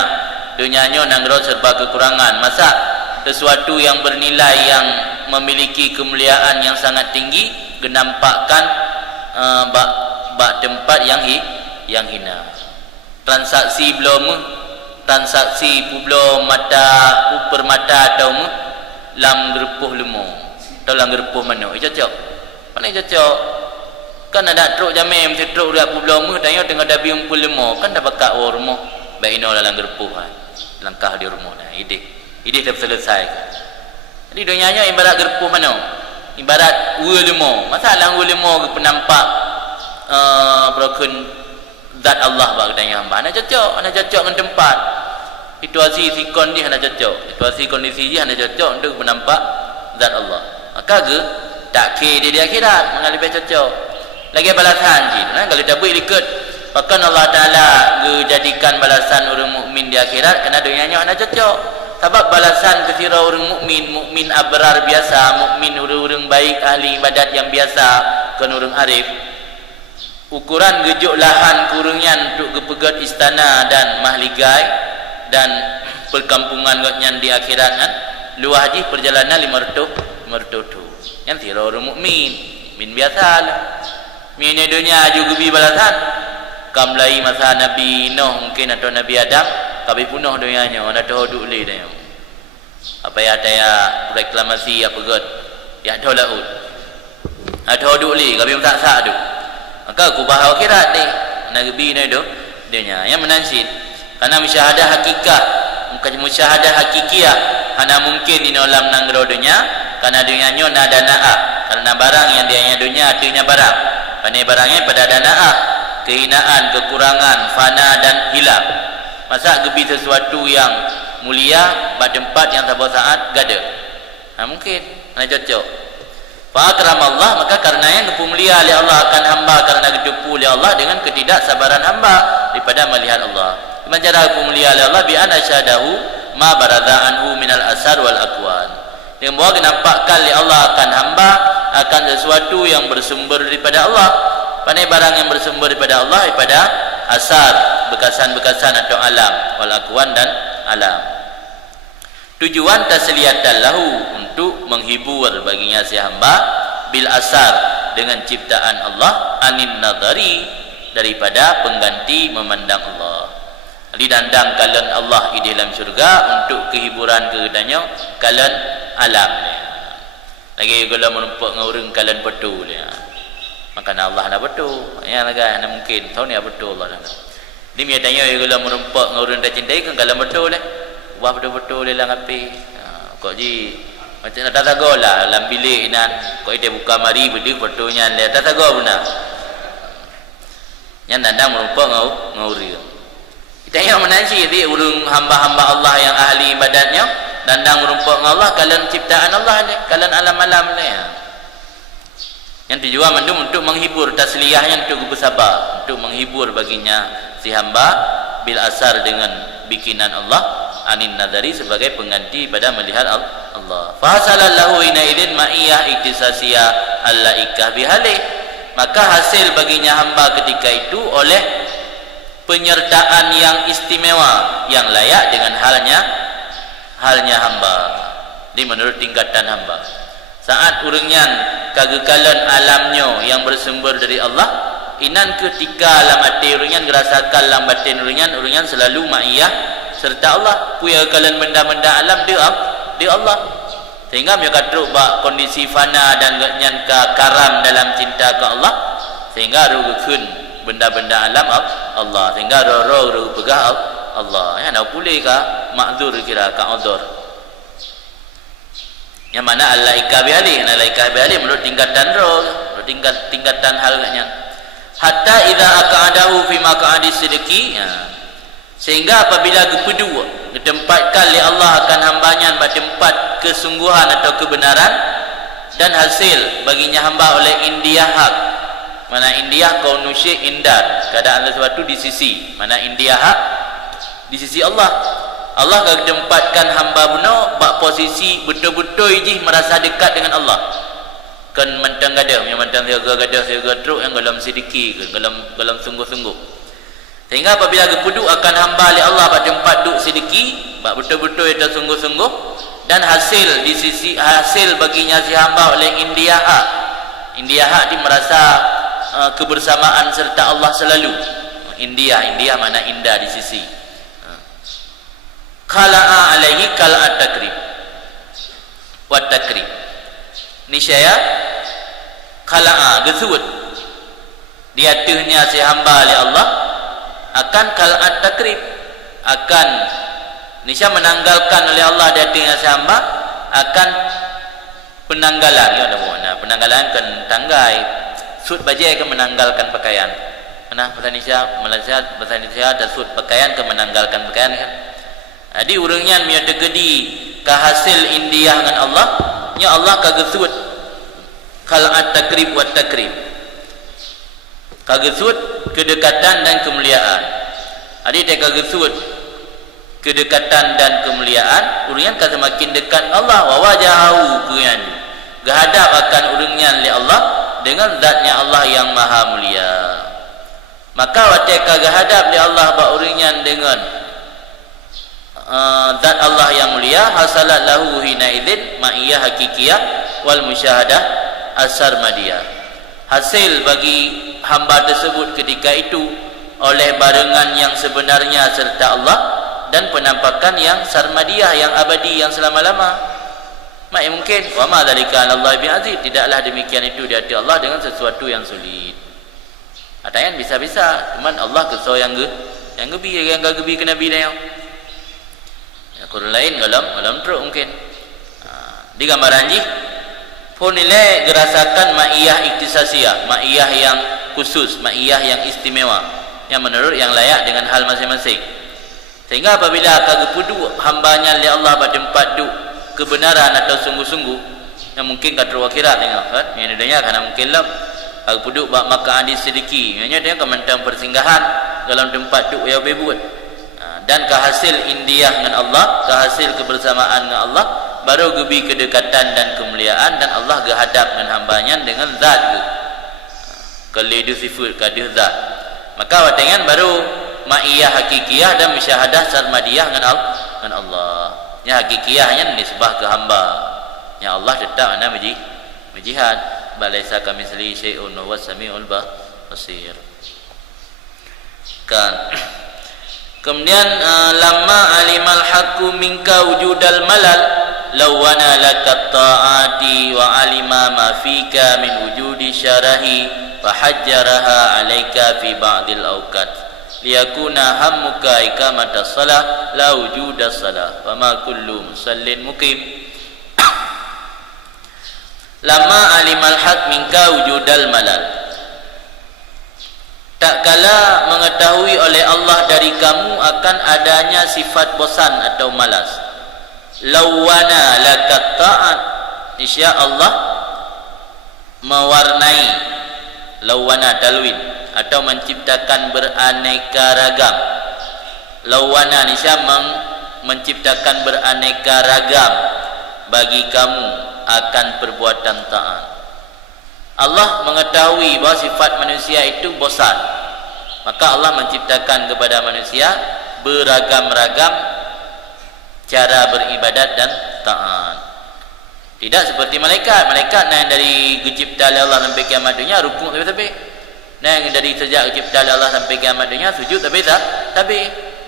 dunianya nang roh serba kekurangan. Masa sesuatu yang bernilai, yang memiliki kemuliaan yang sangat tinggi, genampakkan bak tempat yang hina. Transaksi belum, transaksi belum mata uper mata atau lam gerupuh lemu atau lam gerupuh mana cocok mana cocok Kan ada truk jamai mesti truk dak publoma tanya tengah dabi 45 kan dah bakat rumah baik ino dalam gerpuh langkah di rumah dah ide dah selesai. Jadi dunianya ibarat gerpuh mana? Ibarat ulama. Masalah ulama penampak berkun zat Allah bak tanya hamba. Ana cocok dengan tempat. Situasi sikon dia ana cocok. Situasi kondisi dia ana cocok untuk menampak zat Allah. Maka ke tak ke dia di akhirat mengalih cocok. Lagi balasan je kalau dah buat ikut bahkan Allah Ta'ala jadikan balasan orang mukmin di akhirat kerana dunianya nak cocok sebab balasan kesira orang mukmin abrar biasa, mukmin orang baik ahli ibadat yang biasa kan orang arif ukuran gejuk lahan kurangnya untuk kepegat istana dan mahligai dan perkampungan gotnya di akhirat kan luah haji perjalanan 500 tu yang tira orang mukmin biasa lah. Mini dunia juga bi balasan. Kamlai masa Nabi Nuh mungkin atau Nabi Adam, kami punuh dunianya, ada tahu duk le dia. Apa ya daya reklamasi apa god? Ya tahu laut. Ada tahu duk le, kami tak sah tu. Maka aku bahau akhirat ni. Nabi ni tu dunia yang menansid. Karena musyahadah hakikat, bukan musyahadah hakikiah, hanya mungkin di dalam nanggro dunia, karena dunianya ada naah. Karena barang yang dia dunia artinya barang. Pandai barangnya pada dana'ah, kehinaan, kekurangan, fana dan hilang. Masa gebi sesuatu yang mulia pada tempat yang tak saat gada. Mungkin nak cocok. Fa'akram Allah, maka karenanya gepu mulia oleh Allah akan hamba karena gepu oleh Allah dengan ketidaksabaran hamba daripada melihat Allah. Macam cara gepu mulia oleh Allah bi an asyadahu ma baradha anhu minal asar wal aqwan. Yang bahawa nampakkan oleh Allah akan hamba akan sesuatu yang bersumber daripada Allah. Pandai barang yang bersumber daripada Allah daripada asar, bekasan-bekasan atau alam, wal aqwan dan alam. Tujuan tasliyatan lahu untuk menghibur baginya si hamba bil asar dengan ciptaan Allah anin nadari daripada pengganti memandang Allah. Didandang kalian Allah di dalam syurga untuk kehiburan kepadanya kalian alam ni. Lagi kalau menumpak ngurung kalian betul ya. Maka Allah dah betul. Ya lagi ana mungkin tahu ni betul Allah dah. Dia dia tanya kalau menumpak ngurung dah cintai kan kalian betul leh. Wah betul-betul le lang api. Kok ji macam nak tago lah dalam bilik nan. Kok dia buka mari beli betulnya le tago benar. Yang dandang menumpak ngurung. Kita yang menansi dia urung hamba-hamba Allah yang ahli ibadatnya dandang merumpuk dengan Allah kalian ciptaan Allah ni, kalian alam-alam ni. Yang tujuan mandum untuk menghibur tasliyahnya untuk bersabar, untuk menghibur baginya si hamba bil asar dengan bikinan Allah anin nadari sebagai pengganti pada melihat Allah. Fa hasalallahu ina idin ma'iyah iktisasiyah allaikah bihali. Maka hasil baginya hamba ketika itu oleh penyertaan yang istimewa yang layak dengan halnya hamba di menurut tingkatan hamba. Saat urangnya kagekalan alamnya yang bersumber dari Allah, inan ketika alam hati urangnya ngerasakan alam batin urangnya selalu ma'iyah serta Allah. Puya kalian benda-benda alam dia Allah. Sehingga mereka teruk bak kondisi fana dan nyanka karam dalam cinta ke Allah, sehingga rugukun benda-benda alam Allah, sehingga roh pegah Allah. Ya nak boleh ke makzur kira ka udzur. Yang mana alaika biali, alaika biali menurut tingkatan roh, menurut tingkatan halnya. Hatta idza aqadahu fi maq'adi sidqi, ya. Sehingga apabila kepedu ditempatkan oleh Allah akan hambanya pada tempat kesungguhan atau kebenaran dan hasil baginya hamba oleh indiyah hak. Mana indiyah kaunu syai' indar, keadaan sesuatu di sisi. Mana indiyah hak di sisi Allah. Allah akan tempatkan hamba benar bak posisi betul-betul je merasa dekat dengan Allah. Kan mentang gadah, yang mentang gadah saya truk yang dalam sedikit, dalam sungguh-sungguh. Sehingga apabila kepedu akan hamba oleh Allah pada tempat duk sedikit, bak betul-betul itu sungguh-sungguh, dan hasil di sisi hasil baginya si hamba oleh indiyah hak. Indiyah hak dia merasa kebersamaan serta Allah selalu. Indiyah mana indah di sisi. Khala'a alaihi kal'at takrib wa takrib. Niscaya khala'a gesut diatuhnya si hamba oleh Allah akan kal'at takrib, akan nisya menanggalkan oleh Allah diatuhnya si hamba akan penanggalan. Ya ada mana penanggalan kan tanggai sud bajai ke menanggalkan pakaian. Mana bahasa Indonesia, Malaysia bahasa Indonesia ada sud pakaian ke menanggalkan pakaian kan. Jadi urangnya nya degedi ka hasil indiah dengan Allah, nya Allah kagesud kal'at takrib wa takrib. Kagesud kedekatan dan kemuliaan. Jadi dia kagesud kedekatan dan kemuliaan, urangnya kan semakin dekat Allah wa wajahu keyan. Gahadap akan urangnya oleh Allah dengan zatnya Allah yang maha mulia. Maka watika gahadap oleh Allah ba urangnya dengan zat Allah yang mulia, hasalat lahu hina idzin ma'iyah hakikiyah wal musyahadah as-sarmadiyah. Hasil bagi hamba tersebut ketika itu oleh barengan yang sebenarnya serta Allah dan penampakan yang sarmadiyah, yang abadi, yang selama-lama. Mak mungkin wa ma dzalika 'ala Allah bi'aziz, tidaklah demikian itu di hati Allah dengan sesuatu yang sulit. Atayan bisa-bisa, cuman Allah kesau yang gebi ke Nabi dia. Kurang lain dalam teruk mungkin. Di gambaran ji pun nilai gerasakan ma'iyah iktisasiyah, ma'iyah yang khusus, ma'iyah yang istimewa, yang menurut yang layak dengan hal masing-masing. Sehingga apabila kagepudu hambanya oleh Allah pada tempat duk kebenaran atau sungguh-sungguh, yang mungkin kata akhirat tengok kan, yang dunia karena mungkin lah kagepudu bak maka hadis sediki, maknanya dia kementang persinggahan dalam tempat duk yang bebut. Dan kehasil indiah dengan Allah, kehasil kebersamaan dengan Allah, baru gebi kedekatan dan kemuliaan, dan Allah gehadap dengan hambanya dengan zat kelidu sifat kadih zat. Maka watengan baru ma'iyah hakikiyah dan musyahadah sarmadiyah dengan Allah. Ya hakikiyahnya nisbah ke hamba, ya Allah tetap ana majihad balaisa kamitsli syai'un wa samiul basir kan. Kemudian lamma alimal haqqu minka wujudal malal lawana lakat ta'ati wa alima ma fika min wujudi syarahi fa hajjaraha alaika fi ba'dil awqat liyakuna hammuka iqamatas salah la wujudas salah wa ma kullu musallin muqim. Lamma alimal haqq minka wujudal malal, tak kala mengetahui oleh Allah dari kamu akan adanya sifat bosan atau malas. Lawana lakat ta'at, insya Allah mewarnai, lawana talwin, atau menciptakan beraneka ragam. Lawana insya menciptakan beraneka ragam bagi kamu akan perbuatan taat. Allah mengetahui bahawa sifat manusia itu bosan, maka Allah menciptakan kepada manusia beragam-ragam cara beribadat dan taat. Tidak seperti malaikat. Malaikat yang dari dicipta oleh Allah sampai kiamat dunia rukuk tapi yang dari sejak dicipta oleh Allah sampai kiamat dunia sujud tapi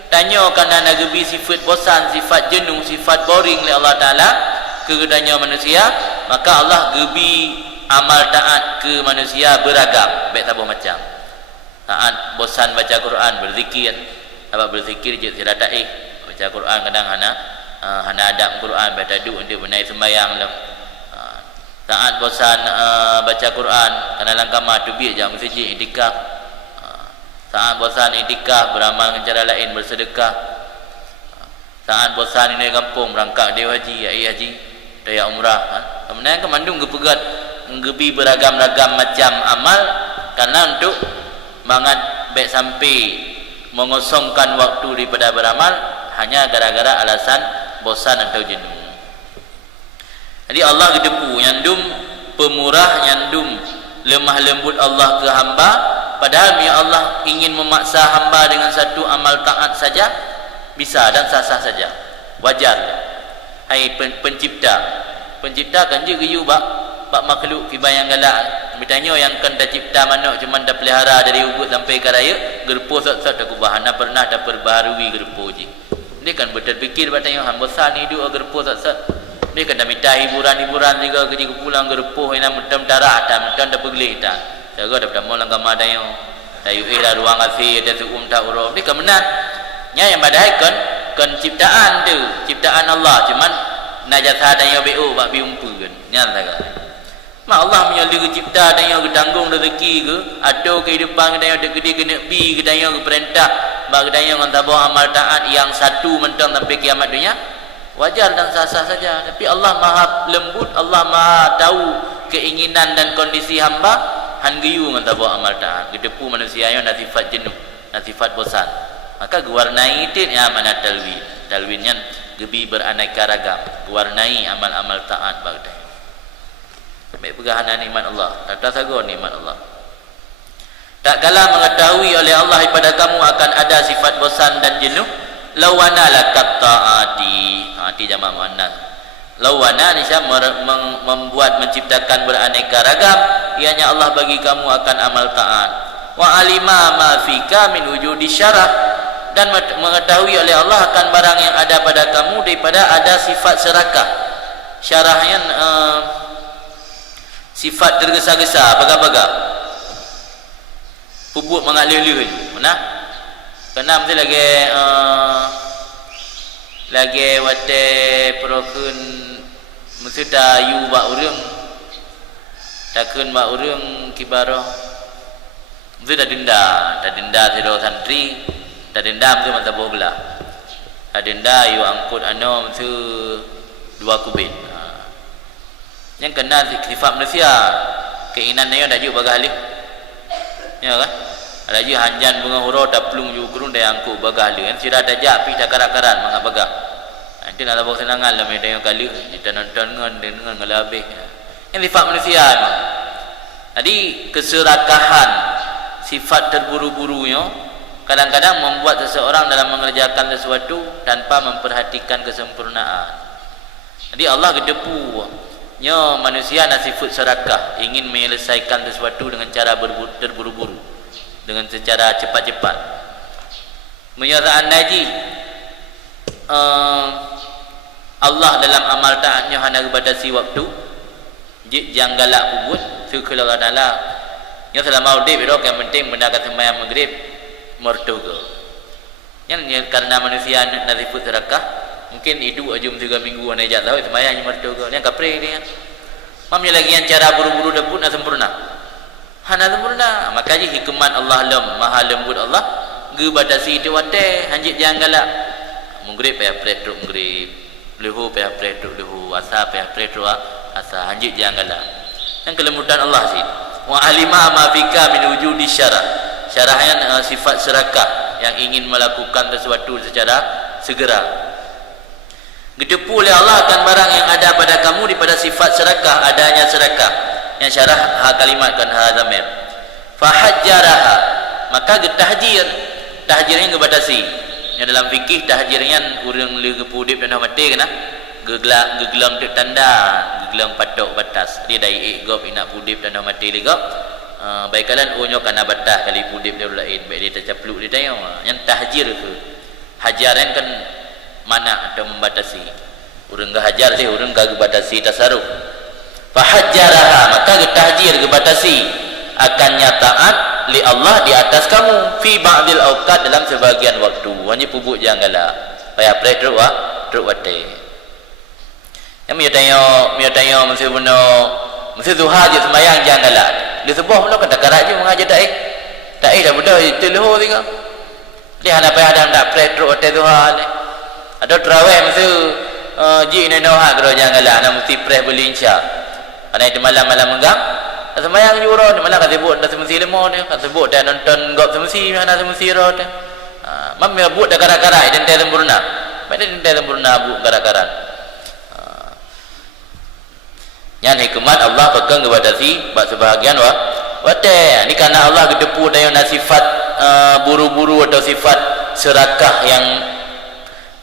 tanya kerana nagebi sifat bosan, sifat jenuh, sifat boring oleh Allah Ta'ala kepadanya manusia, maka Allah gebi amal taat ke manusia beragam, baik tabuh macam taat bosan baca Quran, berzikir, apa berzikir je tidak taih, baca Quran kadang hana adab Quran, baca duk dia benai sembahyang lah. Taat bosan baca Quran kerana dalam kamar tu biar jangan masjid iktikaf. Taat bosan iktikaf, beramal dengan cara lain, bersedekah. Taat bosan ini kampung berangkat dia haji, ai haji, daya umrah. Kemudian kemandung kepegat ngebi beragam-ragam macam amal karena untuk mangat baik sampai mengosongkan waktu daripada beramal hanya gara-gara alasan bosan atau jenuh. Jadi Allah gedepu nyandum pemurah, nyandum lemah lembut Allah ke hamba, padahal ya Allah ingin memaksa hamba dengan satu amal taat saja bisa dan sah-sah saja, wajar. Hai pencipta kan je geyu bak makhluk kibayang galak. Bertanya yang kan dah cipta mana cuma dah pelihara dari ugut sampai ke raya, gerpo sat-sat aku bahana pernah dah perbaharui gerpo je. Dia kan berterfikir bertanya hamba sah ni duk gerpo sat-sat. Dia kan dah minta hiburan juga kerja pulang gerpo ina mutam darah dah mutam dah pergi dah. jaga dah pertama lang kamar dayo dayu dah ruang asih ada suum tak uruf ni kemenan nya yang badai kan ciptaan tu ciptaan Allah cuman najasa dayo bu bak biumpu kan nya tak mak Allah punya dia cipta dayo tanggung rezeki ke ada kehidupan dayo dak gede kena bi ke dayo perintah bak dayo ngan tabah amal taat yang satu mentang sampai kiamat dunia wajar dan sah-sah saja tapi Allah Maha lembut Allah Maha tahu keinginan dan kondisi hamba han geyu ngan tabah amal taat gedepu manusia yang ada sifat jenuh ada sifat bosan maka gewarnai itu ya mana talwinnya gebi beraneka ragam gewarnai amal-amal taat bagdai baik pegahan nikmat Allah tak sago nikmat Allah tak kala mengetahui oleh Allah kepada kamu akan ada sifat bosan dan jenuh lawana lakat taati hati jamak muannas lawana ni membuat menciptakan beraneka ragam ianya Allah bagi kamu akan amal taat wa alima ma fika min wujudi syarah dan mengetahui oleh Allah akan barang yang ada pada kamu daripada ada sifat serakah syarahnya sifat tergesa-gesa baga-baga pupuk mengalir-alir mana kena mesti lagi wate perokun mesti tayu bak urang takun bak urang kibarah mesti dah denda siro santri dah denda mesti mata bola dah denda yu angkut ano mesti 2 kubit yang kena sifat manusia keinginan dia dah juga bagah alik ya kan ada je hanjan bunga hurau dah pelung ju kurung dah angkut bagah alik kan sira dah jak pi dah karat-karat mangap bagah nanti nak labok senangan lah medan yang kali kita nonton dengan ngelabih yang sifat manusia memang jadi keserakahan sifat terburu-burunya kadang-kadang membuat seseorang dalam mengerjakan sesuatu tanpa memperhatikan kesempurnaan jadi Allah gedepu nya manusia nak sifat serakah ingin menyelesaikan sesuatu dengan cara terburu-buru dengan secara cepat-cepat menyatakan naji Allah dalam amal taatnya hanya batasi waktu jangan galak pubut sekala kadala nya selama udip itu yang penting mendapat sembahyang maghrib mertuga yang karena manusia nak sifat serakah mungkin hidup aja 3 minggu ane jak tahu sembahyang mertuga ni kapre dia mamnya lagi yang cara buru-buru debut nak sempurna hana sempurna maka ji hikmat Allah maha lembut Allah ge batasi itu wate hanjit jangan galak maghrib payah pretruk maghrib lehu payah pretruk lehu asa payah pretruk asa hanjit jangan galak yang kelembutan Allah sih wa alima ma fika min wujudi syarahnya sifat serakah yang ingin melakukan sesuatu secara segera gedepu oleh Allah akan barang yang ada pada kamu daripada sifat serakah adanya serakah yang syarah kalimat kan zamir fahajjaraha maka getahjir tahjirnya ngebatasi yang dalam fikih tahjirnya urang le gepudip dan mati kena gegelang tek tanda gegelang patok batas dia dai gop ina pudip dan mati le gop baikalan onyo kana batas kali pudip dia lain baik dia tercapluk dia tayang yang tahjir tu hajaran kan mana atau membatasi urang hajar sih urang batasi tasarruf fahajjaraha maka tahjir gebatasi akan nyataat li Allah di atas kamu fi ba'dil awqat dalam sebagian waktu hanya pubuk jangan galak payah pre truk wate yang dia tanya mesti benar mesti zuhar je sembahyang jangan galak dia sebuah pula kata karat je mengajar tak dah betul itu leho tengok dia hana payah dah pre truk wate zuhar ni ada terawih mesti ji ni noha kalau jangan galak nak mesti pre beli insya ada itu malam-malam menggang sembahyang juro ni malah kata sebut dah semesti lemah ni kata sebut dah nonton gop semesti mana semesti rot mam dia buat dah karat-karat dan tak sempurna macam dia tak sempurna buat karat-karat yang hikmat Allah pegang kebatasi bab sebahagian wate ni karena Allah gedepu dengan sifat buru-buru atau sifat serakah yang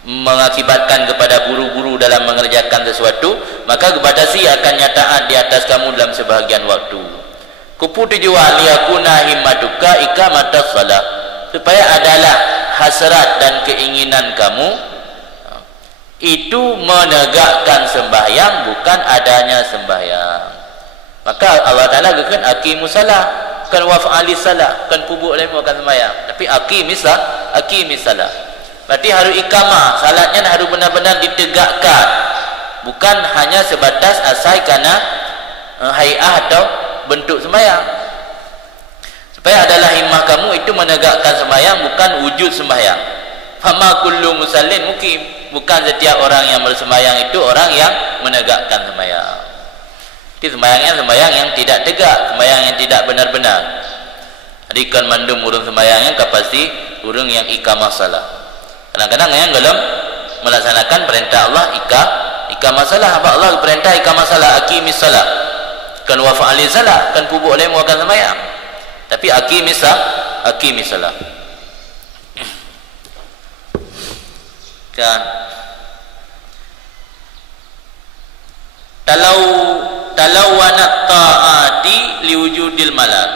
mengakibatkan kepada buru-buru dalam mengerjakan sesuatu maka kebatasi akan nyataan di atas kamu dalam sebahagian waktu kupu tujuan liyakuna himmatuka ikamatas salat supaya adalah hasrat dan keinginan kamu itu menegakkan sembahyang bukan adanya sembahyang maka Allah Ta'ala gekan aqimus salat kan waf'ali salah, kan pubuk lemu akan sembahyang. Tapi aqimis salah. Berarti harus iqamah, salatnya harus benar-benar ditegakkan. Bukan hanya sebatas asal kerana hai'ah atau bentuk sembahyang. Supaya adalah himmah kamu itu menegakkan sembahyang, bukan wujud sembahyang. Fama kullu musallin mukim, bukan setiap orang yang bersembahyang itu orang yang menegakkan sembahyang. Itu sembahyang yang tidak tegak, sembahyang yang tidak benar-benar. Jadi kan mandum urung sembahyangnya kapasti urung yang iqamah salah. Kadang-kadang yang dalam melaksanakan perintah Allah iqamah salah. Apa Allah perintah iqamah salah, aqimis salah. Kan wafa'ali salah, kan pubuk lemu akan sembahyang. Tapi aqimis salah. Kan talawwanat ta'ati liwujudil malal,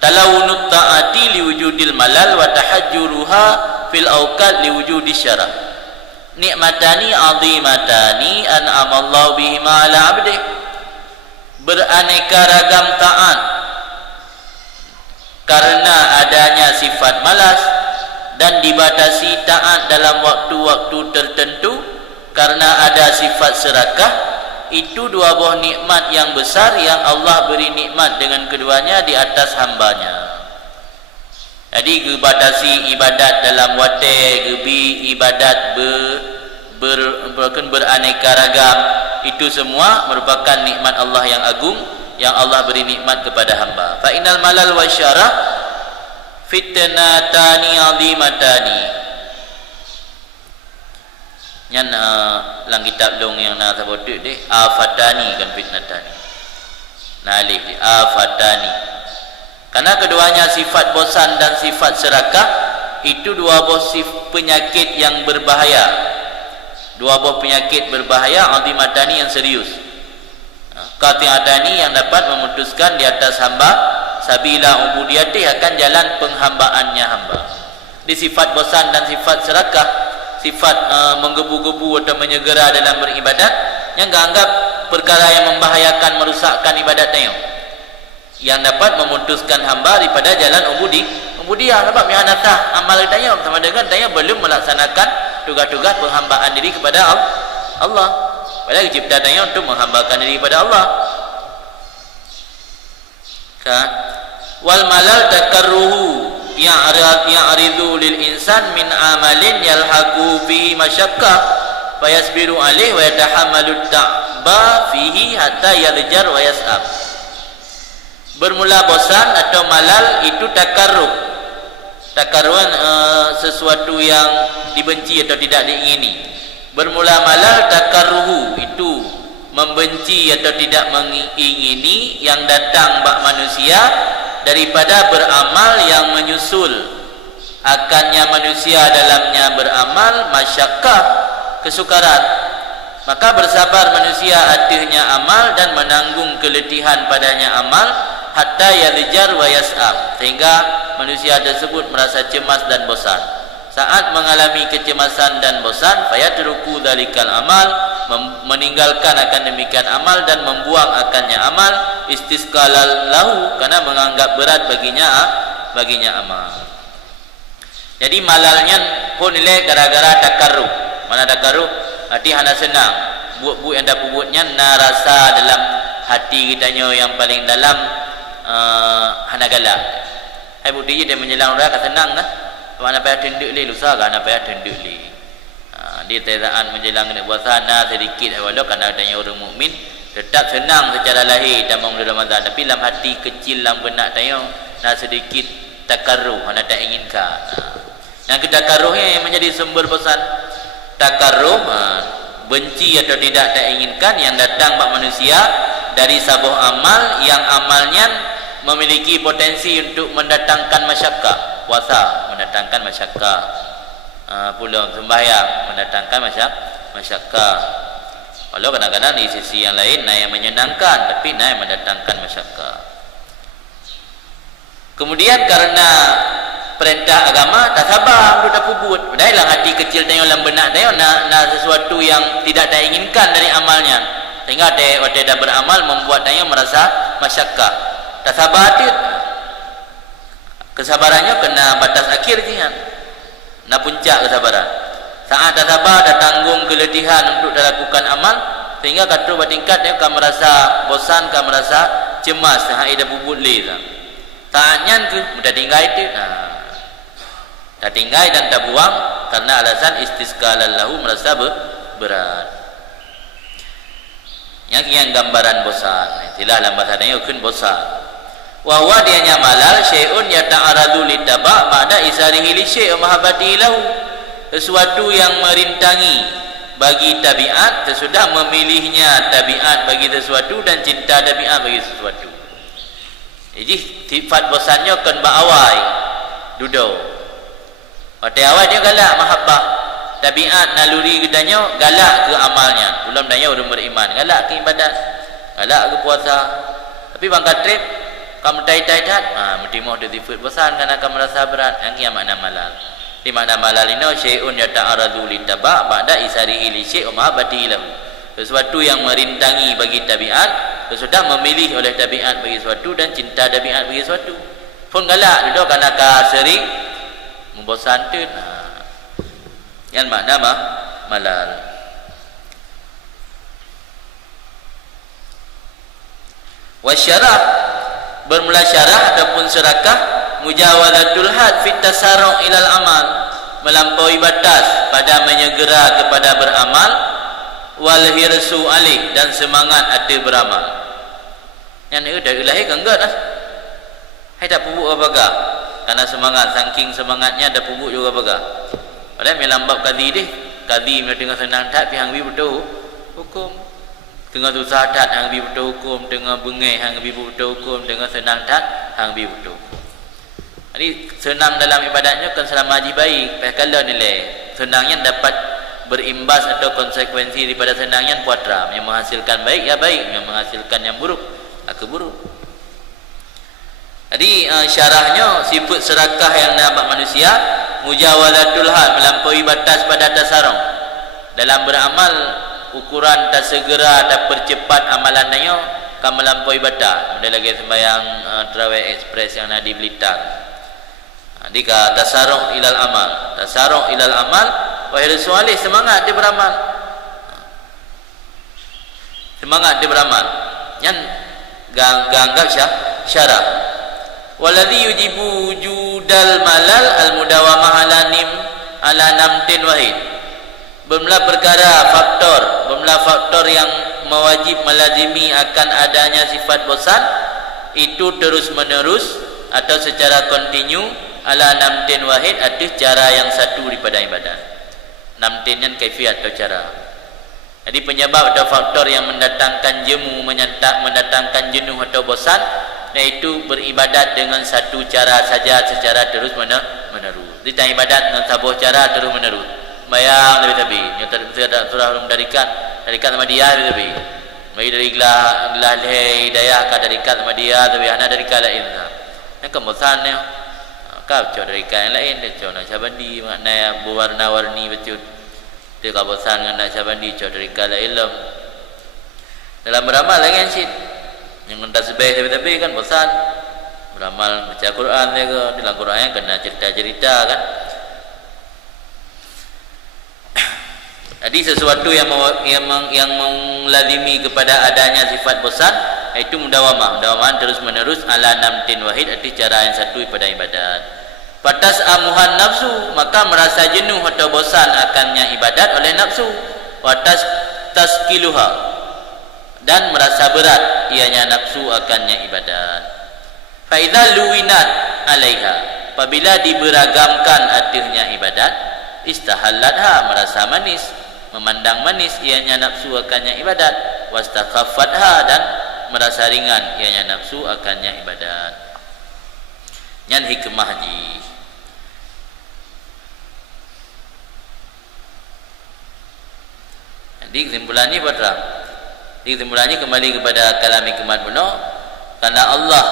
talawunut ta'ati liwujudil malal wa tahajjuruha fil awqat liwujudis syarah. Nikmatani azimatani an'amallahu bihima ala abdih, beraneka ragam taat karena adanya sifat malas, dan dibatasi taat dalam waktu-waktu tertentu karena ada sifat serakah. Itu dua buah nikmat yang besar yang Allah beri nikmat dengan keduanya di atas hambanya. Jadi dibatasi ibadat dalam wate, gebi ibadat beraneka ragam, itu semua merupakan nikmat Allah yang agung yang Allah beri nikmat kepada hamba. Fa innal malal wasyarah fitnatani azimatani. Yang lang kitab dong yang nak sebut deh, afatani kan fitnatani. Nah alif di afatani. Karena keduanya sifat bosan dan sifat serakah itu dua buah penyakit yang berbahaya. Dua buah penyakit berbahaya azimatani yang serius. Qati'atani yang dapat memutuskan di atas hamba sabila ubudiyati, akan jalan penghambaannya hamba. Di sifat bosan dan sifat serakah, sifat menggebu-gebu atau menyegera dalam beribadat, yang anggap perkara yang membahayakan, merusakkan ibadatnya, yang dapat memutuskan hamba daripada jalan ubudiyah. Sebab yang natah amal tanya sama dengan tanya belum melaksanakan tugas-tugas penghambaan diri kepada Allah. Padahal cipta tanya untuk menghambakan diri kepada Allah. Kan? Wal malal takarruhu ya'ridu lil insan min amalin yalhaqu fihi masyaqqah fayasbiru alaihi wa yatahammalu ta'ba fihi hatta yadjar wa yas'ab. Bermula bosan atau malal itu takarruh. Takarruhan sesuatu yang dibenci atau tidak diingini. Bermula malal takarruhu itu membenci atau tidak mengingini yang datang bak manusia daripada beramal yang menyusul akannya manusia dalamnya beramal masyaqqah, kesukaran. Maka bersabar manusia akhirnya amal dan menanggung keletihan padanya amal hatta yadjar wa yas'ab, sehingga manusia tersebut merasa cemas dan bosan. Saat mengalami kecemasan dan bosan, fayatruku dzalikal amal, meninggalkan akan demikian amal dan membuang akannya amal, istisqalal lahu, karena menganggap berat baginya amal. Jadi malalnya pun nilai gara-gara takarruh. Mana takarruh? Hati hana senang. Buat-buat yang dah buatnya na rasa dalam hati kitanya yang paling dalam hana galak. Hai budi dia menjelang orang kata senang lah. Mana payah tunduk li lusa kan payah tunduk li. Dia tezaan menjelang ni puasa na sedikit walau kan adanya orang mukmin tetap senang secara lahir dalam bulan Ramadan, tapi dalam hati kecil dalam benak tanya na sedikit takarruh, ana tak inginkan. Yang takarruhnya yang menjadi sumber bosan. Takarruh benci atau tidak tak inginkan yang datang bak manusia dari sebuah amal yang amalnya memiliki potensi untuk mendatangkan masyaqqah. Puasa mendatangkan masyaqqah, pulang sembahyang mendatangkan masyaqqah. Walau kadang-kadang di sisi yang lain yang menyenangkan, tapi yang mendatangkan masyaqqah. Kemudian karena perintah agama tak sabar untuk dapat buat. Padahal hati kecil tengok dalam benak tengok nak sesuatu yang tidak diinginkan dari amalnya, sehingga waktu dah beramal membuat tengok merasa masyaqqah. Tak sabar hati Kesabarannya kena batas akhir je kan. Nak puncak kesabaran. Saat dah sabar, dah tanggung keletihan untuk dah lakukan amal, sehingga kata bertingkat dia akan merasa bosan, akan merasa cemas, hai dah bubut le dah. Saatnya ke dah tinggal itu. Dah tinggal dan dah buang karena alasan istisqalan lahu, merasa berat. Yang gambaran bosan. Itulah dalam bahasa Melayu kun bosan. Wa huwa dianya malal syai'un yata'aradu litaba' ba'da isarihi li syai' wa mahabbati lahu. Sesuatu yang merintangi bagi tabiat sesudah memilihnya tabiat bagi sesuatu dan cinta tabiat bagi sesuatu. Jadi sifat bosannya kan ba'awai duduk. Pada awal dia galak mahabbah. Tabiat naluri gedanya galak ke amalnya. Belum danya orang beriman, galak ke ibadat, galak ke puasa. Tapi bangkat trip kamu tai-tai-tai, mesti mau sifat bosan kan akan merasa berat. Yang makna malal. Di makna malal ini syai'un yata'aradu litaba' ba'da isarihi li syai' wa mahabbati lahu. Sesuatu yang merintangi bagi tabiat sesudah memilih oleh tabiat bagi sesuatu dan cinta tabiat bagi sesuatu. Pun galak duduk kan akan sering membosankan. Yang makna malal. Wasyarah, bermula syarah ataupun serakah, mujawazatul had fit tasarru' ilal amal, melampaui batas pada menyegera kepada beramal, wal hirsu alih, dan semangat ada beramal. Yang ini dah ilahi kan enggak dah. Hai tak pupuk apa-apa. Karena semangat, saking semangatnya ada pupuk juga apa-apa. Padahal melambap kadi deh. Kadi bila tengah senang tak pihang bi betul hukum. Tengah susah tak hang bi betul hukum, tengah bengai hang bi betul hukum, tengah senang tak hang bi betul hukum. Jadi senang dalam ibadatnya kan selama haji baik, kalau nilai senangnya dapat berimbas atau konsekuensi daripada senangnya puatra, yang menghasilkan baik ya baik, yang menghasilkan yang buruk aku buruk. Jadi syarahnya sifat serakah yang dapat manusia mujawazatul had, melampaui batas pada tasarruf dalam beramal, ukuran tak segera tak percepat amalannya kan melampaui batas. Ada lagi sembahyang Terawih Express yang ada di Blitar. Jika tasarruf ilal amal, tasarruf ilal amal wa hirsu alih, semangat dia beramal, semangat dia beramal. Yang ganggap syarah. Waladhi yujibu judal malal al-mudawamah ala namtin wahid. Bermula perkara faktor yang mewajib melazimi akan adanya sifat bosan itu terus menerus atau secara kontinu ala namtin wahid, ada cara yang satu daripada ibadat. Namtin yang kaifiat atau cara. Jadi penyebab atau faktor yang mendatangkan jemu, mendatangkan jenuh atau bosan, iaitu beribadat dengan satu cara saja secara terus menerus. Kita ibadat dengan sebuah cara terus menerus. Bayang lebih-lebih. Yang terdapat surah Al-Darikat sama dia lebih-lebih. Bagi dari gelah hidayah ka darikat sama dia lebih ana darikat lain. Yang kemosan ni. Kau cakap darikat yang lain, dia cakap Naqsyabandi makna berwarna-warni betul. Dia kau bosan dengan Naqsyabandi, cakap darikat lain. Dalam beramal lagi ansyid. Yang hendak sebeh tapi kan bosan. Beramal baca Quran dia ke, dalam Quran yang kena cerita-cerita kan. Jadi sesuatu yang melazimi kepada adanya sifat bosan, iaitu mudawamah terus menerus ala namtin wahid, arti cara yang satu pada ibadat. Patas amuhan nafsu, maka merasa jenuh atau bosan akannya ibadat oleh nafsu. Watas taskiluha, dan merasa berat ianya nafsu akannya ibadat. Faidha luwinat alaiha, apabila diberagamkan artinya ibadat, istahallatha, merasa manis, memandang manis ianya nafsu akannya ibadat, wastaqaffatha, dan merasa ringan ianya nafsu akannya ibadat. Yang hikmah ji. Jadi kesimpulan ini berapa? Kesimpulannya kembali kepada kalam hikmat benar, karena Allah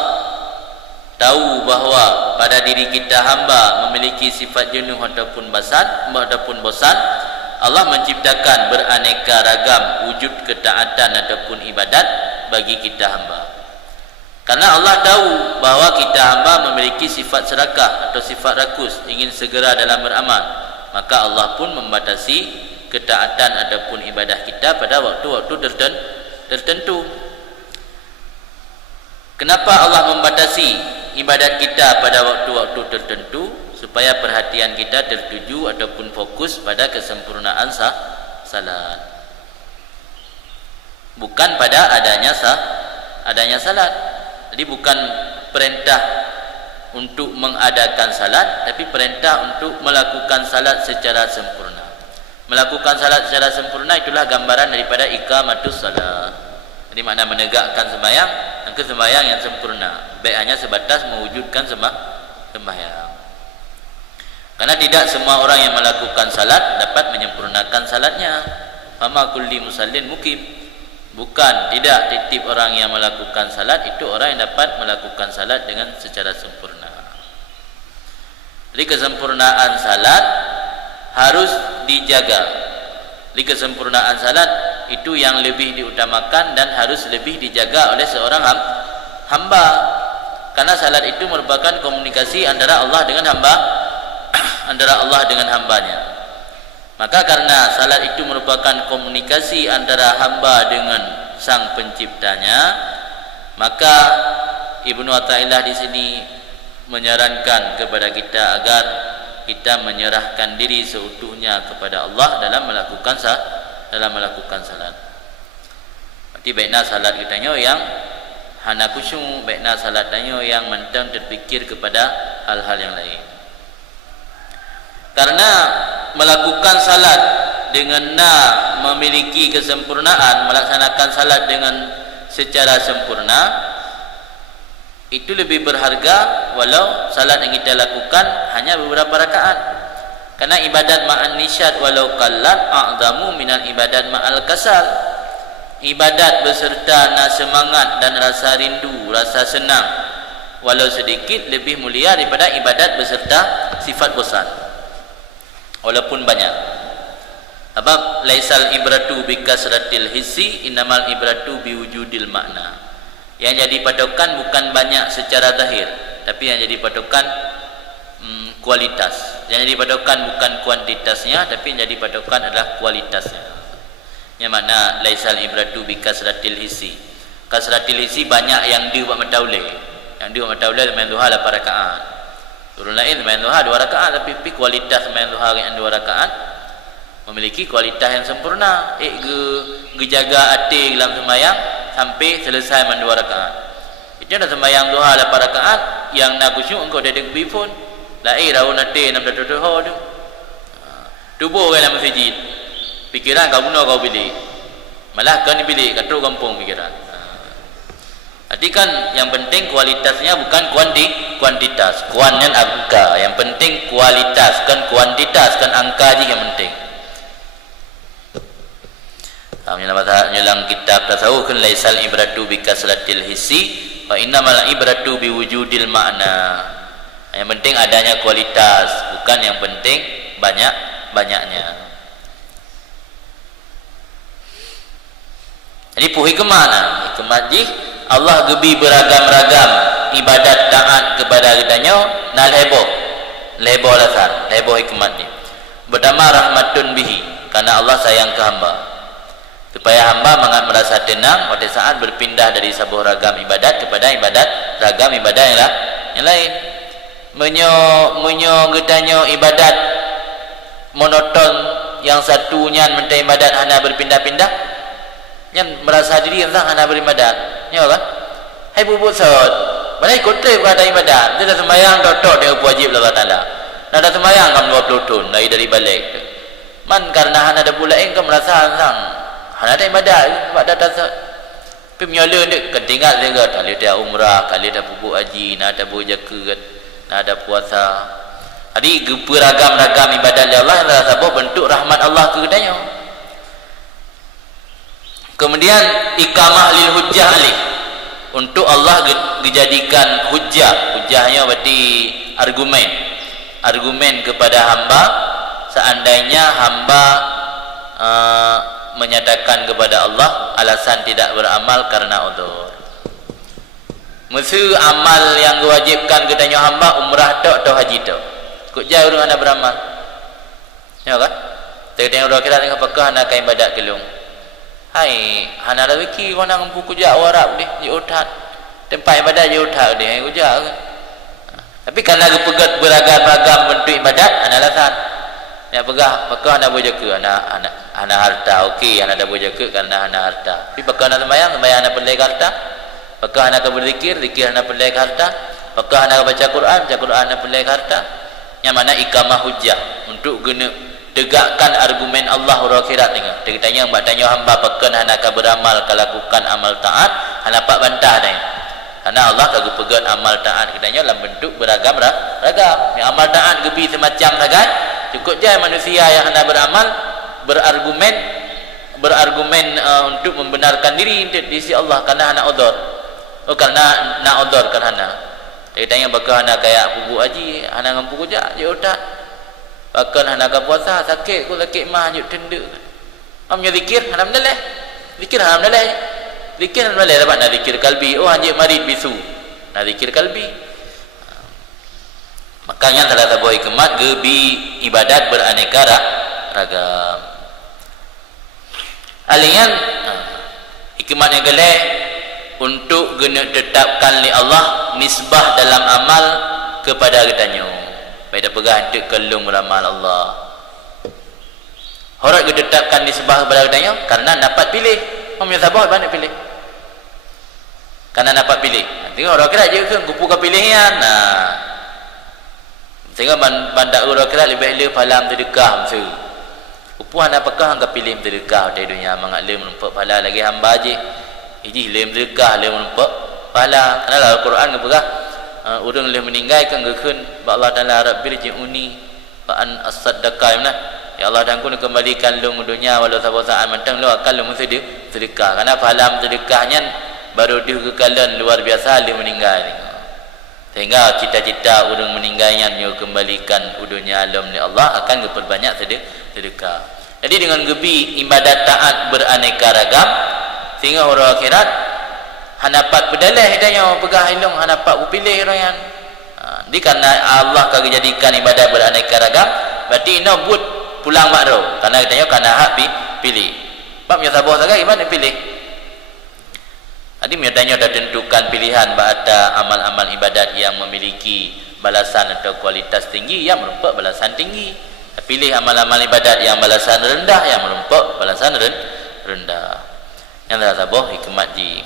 tahu bahawa pada diri kita hamba memiliki sifat jenuh ataupun bosan. Allah menciptakan beraneka ragam wujud ketaatan ataupun ibadat bagi kita hamba. Karena Allah tahu bahawa kita hamba memiliki sifat serakah atau sifat rakus, ingin segera dalam beramal, maka Allah pun membatasi ketaatan ataupun ibadah kita pada waktu-waktu tertentu. Kenapa Allah membatasi ibadat kita pada waktu-waktu tertentu? Supaya perhatian kita tertuju ataupun fokus pada kesempurnaan salat, bukan pada adanya salat. Jadi bukan perintah untuk mengadakan salat, tapi perintah untuk melakukan salat secara sempurna. Melakukan salat secara sempurna itulah gambaran daripada iqamatus salat. Jadi makna menegakkan sembahyang, angka sembahyang yang sempurna, baik hanya sebatas mewujudkan sembahyang. Karena tidak semua orang yang melakukan salat dapat menyempurnakan salatnya. Fama kulli musallin mukim. Bukan, tidak titip orang yang melakukan salat itu orang yang dapat melakukan salat dengan secara sempurna. Jadi kesempurnaan salat harus dijaga. Jadi kesempurnaan salat itu yang lebih diutamakan dan harus lebih dijaga oleh seorang hamba. Karena salat itu merupakan komunikasi antara Allah dengan hambanya. Maka karena salat itu merupakan komunikasi antara hamba dengan sang penciptanya, maka Ibnu Athaillah di sini menyarankan kepada kita agar kita menyerahkan diri seutuhnya kepada Allah dalam melakukan salat. Berarti baiklah salat kita yang hana khusyuk, baiklah salat yang mentang terfikir kepada hal-hal yang lain. Karena melakukan salat dengan memiliki kesempurnaan, melaksanakan salat dengan secara sempurna itu lebih berharga walau salat yang kita lakukan hanya beberapa rakaat. Karena ibadat ma'an nisyad walau qallat a'zamu minal ibadat ma'al kasal. Ibadat beserta semangat dan rasa rindu, rasa senang walau sedikit lebih mulia daripada ibadat beserta sifat bosan walaupun banyak. Sebab laisal ibratu bikasratil hissi innamal ibratu biwujudil makna. Yang jadi patokan bukan banyak secara zahir, tapi yang jadi patokan kualitas. Yang jadi patokan bukan kuantitasnya, tapi yang jadi patokan adalah kualitasnya. Yang makna laisal ibratu bikasratil hissi. Kasratil hissi banyak yang dia buat mataulih. Yang dia buat mataulih main duha 8 rakaat. Turun lain main duha 2 rakaat, tapi kualitas main duha yang 2 rakaat memiliki kualitas yang sempurna. Jaga hati dalam sembahyang sampai selesai main 2 rakaat. Itu dah sembahyang duha 8 rakaat yang nak khusyuk engkau dah dekat pun. Lain raun hati nak berdoa tu. Tubuh orang dalam masjid. Pikiran kau guna kau bilik. Malah kau ni bilik kat kampung pikiran. Jadi kan yang penting kualitasnya bukan kuantitas. Kuan dan angka. Yang penting kualitas, kan kuantitas, kan angka je yang penting. Menyelang kitab tasawuf kan laisal ibratu bikasratil hissi wa innamal ibratu biwujudil makna. Yang penting adanya kualitas, bukan yang penting banyaknya. Jadi puhi ke mana? Hikmat ji Allah gebi beragam-ragam ibadat taat kepada kitanya na lebo lasan lebo hikmat ni berdama rahmatun bihi, karena Allah sayang ke hamba supaya hamba merasa tenang pada saat berpindah dari sebuah ragam ibadat kepada ragam ibadat yang lain. Menyo getanya ibadat monoton yang satunya mentah ibadat hanya berpindah-pindah, yang merasa diri yang hanya beribadat. Ya kan? Hai bubuk saud. Balai kote pada ibadat. Dia dah sembahyang tok dia wajib Allah Taala. Dah sembahyang kam 20 tahun dari balik. Man karena hana ada pula engkau merasa sang. Hana ada ibadat sebab dah tak. Pi menyola dek ketinggal dia kali dia umrah, kali dia bubuk haji, nak ada berjaka, nak ada puasa. Jadi beragam-ragam ibadat Allah adalah sebab bentuk rahmat Allah ke kedanya. Kemudian iqamah lil hujjah alih, untuk Allah dijadikan hujjahnya berarti argumen kepada hamba seandainya hamba menyatakan kepada Allah alasan tidak beramal karena udzur. Musuh amal yang diwajibkan katanya hamba umrah tok atau haji tok. Kok jauh dengan anda beramal. Ya kan? Tengok orang kira tengok pakah nak kain badak kelung. Hai, hana ada wiki kau nak empu kujak warap ni, di utat. Tempat ibadat di utat dia, kujak kan. Tapi kalau pegat beragam-agam bentuk ibadat, ana alasan. Ya pegah, pakah anda boleh jaga, ana harta, okey, anda dah boleh jaga kerana ana harta. Tapi pakah anda sembahyang anda pelai harta. Pakah anda berzikir, zikir anda pelai harta. Pakah anda baca Quran anda pelai harta. Yang mana ikamah hujjah untuk guna tegakkan argumen Allah huruf akhirat tengok. Dia tanya mbak tanya hamba pakan anda akan beramal kalau lakukan amal taat, anda dapat bantah dah. Karena Allah kagak pegat amal taat katanya dalam bentuk beragam. Yang amal taat gebi semacam sagat, cukup je manusia yang anda beramal berargumen untuk membenarkan diri di sisi Allah karena anak odor. Oh karena nak odor kerana. Dia tanya bakal anak kayak pubu haji, anak ngampu kujak je otak. Bakal anak ke puasa sakit, aku sakit mah je tenda. Amnya zikir alhamdulillah. Zikir alhamdulillah. Zikir alhamdulillah dapat nak zikir kalbi. Oh anjing marid bisu. Nak zikir kalbi. Makanya salah satu hikmat gebi ibadat beraneka ragam. Alian hikmat yang geleh untuk guna tetapkan li Allah nisbah dalam amal kepada katanya. Baik dah pegah untuk kelung beramal Allah. Horat ditetapkan nisbah kepada katanya karena dapat pilih. Orang yang sabar banyak pilih. Karena dapat pilih. Tengok orang kira je kan kupu ke pilihan. Nah. Tengok bandak orang kira lebih le pahala sedekah mesti. Kupu anda apakah angka pilih sedekah di dunia mangak le menumpak pahala lagi hamba je. Ini lem sedekah lem menumpak pahala. Karena Al-Quran kata orang leh meninggal kan gekun ba Allah Taala rabbil ji'uni fa an as-sadaqah mana ya Allah dan kun kembalikan lu dunia walau saat mentang lu akan lu mesti sedekah karena pahala sedekahnya baru dikekalan luar biasa dia meninggal sehingga cita-cita orang meninggalnya nyu kembalikan dunia alam ni Allah akan berbanyak sedekah. Jadi dengan gebi ibadat taat beraneka ragam sehingga orang akhirat hanapat berdalih hidayah pegah ilung hanapat berpilih rayan. Jadi karena Allah kagak jadikan ibadat beraneka ragam berarti ina buat pulang makro karena katanya karena hak pilih. Bab yang sabar sangat gimana pilih. Jadi misalnya dah tentukan pilihan pada amal-amal ibadat yang memiliki balasan atau kualitas tinggi yang merupakan balasan tinggi. Pilih amal-amal ibadat yang balasan rendah yang merupakan balasan rendah. Yang dah sabar hikmat ji.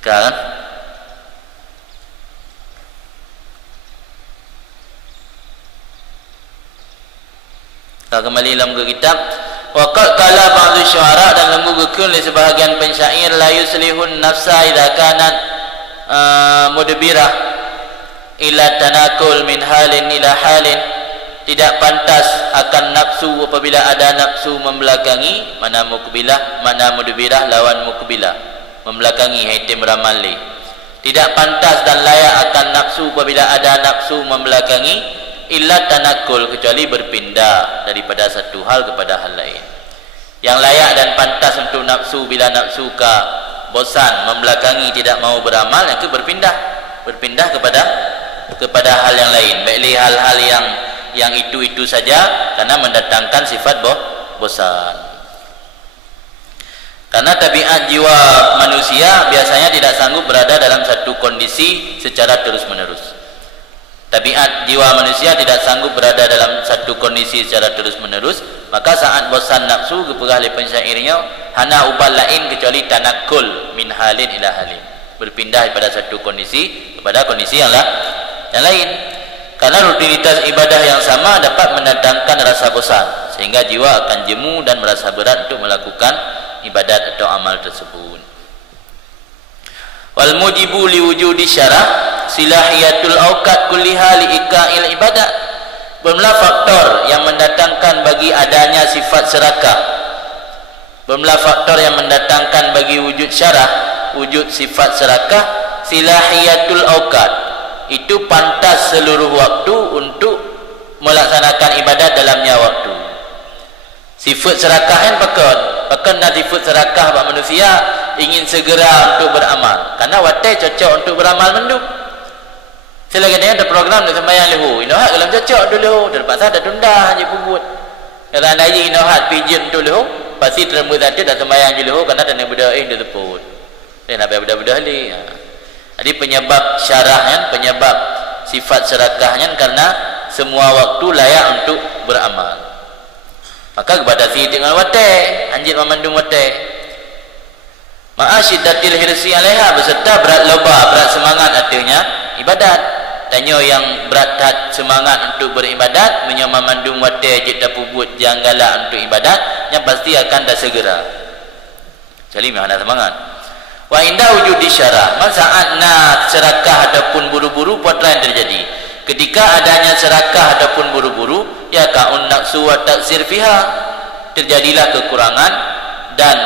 Kan? Kita kembali dalam kitab waqad qala ba'dhu syu'ara dan lembu gekun oleh sebahagian pensyair la yuslihun nafsa idza kanat mudbirah ila tanakul min halin ila halin. Tidak pantas akan nafsu apabila ada nafsu membelakangi mana mukbilah mana mudbirah lawan mukbilah membelakangi item ramali. Tidak pantas dan layak akan nafsu apabila ada nafsu membelakangi illa tanakul kecuali berpindah daripada satu hal kepada hal lain. Yang layak dan pantas untuk nafsu bila nafsu ka bosan membelakangi tidak mau beramal itu berpindah kepada hal yang lain. Baiklah hal-hal yang itu saja karena mendatangkan sifat bosan. Karena tabiat jiwa manusia biasanya tidak sanggup berada dalam satu kondisi secara terus-menerus. Tabiat jiwa manusia tidak sanggup berada dalam satu kondisi secara terus-menerus, maka saat bosan nafsu kepegah oleh pensyairnya hana ubah lain kecuali tanakul min halin ila halin, berpindah daripada satu kondisi kepada kondisi yang lain. Karena rutinitas ibadah yang sama dapat mendatangkan rasa bosan sehingga jiwa akan jemu dan merasa berat untuk melakukan ibadat atau amal tersebut. Wal mujibu liwujudi syarah silahiyatul awqat kulliha liika'il ibadat. Bermula faktor yang mendatangkan bagi adanya sifat serakah. Bermula faktor yang mendatangkan bagi wujud syarah, wujud sifat serakah, silahiyatul awqat. Itu pantas seluruh waktu untuk melaksanakan ibadat dalamnya waktu. Sifat serakah kan pakon nak sifat serakah bak manusia ingin segera untuk beramal. Karena watai cocok untuk beramal menduk. Selagi ada program untuk sembahyang lehu, inohat kalau cocok untuk lehu, terpaksa dah tunda je pubut. Kalau ada je inohat pijin untuk lehu, pasti terima tadi dah sembahyang je lehu karena ada benda dia teput. Dia nak benda-benda ni. Jadi penyebab syarahnya, penyebab sifat serakahnya karena semua waktu layak untuk beramal. Maka kepada si dengan watai, anjir memandung watai. Ma'asyidatil hirsi alaiha beserta berat loba, berat semangat artinya ibadat. Tanya yang berat semangat untuk beribadat, menyamandung watai je tak pubut jangan galak untuk ibadat, yang pasti akan dah segera. Jadi memang ada semangat. Wa inda wujudi syarah, saat nak serakah ataupun buru-buru potlah yang terjadi. Ketika adanya serakah ataupun buru-buru, ya ka'un naqsu wa taksir fiha, terjadilah kekurangan dan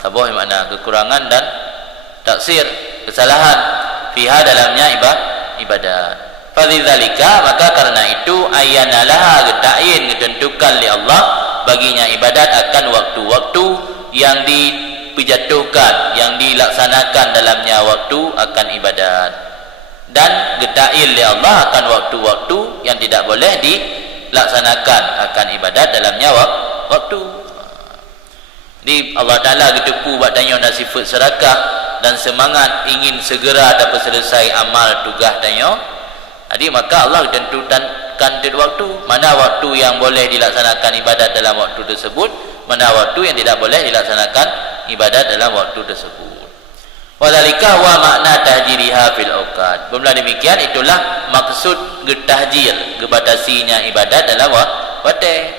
tabah makna kekurangan dan taksir, kesalahan fiha dalamnya ibadat. Fadzalika, maka karena itu ayyanalah ta'yin ditentukan oleh Allah baginya ibadat akan waktu-waktu yang dijatuhkan, yang dilaksanakan dalamnya waktu akan ibadat, dan geta'il oleh Allah akan waktu-waktu yang tidak boleh dilaksanakan akan ibadat dalamnya waktu. Jadi Allah Ta'ala gedeku buat tanya nak sifat serakah dan semangat ingin segera dapat selesai amal tugas tanya. Jadi maka Allah tentukan waktu, mana waktu yang boleh dilaksanakan ibadat dalam waktu tersebut, mana waktu yang tidak boleh dilaksanakan ibadat dalam waktu tersebut. Wadzalika wa makna tahjiriha fil awqat. Bermula demikian itulah maksud getahjir, gebatasinya ibadat dalam waktu.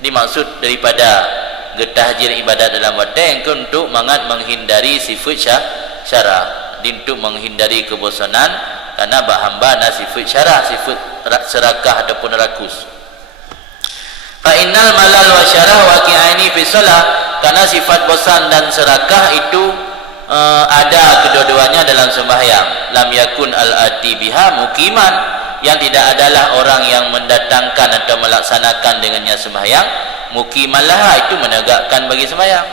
Dimaksud daripada getahjir ibadat dalam waktu yang untuk menghindari sifat syarah, untuk menghindari kebosanan karena hamba na sifat syarah, sifat serakah ataupun rakus. Fa innal malal wa syarah waqi'aini fi shalah, karena sifat bosan dan serakah itu ada kedua-duanya dalam sembahyang. Lam yakun al-ati biha muqiman, yang tidak adalah orang yang mendatangkan atau melaksanakan dengannya sembahyang. Muqimalah itu menegakkan bagi sembahyang.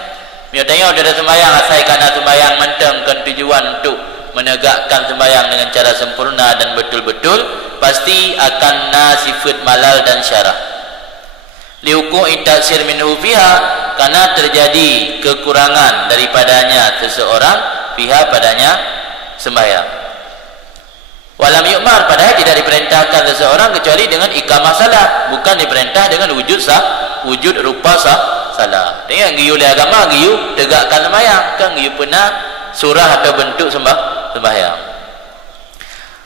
Dia tanya ada sembahyang asal kerana sembahyang mentengkan tujuan untuk menegakkan sembahyang dengan cara sempurna dan betul-betul, pasti akan sifat malal dan syarah. Liuku'i taksir minhu fiha, karena terjadi kekurangan daripadanya seseorang fiha padanya sembahyang. Walam yu'mar, padahal tidak diperintahkan seseorang kecuali dengan iqamah salat, bukan diperintah dengan wujud rupa salat. Dengan giyu oleh agama, giyu tegakkan sembahyang, kan giyu pernah surah atau bentuk sembahyang.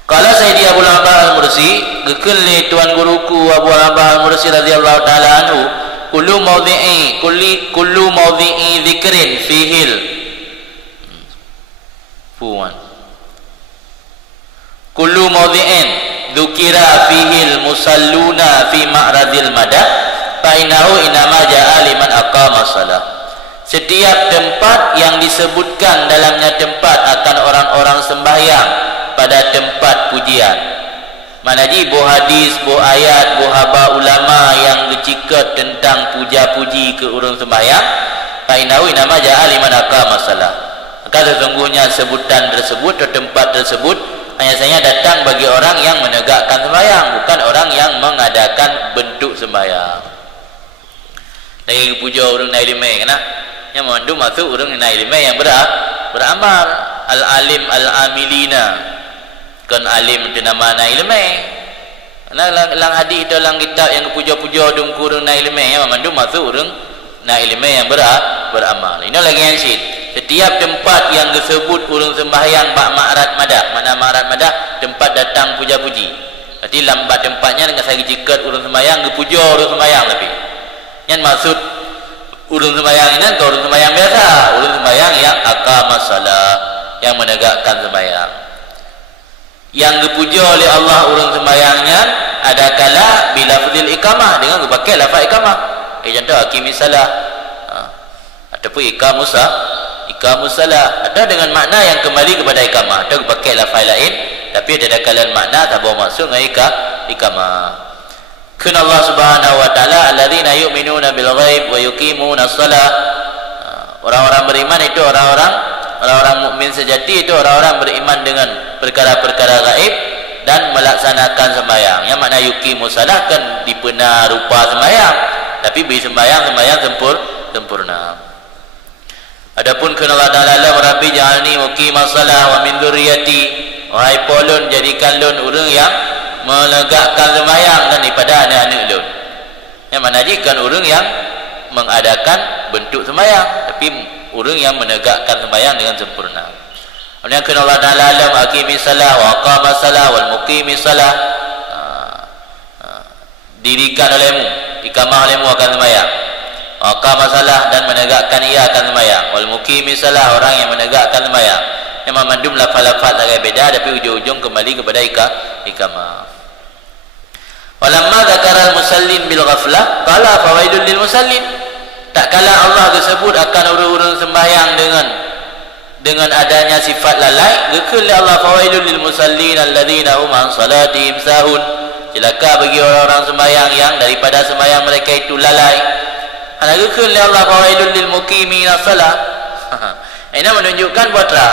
Kalau Sayyidi Abu Al-Abbas Al-Mursi, gekeli tuan guruku Abu Al-Abbas Al-Mursi radhiyallahu taala anhu, kullu mawdhi'i dzikrin fihil kullu mawdhi'in dzukira fihil musalluna fi ma'radil madah fa innahu inama ja'a liman aqama shalah. Setiap tempat yang disebutkan dalamnya tempat akan orang-orang sembahyang pada tempat pujian. Manaji bo hadis, bo ayat, bo haba ulama yang bercakap tentang puja-puji ke orang sembahyang, fa innahu inama ja'a liman aqama shalah. Maka sesungguhnya sebutan tersebut atau tempat tersebut hanya saja datang bagi orang yang menegakkan sembahyang, bukan orang yang mengadakan bentuk sembahyang. Lagi puja orang naik limai kena, yang mandu masuk orang naik limai yang beramal. Al-alim al-amilina, kan alim itu nama naik limai. Lang hadis itu lang kitab yang puja-puja dungku orang naik limai, yang mandu masuk orang naik limai yang beramal. Ini lagi yang syid. Setiap tempat yang disebut urung sembahyang bak ma'rad madah, mana ma'rad madah tempat datang puja-puji. Jadi lambat tempatnya dengan saya jikat urung sembahyang, gepuja urung sembahyang tapi. Yang maksud urung sembahyang ini atau urung sembahyang biasa, urung sembahyang yang aqama shalah, yang menegakkan sembahyang. Yang gepuja oleh Allah urung sembahyangnya adakala bila fadil iqamah, dengan pakai lafaz iqamah. Contoh aqimis salah ataupun iqamus salat, ada dengan makna yang kembali kepada iqamah, atau pakai lafaz lain tapi ada dakalan makna tak bawa maksud dengan iqamah. Kun Allah Subhanahu wa taala alladzina yu'minuna bil ghaib wa yuqimuna shalah. Orang-orang beriman itu orang-orang mukmin sejati, itu orang-orang beriman dengan perkara-perkara gaib dan melaksanakan sembahyang. Yang makna yuqimu shalah kan dipena rupa sembahyang, tapi beri sembahyang sempurna. Adapun kun Allah taala rabbi ja'alni muqimas shalah wa min dzurriyyati, wahai polun jadikan lun urang yang menegakkan sembahyang dan daripada anak-anak lun. Yang mana jadikan orang yang mengadakan bentuk sembahyang, tapi orang yang menegakkan sembahyang dengan sempurna. Kemudian kena Allah Ta'ala alam aqimis salah wa aqamas salah wal muqimis salah, dirikan olehmu, iqamah olehmu akan sembahyang, aqamas salah dan menegakkan ia akan sembahyang, wal muqimis salah orang yang menegakkan sembahyang. Memang mandum lafaz-lafaz agak beda, tapi ujung-ujung kembali kepada iqamah. Walamma dzakara al-musallin bil ghaflah qala fawaidul lil musallin. Tak kala Allah disebut akan orang-orang sembahyang dengan adanya sifat lalai, gekul Allah fawaidul lil musallin alladzina hum an salatihim sahun. Celaka bagi orang-orang sembahyang yang daripada sembahyang mereka itu lalai. Ana gekul Allah fawaidul lil muqimina salah. Ini menunjukkan bahawa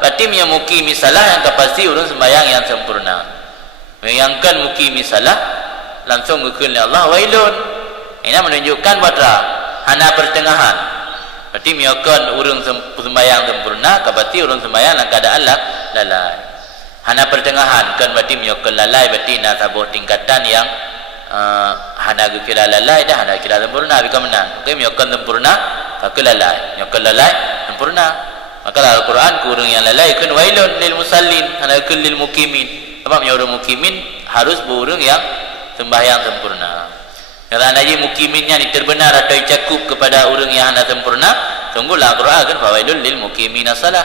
berarti yang muqimi salah yang pasti orang sembahyang yang sempurna. Yang muqimi salah langsung gekul Allah wailun. Ini menunjukkan bahawa hana pertengahan. Berarti miakan urang sembahyang sempurna, berarti urang sembahyang dalam keadaan lalai. Hana pertengahan kan berarti miakan lalai, berarti nak sabuh tingkatan yang hana kira lalai dah, hana kira sempurna bika menang. Okey, miakan sempurna, tak lalai. Miakan lalai sempurna. Maka Al-Quran kurang yang lalai kan wailun lil musallin, hana kul lil muqimin. Sebab yang orang muqimin harus berurang yang sembahyang sempurna. Kalau naji mukiminnya diterbenar atau cakup kepada orang yang hendak sempurna, sungguhlah Al-Quran kan fawailul lil mukimina salah.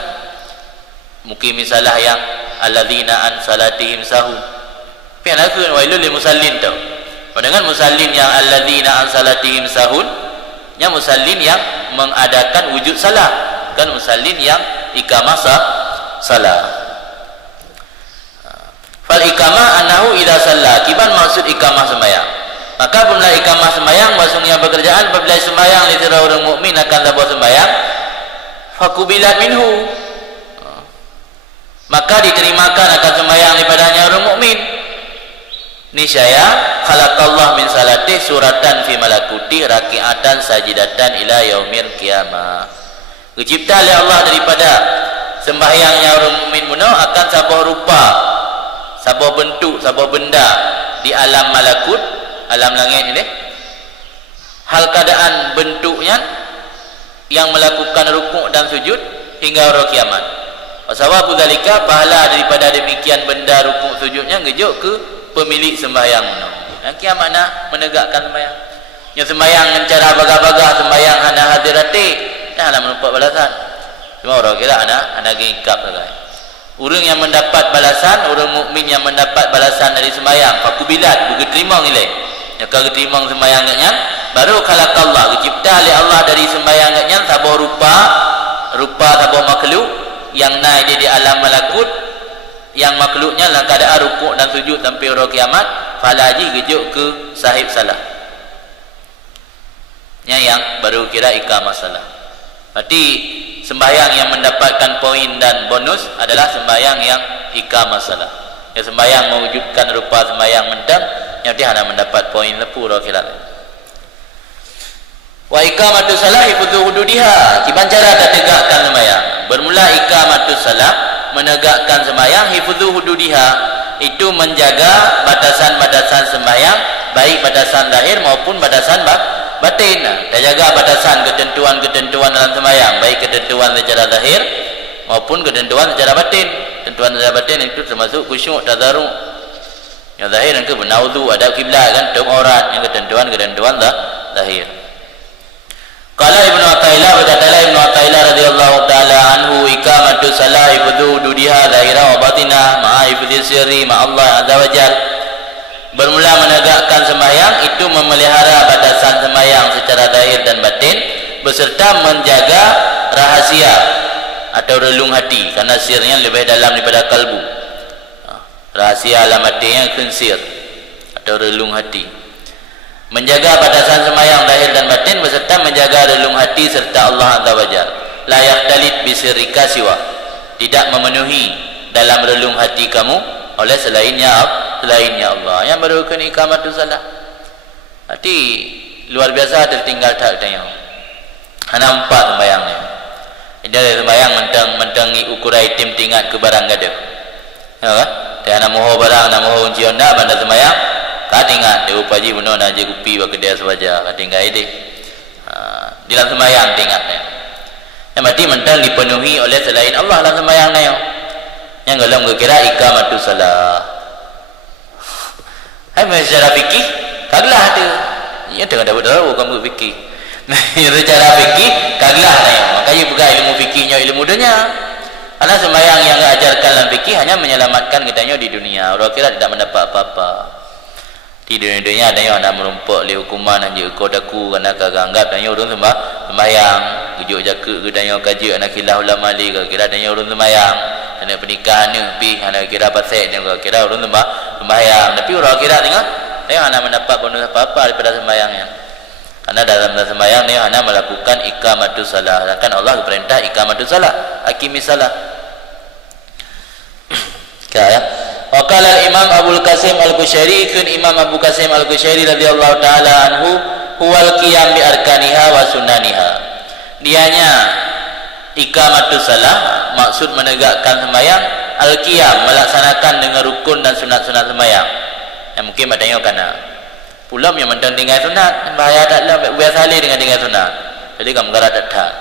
Mukimin salah yang alladzina an salatihim sahun. Pian aku wailul lil musallin tau. Dengan musallin yang alladzina an salatihim sahun, yang musallin yang mengadakan wujud salah, kan musallin yang iqamah salah. Fal iqamah annahu idza shalla, kiban maksud iqamah sembahyang. Maka apabila iqamah sembahyang maksudnya pekerjaan apabila sembahyang li orang mukmin akan sebuah sembahyang fakubilat minhu, maka diterimakan akan sembahyang daripadanya orang mukmin. Niscaya khalaqallah min salati suratan fi malakuti raki'atan sajidatan ila yaumil qiyamah. Dicipta oleh Allah daripada sembahyangnya orang mukmin muno akan sebuah rupa, sebuah bentuk, sebuah benda di alam malakut, alam langit ini, hal keadaan bentuknya yang melakukan rukuk dan sujud hingga hari kiamat. Wasawabu dzalika, pahala daripada demikian benda rukuk sujudnya ngejuk ke pemilik sembahyang. Dan kiamat nak menegakkan sembahyang. Yang sembahyang dengan cara baga-baga, sembahyang hana hadirati, dah lah mendapat balasan. Cuma orang kira anak ngikap saja. Orang yang mendapat balasan, orang mukmin yang mendapat balasan dari sembahyang, fakubilat, berterima nilai. Jika ketimang sembahyangnya baru khalaqallah, dicipta oleh Allah dari sembahyangnya sebuah rupa sebuah makhluk yang naik di alam malakut, yang makhluknya dalam keadaan rukuk dan sujud sampai hari kiamat, falaji gejuk ke sahib salah. Yang baru kira iqamah salah. Berarti sembahyang yang mendapatkan poin dan bonus adalah sembahyang yang iqamah salah. Yang sembahyang mewujudkan rupa sembahyang mendam, yang dia hendak mendapat poin lepu akhirat. Wa iqamatu salah hifdzu hududiha, kiban cara tegakkan sembahyang. Bermula iqamatu salah, menegakkan sembahyang, hifdzu hududiha, itu menjaga batasan-batasan sembahyang, baik batasan zahir maupun batasan batin. Dia jaga batasan ketentuan-ketentuan dalam sembahyang, baik ketentuan secara zahir maupun ketentuan secara batin. Ketentuan secara batin itu termasuk khusyuk, tadarruk. Yang zahir yang ke bernaudhu, adab kiblat kan, tutup aurat, yang ketentuan zahir. Qala Ibnu Athaillah, berkatalah Ibnu Athaillah radhiyallahu taala anhu, iqamatu salah hifdzu hududiha zahira wa batinah ma'a hifdzi sirri ma Allah azza wajal. Bermula menegakkan sembahyang itu memelihara batasan sembahyang secara zahir dan batin, beserta menjaga rahasia atau relung hati, karena sirnya lebih dalam daripada kalbu. Rahasia alam hati yang kensir atau relung hati. menjaga batasan sembahyang zahir dan batin beserta menjaga relung hati serta Allah Azza wa Jalla. La yahtalit bisirrika siwa, tidak memenuhi dalam relung hati kamu oleh selainnya Allah. Yang berukun iqamatus salat. Hati luar biasa tertinggal tak tanya. Nampak sembahyang ni. Dia sembahyang mentang ukurai tim tingkat ke barang gada. Ya kan? Dia nak moho barang, nak moho unci onda bandar sembahyang. Ka tingkat dia upaji benar nak je kupi bak kedai sahaja. Ka tingkat ini. Di dalam sembahyang tingkat dia. Yang berarti mentang dipenuhi oleh selain Allah dalam sembahyang ni. Yang dalam kira iqamatus salat. Hai secara fikih kaglah tu. Ya tengah dapat tahu kamu fikih. Itu cara fikih kaglah ni. Makanya bukan ilmu fikihnya ilmu dunia. Karena sembahyang yang diajarkan dalam fikih hanya menyelamatkan kitanya di dunia. Orang kira tidak mendapat apa-apa. Di dunia ada yang nak merumpak oleh hukuman hanya kau daku kerana kagak anggap dan orang sembahyang tujuk jaka ke dan yang kaji anak khilaf ulama li ke kira dan orang sembahyang dan pernikahan ni pi anak kira pasal ni kira orang sembahyang tapi orang kira tengok dia hanya mendapat bonus apa-apa daripada sembahyangnya. Karena dalam sembahyang ni hanya melakukan iqamatus salat. Kan Allah perintah iqamatus salat, aqimis salat. Kaya Waqala al-Imam Abu Qasim Al-Qushairi, kun Imam Abu Qasim Al-Qushairi radhiyallahu taala anhu huwal qiyam bi arkaniha wa sunaniha. Dianya iqamatus salah maksud menegakkan sembahyang, al-qiyam melaksanakan dengan rukun dan sunat-sunat sembahyang. Yang mungkin bertanya kana pulam yang mentang dengan sunat bahaya taklah biasa ali dengan sunat. Jadi kamu garat tak.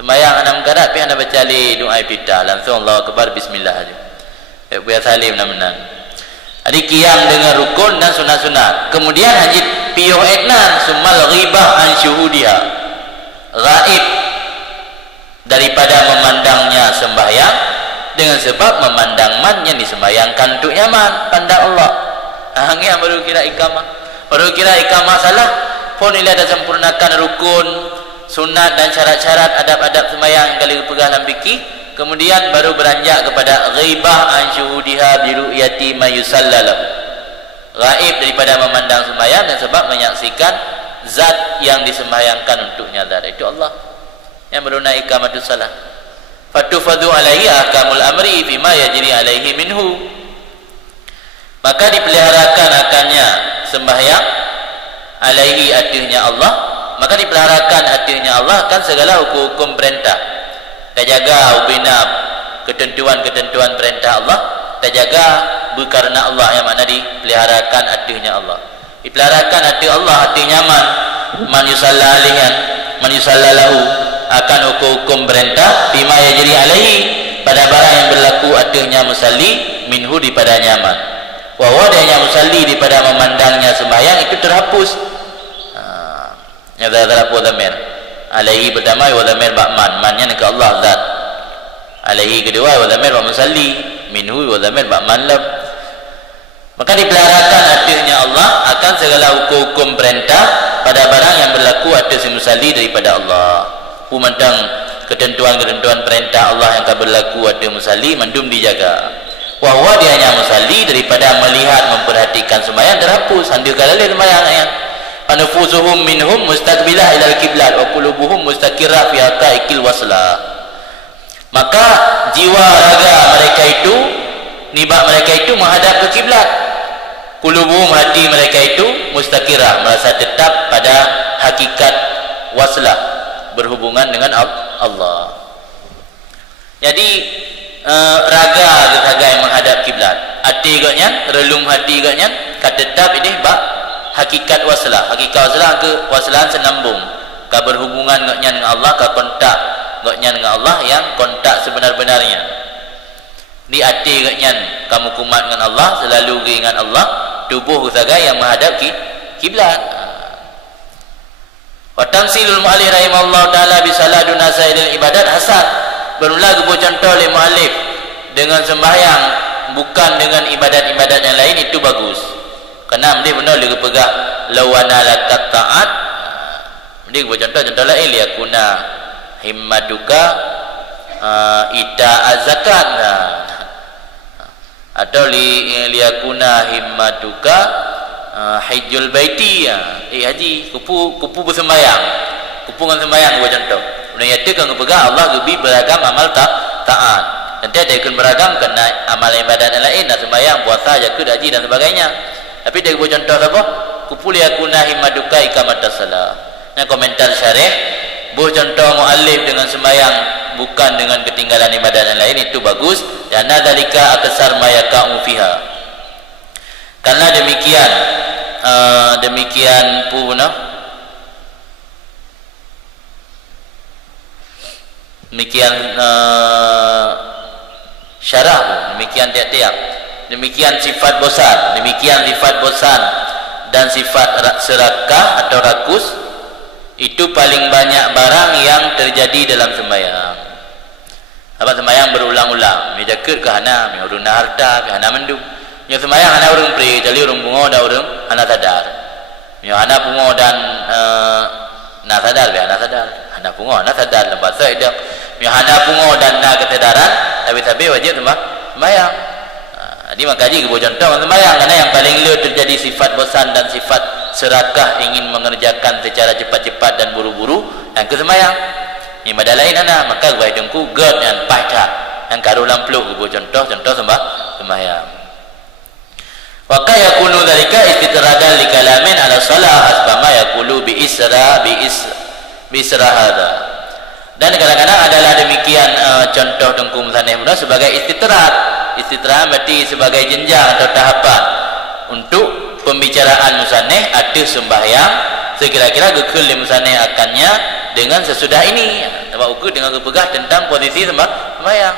Sembahyang ana garat pi anda baca li doa iftitah langsung Allahu akbar bismillah aja. Biasa alim benar-benar. Jadi qiyam dengan rukun dan sunat-sunat. Kemudian hajit piyuh etnan sumal ghibah an syuhudiha. Ghaib daripada memandangnya sembahyang dengan sebab memandang man yang disembahyangkan untuk nyaman pandang Allah. Hangnya baru kira iqamah. Baru kira iqamah salah pun ila dah sempurnakan rukun, sunat dan syarat-syarat adab-adab sembahyang yang kali pegang dalam fikih. Kemudian baru beranjak kepada ghaibah an syuhudiha bi ru'yati ma yusallalahu. Ghaib daripada memandang sembahyang dan sebab menyaksikan zat yang disembahyangkan untuknya zat itu Allah yang beruna iqamatus salat. Fatufadu alaihi ahkamul amri bima yajri alaihi minhu. Maka dipeliharakan akannya sembahyang alaihi artinya Allah, maka dipeliharakan artinya Allah akan segala hukum-hukum perintah. Terjaga ubina ketentuan-ketentuan perintah Allah, terjaga berkarena Allah yang mana dipeliharakan hatinya Allah. Dipeliharakan hati Allah, hati nyaman. Man yusalla alihan, man yusalla lahu akan hukum-hukum perintah bima yajri alaihi pada barang yang berlaku hatinya musalli minhu daripada nyaman. Wa wadanya musalli daripada memandangnya sembahyang itu terhapus. Ya dah damir. Alaihi pertama wa dhamir ba'man, mannya ke Allah zat. Alaihi kedua wa dhamir wa musalli minhu wa dhamir ba'man lam. Maka dipeliharakan hatinya Allah akan segala hukum-hukum perintah pada barang yang berlaku atas musalli daripada Allah. Pemantang ketentuan-ketentuan perintah Allah yang akan berlaku atas musalli mendum dijaga. Wa huwa dianya musalli daripada melihat memperhatikan sembahyang terhapus handi kala sembahyang ayat. Anufusuhum minhum mustaqbilah ilal kiblat wa qulubuhum mustaqirrah fi haqaiqil waslah. Maka jiwa raga mereka itu, nibak mereka itu menghadap ke kiblat. Qulubuhum hati mereka itu mustaqirrah merasa tetap pada hakikat waslah berhubungan dengan Allah. Jadi raga yang menghadap kiblat. Hati agaknya, relung hati agaknya tetap ini bak hakikat waslah. Hakikat waslah ke waslaan senambung ke berhubungan dengan Allah, ke kontak dengan Allah yang kontak sebenar-benarnya. Di hati dengan kamu kumat dengan Allah, selalu dengan Allah, tubuh saga yang menghadap kiblat. Wa tamsilul mu'allif rahimahullah taala bi salatun nasaidil ibadat hasan. Bermula gebur contoh oleh mu'allif dengan sembahyang bukan dengan ibadat-ibadat yang lain itu bagus. Kenapa dia benar dia pegang lawana lakat taat. Dia buat contoh lain liyakuna himmatuka ita az-zakat. Atau liyakuna himmatuka hajjul baiti haji kupu bersembayang, kupu dengan sembayang buat contoh. Kemudian itu kan berpegang Allah lebih beragam amal taat. Nanti ada ikut beragam kena amal ibadat yang lain, dan sembayang, puasa, zakat, haji dan sebagainya. Tapi dia buat contoh apa? Kupu liyakuna himaduka ikamatas salah. Nah, komentar syarih, buat contoh muallif dengan sembayang bukan dengan ketinggalan ibadat yang lain, itu bagus. Dan dzalika aktsar ma yaka'u fiha. Karena demikian puna demikian syarah, demikian tiap-tiap, demikian sifat bosan dan sifat serakah atau rakus, itu paling banyak barang yang terjadi dalam sembahyang. Apa sembahyang berulang-ulang, mi jaket ke hana, mi urun harta, mi hana mendung. Mi sembahyang hana urung pri, jadi urung bungo da urung hana sadar. Mi hana bungo dan na sadar, hana bungo, hana sadar lepas itu. Mi hana bungo dan na kesadaran, tapi wajib sembahyang. Jadi makanya kita contoh sembahyang, karena yang paling terjadi sifat bosan dan sifat serakah ingin mengerjakan secara cepat-cepat dan buru-buru, yang ke sembahyang. Ibadah lain ada, maka gua hidungku god yang pacar yang karulang peluk gua contoh sembahyang. Wa ka yakunu dzalika istitradan li kalamin ala shalah asbama yaqulu bi isra hada. Dan kadang-kadang adalah demikian contoh tengku musannif benar sebagai istitrat berarti sebagai jenjang atau tahapan untuk pembicaraan musannif ada sembahyang, sekira-kira gekul musannif akannya dengan sesudah ini. Sebab ukur dengan berpegang tentang posisi sembahyang.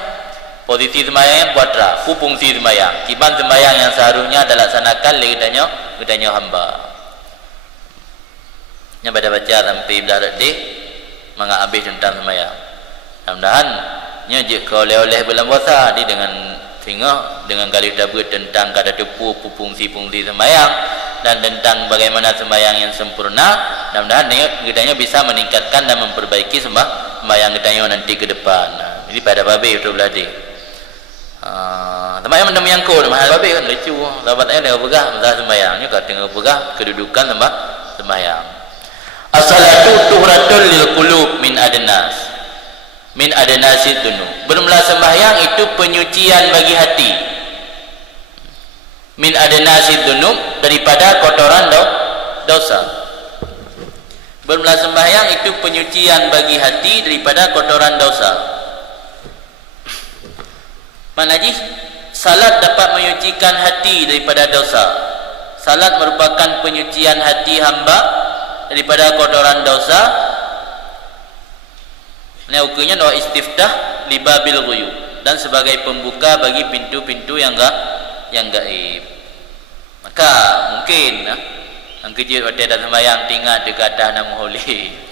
Posisi sembahyang yang puatra, fungsi sembahyang. Kiban sembahyang yang seharusnya dilaksanakan oleh gedanya hamba. Yang baca sampai belah redih manga habis tentang sembahyang. Mudah-mudahan nya jika oleh-oleh bulan puasa di dengan sehingga dengan garis dabur tentang kada tepu fungsi-fungsi sembahyang dan tentang bagaimana sembahyang yang sempurna. Mudah-mudahan gedanya bisa meningkatkan dan memperbaiki sembahyang gedanya nanti ke depan. Jadi pada babi itu belah di sembahyang mendem yang kau mahal babi kan lucu. Sahabatnya dengan pegah masa sembahyangnya kata dengan pegah kedudukan sembahyang. As-salatu tuhratul lil qulub min adnasid dunub. Bermula sembahyang itu penyucian bagi hati. Min adnasid dunub, daripada kotoran dosa. Bermula sembahyang itu penyucian bagi hati daripada kotoran dosa. Manaji salat dapat menyucikan hati daripada dosa. Salat merupakan penyucian hati hamba daripada kotoran dosa. Ini hukumnya doa istiftah libabil ghuyub, dan sebagai pembuka bagi pintu-pintu yang gaib. Maka mungkin ang kejut pada dalam sembahyang tinggal dekat atas nama holy.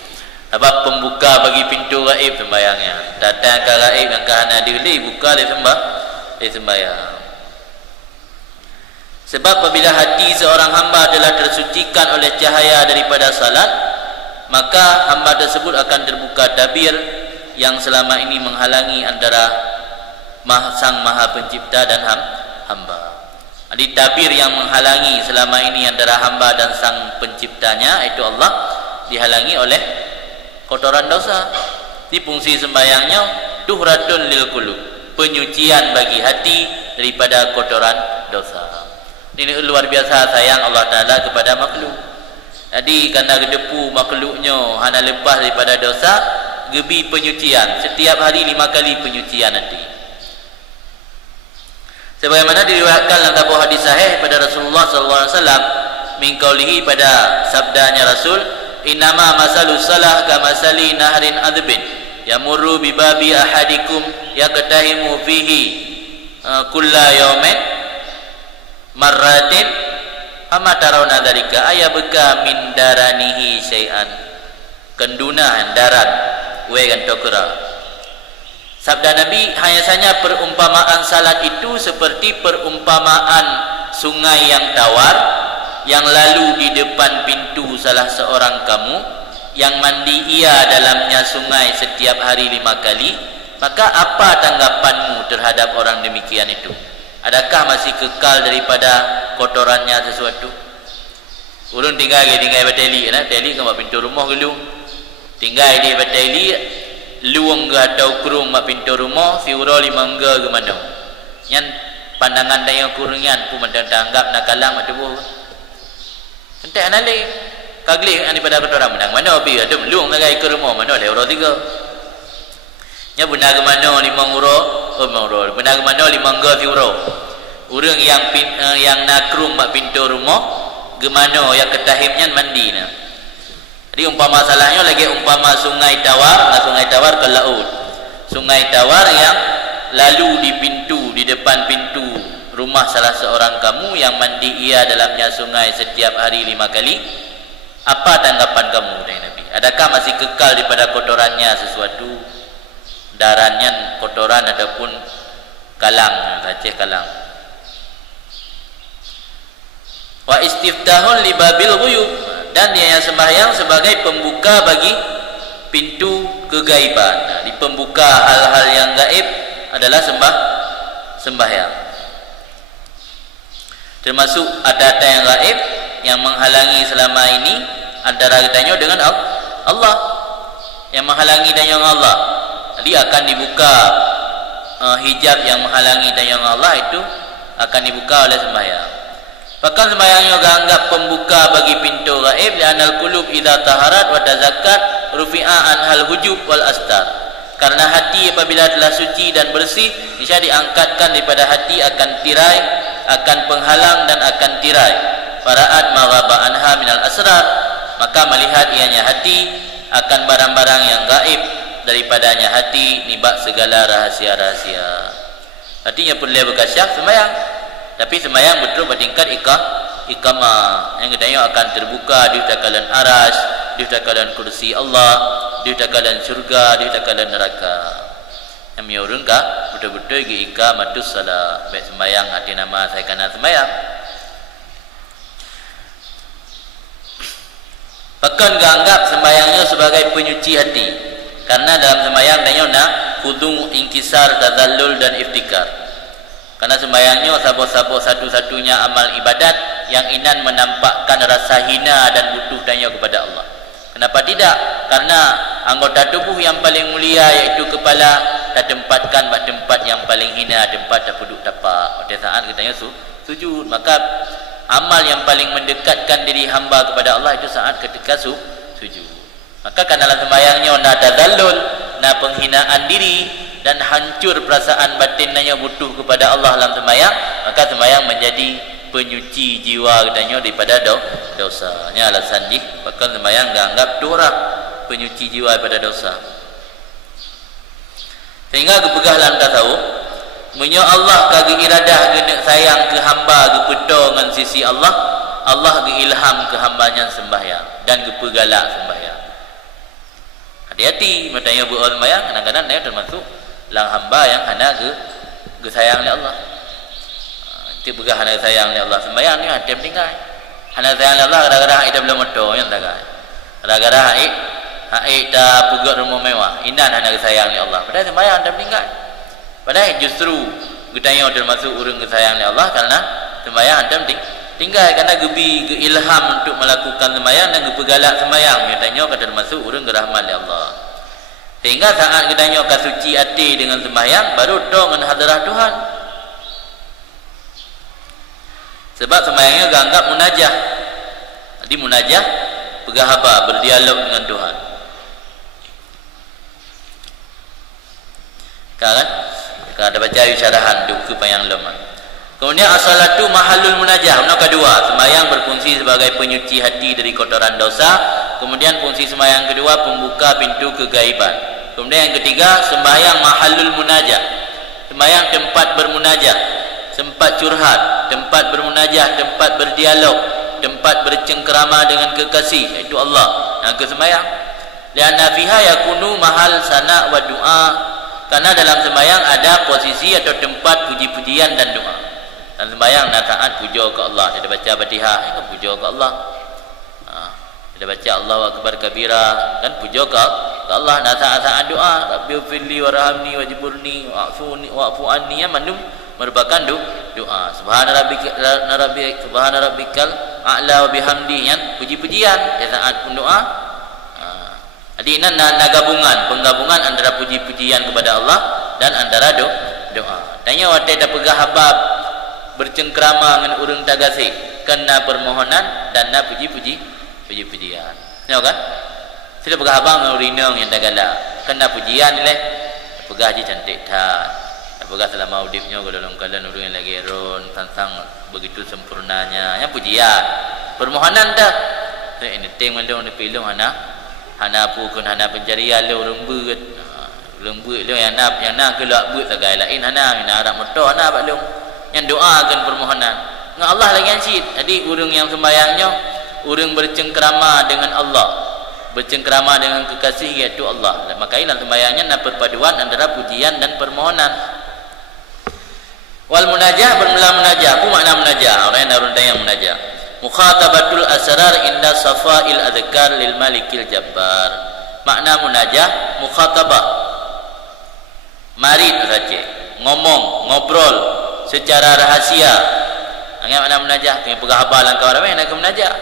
Sebab pembuka bagi pintu gaib sembahyangnya. Datang ke gaib yang kahana diri buka dia sembahyang. Sebab apabila hati seorang hamba telah tersucikan oleh cahaya daripada salat, maka hamba tersebut akan terbuka tabir yang selama ini menghalangi antara Sang Maha Pencipta dan hamba. Jadi tabir yang menghalangi selama ini antara hamba dan Sang Penciptanya, itu Allah, dihalangi oleh kotoran dosa. Di fungsi sembahyangnya tuhratun lil qulub, penyucian bagi hati daripada kotoran dosa. Ini luar biasa sayang Allah Ta'ala kepada makhluk. Jadi kerana gedepu makhluknya hana lepas daripada dosa, gebi penyucian setiap hari 5 kali penyucian nanti. Sebagaimana diriwayatkan dalam sebuah hadis sahih pada Rasulullah sallallahu alaihi wasallam min qaulihi, pada sabdanya Rasul, innama masalus salah kamasali nahrin adbin yamurru bi babi ahadikum yaqtahimu fihi kulla yawmin marratin amma tarawna dzalika ayabka min daranihi syai'an. Kenduna daran we kan tokra. Sabda Nabi, hanya perumpamaan salat itu seperti perumpamaan sungai yang tawar yang lalu di depan pintu salah seorang kamu yang mandi ia dalamnya sungai setiap hari 5 kali. Maka apa tanggapanmu terhadap orang demikian itu? Adakah masih kekal daripada kotorannya sesuatu? Urang tinggal bateli kan, teli kan pintu rumah gelu. Tinggal di bateli luang ke atau kurung mak pintu rumah fiura limangga ke mana. Yang pandangan daya kurungan pun mendanggap nak kalang mak tubuh. Entek anale. Kagli ani pada kotoran menang mana api ada luang lagai ke rumah mana le orang tiga. Nya benar ke mana 5 euro, 5 euro. Benar ke mana 5 ga fiura. Urang yang nakrung mak pintu rumah gemano yang ketahimnya mandi na. Jadi umpama masalahnya lagi umpama sungai tawar ke laut. Sungai tawar yang lalu di depan pintu rumah salah seorang kamu yang mandi ia dalamnya sungai setiap hari 5 kali. Apa tanggapan kamu dari Nabi? Adakah masih kekal daripada kotorannya sesuatu? Darannya kotoran ataupun kalang, racih kalang. Wa istiftahun li babil ghuyub, dan dia yang sembahyang sebagai pembuka bagi pintu kegaiban. Nah, di pembuka hal-hal yang gaib adalah sembahyang. Termasuk ada yang gaib yang menghalangi selama ini antara kitanya dengan Allah, yang menghalangi dengan Allah. Jadi akan dibuka hijab yang menghalangi dengan Allah itu akan dibuka oleh sembahyang. Bahkan sembahyangnya anggap pembuka bagi pintu gaib, li'anal qulub idza taharat wa tazakkat rufi'a anhal hujub wal astar. Karena hati apabila telah suci dan bersih, bisa diangkatkan daripada hati akan tirai, akan penghalang dan akan tirai. Fara'at maghaba anha minal asrar, maka melihat ianya hati akan barang-barang yang gaib daripadanya hati, nibak segala rahasia-rahasia. Artinya boleh berkasyaf sembahyang, tapi sembahyang betul bertingkat iqamah yang katanya akan terbuka di takalan aras, di takalan kursi Allah, di takalan syurga, di takalan neraka. Yang miurungkah betul-betul gi iqamatus salat, baik sembahyang hati nama saya kena sembahyang. Bahkan anggap sembahyangnya sebagai penyuci hati, karena dalam sembahyang tanya nak khudu, inkisar, tazallul dan iftikar. Karena sembahyangnya sabuk-sabuk satu-satunya amal ibadat yang inan menampakkan rasa hina dan butuh tanya kepada Allah. Kenapa tidak? Karena anggota tubuh yang paling mulia iaitu kepala ditempatkan pada tempat yang paling hina, tempat duduk tapak. Pada saat katanya sujud, maka amal yang paling mendekatkan diri hamba kepada Allah itu saat ketika sujud. Maka kan dalam sembahyangnya nak tazallul, nak penghinaan diri dan hancur perasaan batinnya butuh kepada Allah dalam sembahyang, maka sembahyang menjadi penyuci jiwa katanya daripada dosa. Ini alasan di bahkan sembahyang dianggap dorang penyuci jiwa daripada dosa. Sehingga kepegah dalam tasawuf, menyo Allah kagi iradah genek sayang ke hamba ke pedo dengan sisi Allah, Allah ge ilham ke hambanya sembahyang dan kepegalak sembahyang. Hati-hati matanya buat sembahyang, kadang-kadang dia termasuk lang hamba yang hendak ke sayang oleh Allah. Itu begah hendak sayang oleh Allah. Sembahyang ni hati meninggal. Hendak sayang oleh Allah gara-gara hak belum motor yang tak. Gara-gara hak dah pegat rumah mewah. Inan hendak sayang oleh Allah. Padahal sembahyang dah meninggal. Padahal justru gedanya termasuk urang ke sayang oleh Allah karena sembahyang dah tinggal, karena gebi ke ilham untuk melakukan sembahyang dan gepegalak sembahyang. Nyatanya kata termasuk urang ke rahmat oleh Allah. Sehingga saat kita nyoka suci hati dengan sembahyang, baru dong dengan hadirah Tuhan. Sebab sembahyangnya anggap munajah. Jadi munajah, pegahaba, berdialog dengan Tuhan. Kan? Kalau ada baca syarahan duku payang lemah. Kemudian as-salatu mahallul munajah. Yang kedua, sembahyang berfungsi sebagai penyuci hati dari kotoran dosa. Kemudian fungsi sembahyang kedua, pembuka pintu kegaiban. Kemudian yang ketiga, sembahyang mahallul munajah. Sembahyang tempat bermunajah, tempat curhat, tempat bermunajah, tempat berdialog, tempat bercengkerama dengan kekasih, iaitu Allah. Yang ke sembahyang, lianna fiha yakunu mahal sana wa doa. Karena dalam sembahyang ada posisi atau tempat puji-pujian dan doa. Dan sembahyang saat puja ke Allah, dia baca Fatihah, itu puja ke Allah. Dia baca Allahu akbar kabira, kan puja ke Allah. Saat doa, Rabbi firli warhamni wajburni wa'fu anni, yang merupakan doa. Subhana rabbikal a'la wa bihamdi yang puji-pujian di saat berdoa. Jadi ini penggabungan antara puji-pujian kepada Allah dan antara doa. Tanya watai dah pegah habab bercengkrama dengan urang tagasih kena permohonan dan na puji-pujian. Tahu kan? Sila pegah habang dengan urinang yang tagala kena pujian leh. Pegah je cantik tak. Pegah selama udipnya ke dalam keadaan urang yang lagi ron tentang begitu sempurnanya. Yang pujian. Permohonan dah. Ini ting mandang ni pilih hana pukun hana pencarian le urang lembut le yang nak kelak buat segai lain hana harap motor hana bak long yang doakan permohonan dengan Allah lagi ansit. Jadi urang yang sembahyangnya urang bercengkrama dengan Allah, bercengkrama dengan kekasih iaitu Allah. Maka ilah sembahyangnya nak perpaduan antara pujian dan permohonan. Wal munajah bermula munajah. Apa makna munajah? Orang yang darun yang munajah. Mukhatabatul asrar inda safa'il adhkar lil malikil jabbar. Makna munajah mukhatabah. Mari saja ngomong, ngobrol secara rahasia. Angkat makna munajah. Dengan pegah habalan kau ramai nak ke munajah.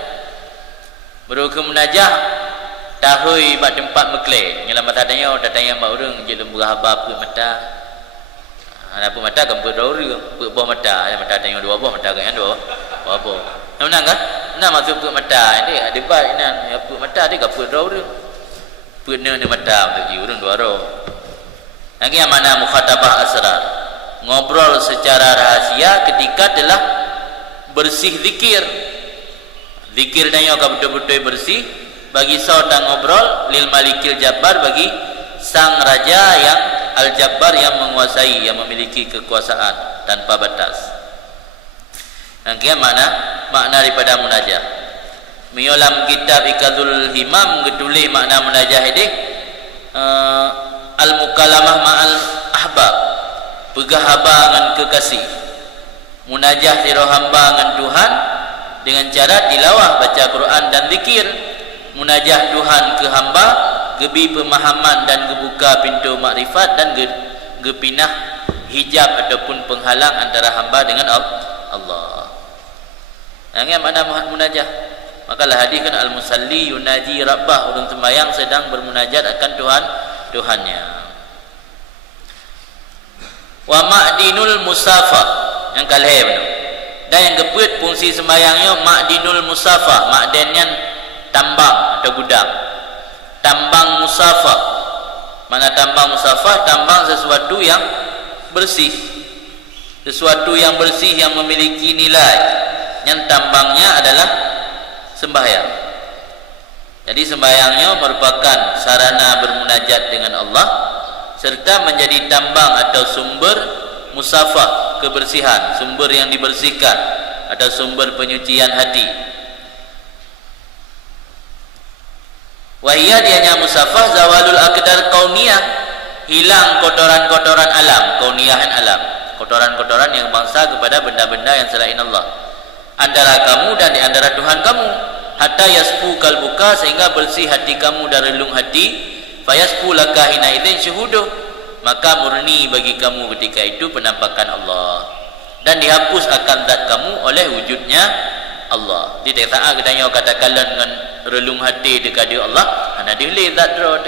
Baru ke munajah tahui mak tempat mekle. Ngelam mata tanya mak urang je lembu habab ke mata. Ana pun mata kan berauri ke bawah mata. Ada mata tanya dua bawah mata kan dua. Apa? Menang kan? Nak masuk ke mata. Ini ada baik nan. Apa mata dia ke berauri. Pena ni mata untuk urang dua ro. Lagi yang mana mukhatabah asrar. Ngobrol secara rahasia ketika telah bersih zikir. Zikir dan yang betul-betul bersih bagi seorang ngobrol lil malikil jabbar bagi sang raja yang al-jabbar yang menguasai, yang memiliki kekuasaan tanpa batas. Yang makna daripada munajah. Miolam kitab Ikadul Himam getulis makna munajah ini al-mukalamah ma'al ahbab, pegah hamba dengan kekasih, munajah sira hamba dengan Tuhan dengan cara tilawah baca Quran dan zikir. Munajah Tuhan ke hamba gebi pemahaman dan gebuka pintu makrifat dan gepinah hijab ataupun penghalang antara hamba dengan Allah. Yang mana munajah? Makalah hadiskan al-musalli yunaji rabbah, orang sembahyang sedang bermunajat akan Tuhannya. Wa ma'dinul musafah yang kalih dan yang keput fungsi sembahyangnya ma'dinul musafah, ma'dinnya tambang atau gudang. Tambang musafah. Mana tambang musafah? Tambang sesuatu yang bersih. Sesuatu yang bersih yang memiliki nilai. Yang tambangnya adalah sembahyang. Jadi sembahyangnya merupakan sarana bermunajat dengan Allah serta menjadi tambang atau sumber musafah, kebersihan, sumber yang dibersihkan atau sumber penyucian hati. Wahia dianya musafah zawalul aqdar kauniyah, hilang kotoran-kotoran alam, kauniyahan alam, kotoran-kotoran yang bangsa kepada benda-benda yang selain Allah antara kamu dan di antara Tuhan kamu, hatta yasfu kalbuka, sehingga bersih hati kamu dari relung hati, fayasfu laka hina idzin syuhuduh, maka murni bagi kamu ketika itu penampakan Allah dan dihapus akan zat kamu oleh wujudnya Allah. Di tak katanya katakanlah dengan relung hati dekat dia Allah, hana dihli zat drod.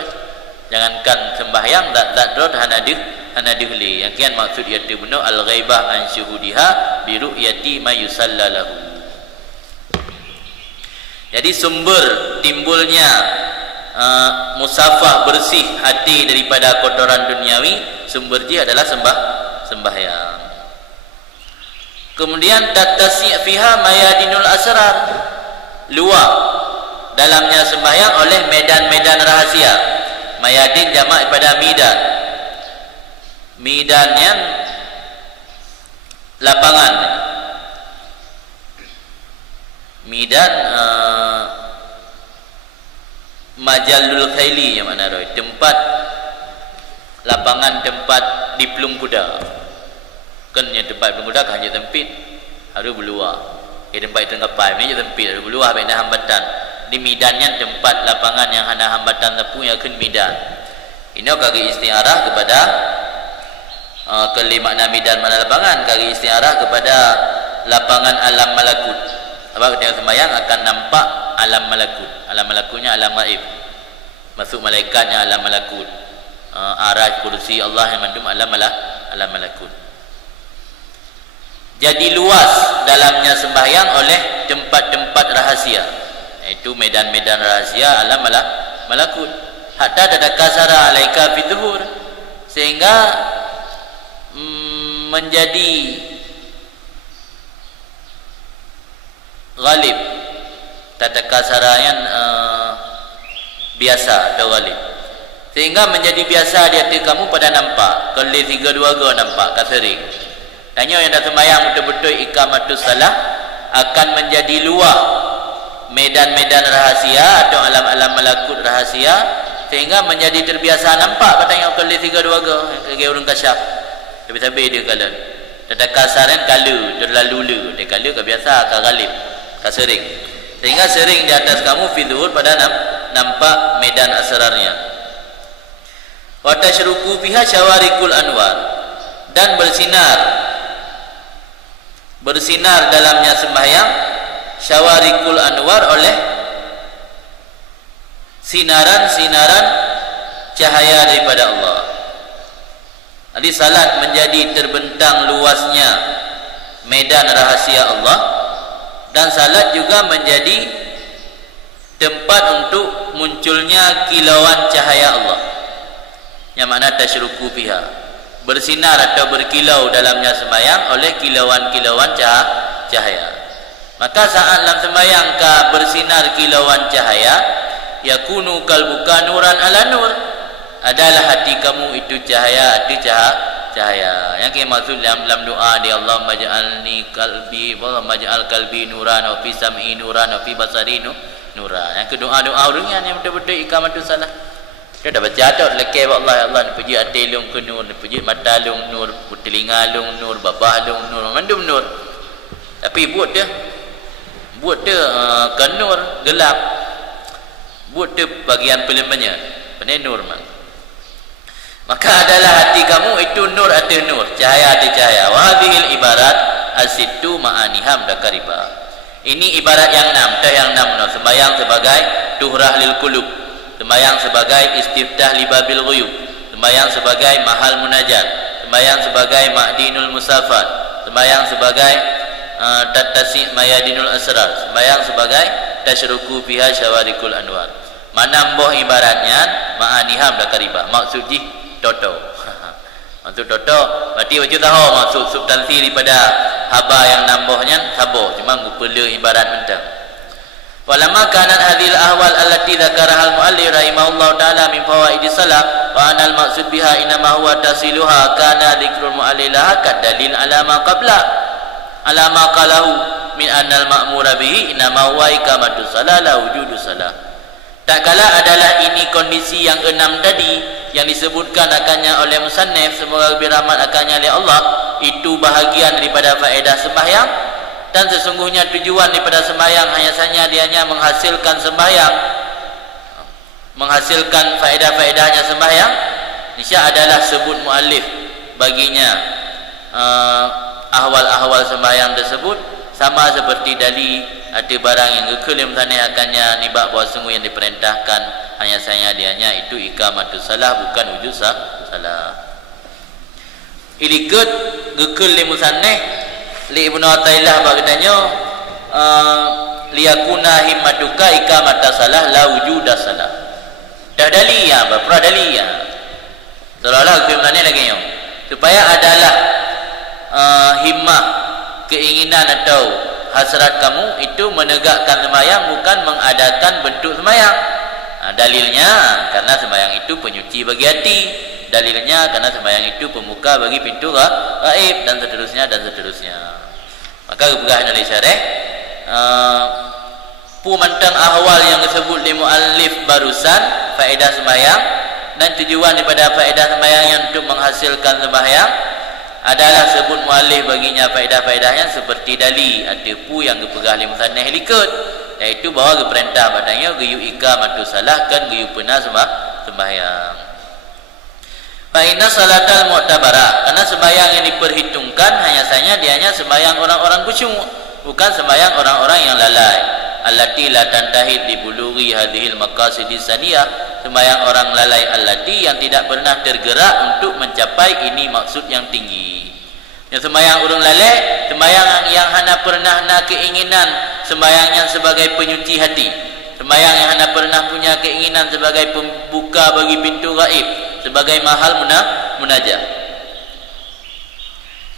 Jangankan sembahyang zat drod hana dihli. Yang kian maksud iaitu benar al-ghaibah an syuhudiha bi ru'yati ma yusallalahu. Jadi sumber timbulnya musafah bersih hati daripada kotoran duniawi, sumber dia adalah sembahyang. Kemudian tatasi' fiha mayadinul asrar, luar dalamnya sembahyang oleh medan-medan rahasia. Mayadin jamak pada midan. Midannya lapangan. Midan majalul khaili yang mana roy, tempat lapangan tempat diplum kuda. Kan yang tempat diplum kuda kan hanya tempit harus berluar. Tempat itu ngapai ni je tempit harus berluar benda hambatan. Di midannya tempat lapangan yang hana hambatan tepu yang akan midan. Ini kaki istiarah kepada kelima makna midan mana lapangan, kaki istiarah kepada lapangan alam malakut. Sebab ketika sembahyang akan nampak alam malakut. Alam malakutnya alam gaib. Masuk malaikatnya alam malakut. Araj, kursi Allah yang mandum alam malakut. Jadi luas dalamnya sembahyang oleh tempat-tempat rahasia, iaitu medan-medan rahasia alam malakut. Hatta tadakasara alaika fi dhuhur, sehingga menjadi ghalib. Tadakasara yang biasa atau ghalib, sehingga menjadi biasa di hati kamu pada nampak kalau 3-2 nampak kasering. Tanya yang dah sembahyang betul-betul ikamatus salah akan menjadi luah medan-medan rahasia atau alam-alam malakut rahasia, sehingga menjadi terbiasa nampak patanya kalau 3-2 kaya orang kasyaf. Tapi dia kala tetapi kasaran kala terlalu le dia kala kebiasa akan galib kasering, sehingga sering di atas kamu fi dhuhur pada nampak medan asrarnya. Wa tasyruku fiha syawarikul anwar, dan bersinar dalamnya sembahyang syawarikul anwar oleh sinaran-sinaran cahaya daripada Allah. Jadi salat menjadi terbentang luasnya medan rahasia Allah, dan salat juga menjadi tempat untuk munculnya kilauan cahaya Allah, yang mana tasyruku fiha, bersinar atau berkilau dalamnya sembahyang oleh kilauan-kilauan cahaya. Maka saat dalam sembahyang ka bersinar kilauan cahaya, yakunu kalbuka nuran ala nur, adalah hati kamu itu cahaya, cahaya. Yang kita maksud dalam doa dia, Allahumma ja'alni qalbi, Allahumma ja'al qalbi nuran, wa fi sam'i nuran, wa fi basari nuran. Yang kedua doa orangnya yang betul-betul ikamatus salah. Dia dah baca tu lekeh Allah, ya Allah puji hati lung ke nur, puji mata lung nur, telinga lung nur, babah lung nur, mandum nur. Tapi buat dia ke nur gelap, buat dia bagian pelemahnya benar nur man. Maka adalah hati kamu itu nur atau nur, cahaya atau cahaya. Wa hadhil ibarat as-sittu ma'aniham dakariba. Ini ibarat yang 6, yang 6 sembahyang sebagai tuhrah lil qulub, sembahyang sebagai istiftah li babil ghuyub, sembahyang sebagai mahal munajat, sembahyang sebagai ma'dinul musafat, sembahyang sebagai tatasi mayadinul asrar, sembahyang sebagai tasyruku fiha syawarikul anwar. Mana boh ibaratnya ma'aniham dakariba, maksud ji toto. Maksud toto berarti wajib tahu maksud substansi daripada haba yang nambahnya sabar, cuma ngupela ibarat mentang. Walamma kanat hadhil ahwal allati dzakaraha al-muallif rahimahullah taala min fawaidis salat wa anal maqsud biha inma huwa tasiluha, kana dzikrul muallif laha kadalil ala ma qabla ala ma qalahu min annal ma'mura bihi inma huwa ikamatus salat la wujudus salat. Tak kala adalah ini kondisi yang 6 tadi yang disebutkan akannya oleh musannif, semoga lebih rahmat akannya oleh Allah, itu bahagian daripada faedah sembahyang, dan sesungguhnya tujuan daripada sembahyang hanya saja dianya menghasilkan sembahyang, menghasilkan faedah-faedahnya sembahyang. Nisya adalah sebut muallif baginya ahwal-ahwal sembahyang tersebut sama seperti dari ada barang yang kekal yang akannya nibak bahawa sungguh yang diperintahkan hanya saja dianya itu ikamatus salah, bukan wujud salah. Ilikut gekal li musannif li Ibnu Athaillah bagdanya liyakuna himmatuka ikamatus salah la wujuda salah. Dah daliyah berapa daliyah. Seolah-olah gekal mana lagi yo. Supaya adalah himmah, keinginan atau hasrat kamu itu menegakkan sembahyang, bukan mengadakan bentuk sembahyang. Dalilnya karena sembahyang itu penyuci bagi hati, dalilnya karena sembahyang itu pembuka bagi pintu gaib, dan seterusnya. Maka kepegahan oleh syarih pemantang ahwal yang disebut di muallif barusan, faedah sembahyang dan tujuan daripada faedah sembahyang yang untuk menghasilkan sembahyang adalah sebut muallif baginya faedah-faedahnya seperti dali ataupun yang dipegah oleh musannif likut, iaitu bahawa keperintah padanya gayu ikamatus salah kan gayu pena sembahyang. Fa inna salatal mu'tabarah, karena sembahyang yang diperhitungkan hanya saja dianya sembahyang orang-orang khusyuk, bukan sembahyang orang-orang yang lalai. Allati la tantahid di bulughi hadhil maqasidis saniyah, sembahyang orang lalai allati yang tidak pernah tergerak untuk mencapai ini maksud yang tinggi. Yang sembahyang orang lalai, sembahyang yang hana pernah nak keinginan sembahyangnya sebagai penyuci hati, sembahyang yang hana pernah punya keinginan sebagai pembuka bagi pintu gaib, sebagai mahal munajat.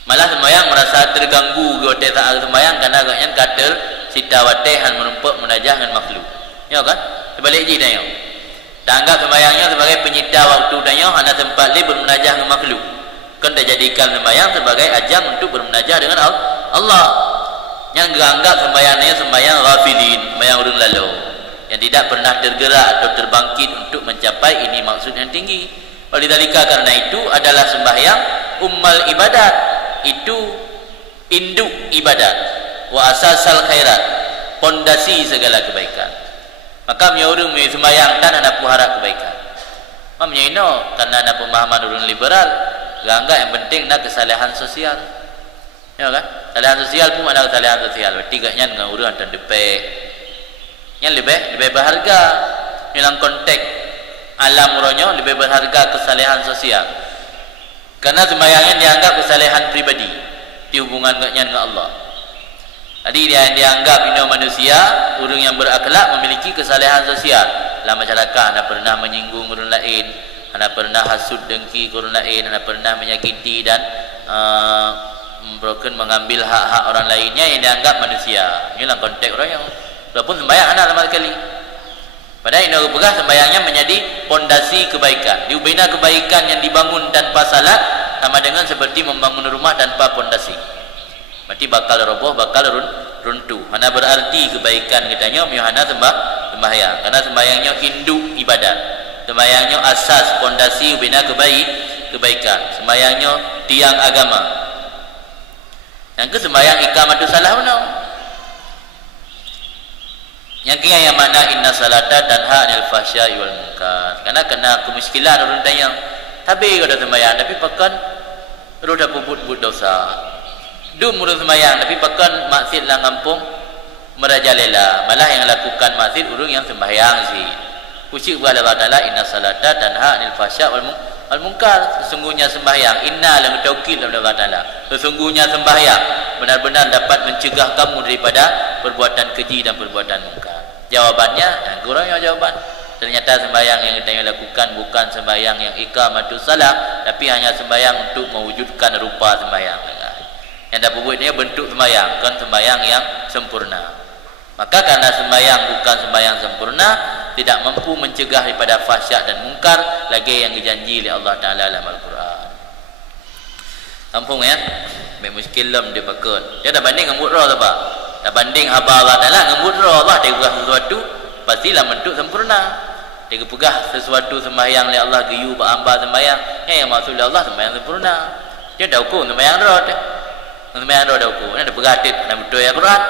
Malah sembahyang merasa terganggu gote saat sembahyang karena agaknya kader sita watehan menumpuk munajah dengan makhluk. Ya kan? Sebalik je tanya. Dan anggap sembahyangnya sebagai penyita waktu tanya hanya tempat dia bermunajah dengan makhluk. Kan dah jadikan sembahyang sebagai ajang untuk bermunajah dengan Allah. Yang anggap sembahyangnya sembahyang ghafilin, sembahyang urung lalu, yang tidak pernah tergerak atau terbangkit untuk mencapai ini maksud yang tinggi. Walidzalika, karena itu adalah sembahyang ummal ibadat, itu induk ibadat, wa asasal khairat, pondasi segala kebaikan. Maka menyorong sembahyang tan ada harap kebaikan. Mamnya ino karena ada pemahaman orang liberal, enggak yang penting nak kesalahan sosial. Ya kan? Kesalahan sosial pun ada kesalahan sosial. Tiganya dengan urang dan depe. Yang lebih berharga dalam konteks alam uronyo, lebih berharga kesalahan sosial. Karena sembahyangnya dianggap kesalahan pribadi di hubungan dengan Allah. Jadi dia dianggap ini manusia, orang yang berakhlak memiliki kesalahan sosial dalam masyarakat. Anda pernah menyinggung orang lain, anda pernah hasud dengki orang lain, anda pernah menyakiti dan mengambil hak-hak orang lainnya yang dianggap manusia. Inilah konteks orang yang walaupun sembahyang anda lama sekali. Padahal ini berpegah sembahyangnya menjadi pondasi kebaikan. Diubahnya kebaikan yang dibangun tanpa salat sama dengan seperti membangun rumah tanpa pondasi. Berarti bakal roboh, bakal runtuh. Hana berarti kebaikan katanya hana sembahyang. Karena sembahyangnya induk ibadat. Sembahyangnya asas pondasi ubahnya kebaikan. Sembahyangnya tiang agama. Yang ke sembahyang iqamatus salah benar. Yang kira yang mana inna salata tanha 'anil fahsya'i wal munkar. Karena kena kemiskinan orang tanya, tapi kalau sembahyang tapi pakan roda bubut dosa. Dum urus sembahyang tapi pakan maksiat lah ngampung merajalela. Malah yang lakukan maksiat urung yang sembahyang sih. Puji kepada Allah Taala, inna salata tanha 'anil fahsya'i wal munkar. Sesungguhnya sembahyang, inna lam taukid kepada Allah Taala. Sesungguhnya sembahyang benar-benar dapat mencegah kamu daripada perbuatan keji dan perbuatan munkar. Jawabannya, kurangnya jawaban. Ternyata sembahyang yang kita lakukan bukan sembahyang yang iqamatus salat, tapi hanya sembahyang untuk mewujudkan rupa sembahyang. Yang dapat buatnya bentuk sembahyang, bukan sembahyang yang sempurna. Maka karena sembahyang bukan sembahyang sempurna, tidak mampu mencegah daripada fahsyak dan mungkar, lagi yang dijanji oleh Allah Taala dalam Al-Quran. Kampung ya, muskil lam dia pakun. Dia dah banding ngembut roh tak pak? Dah banding haba Allah Taala ngembut roh Allah, dia pegah sesuatu pastilah bentuk sempurna. Dia pegah sesuatu sembahyang oleh Allah geyu beramba sembahyang, yang maksud Allah sembahyang sempurna. Dia dah ukur sembahyang roh dia. Sembahyang roh dah ukur. Dia dah pegah dan betul ya Quran.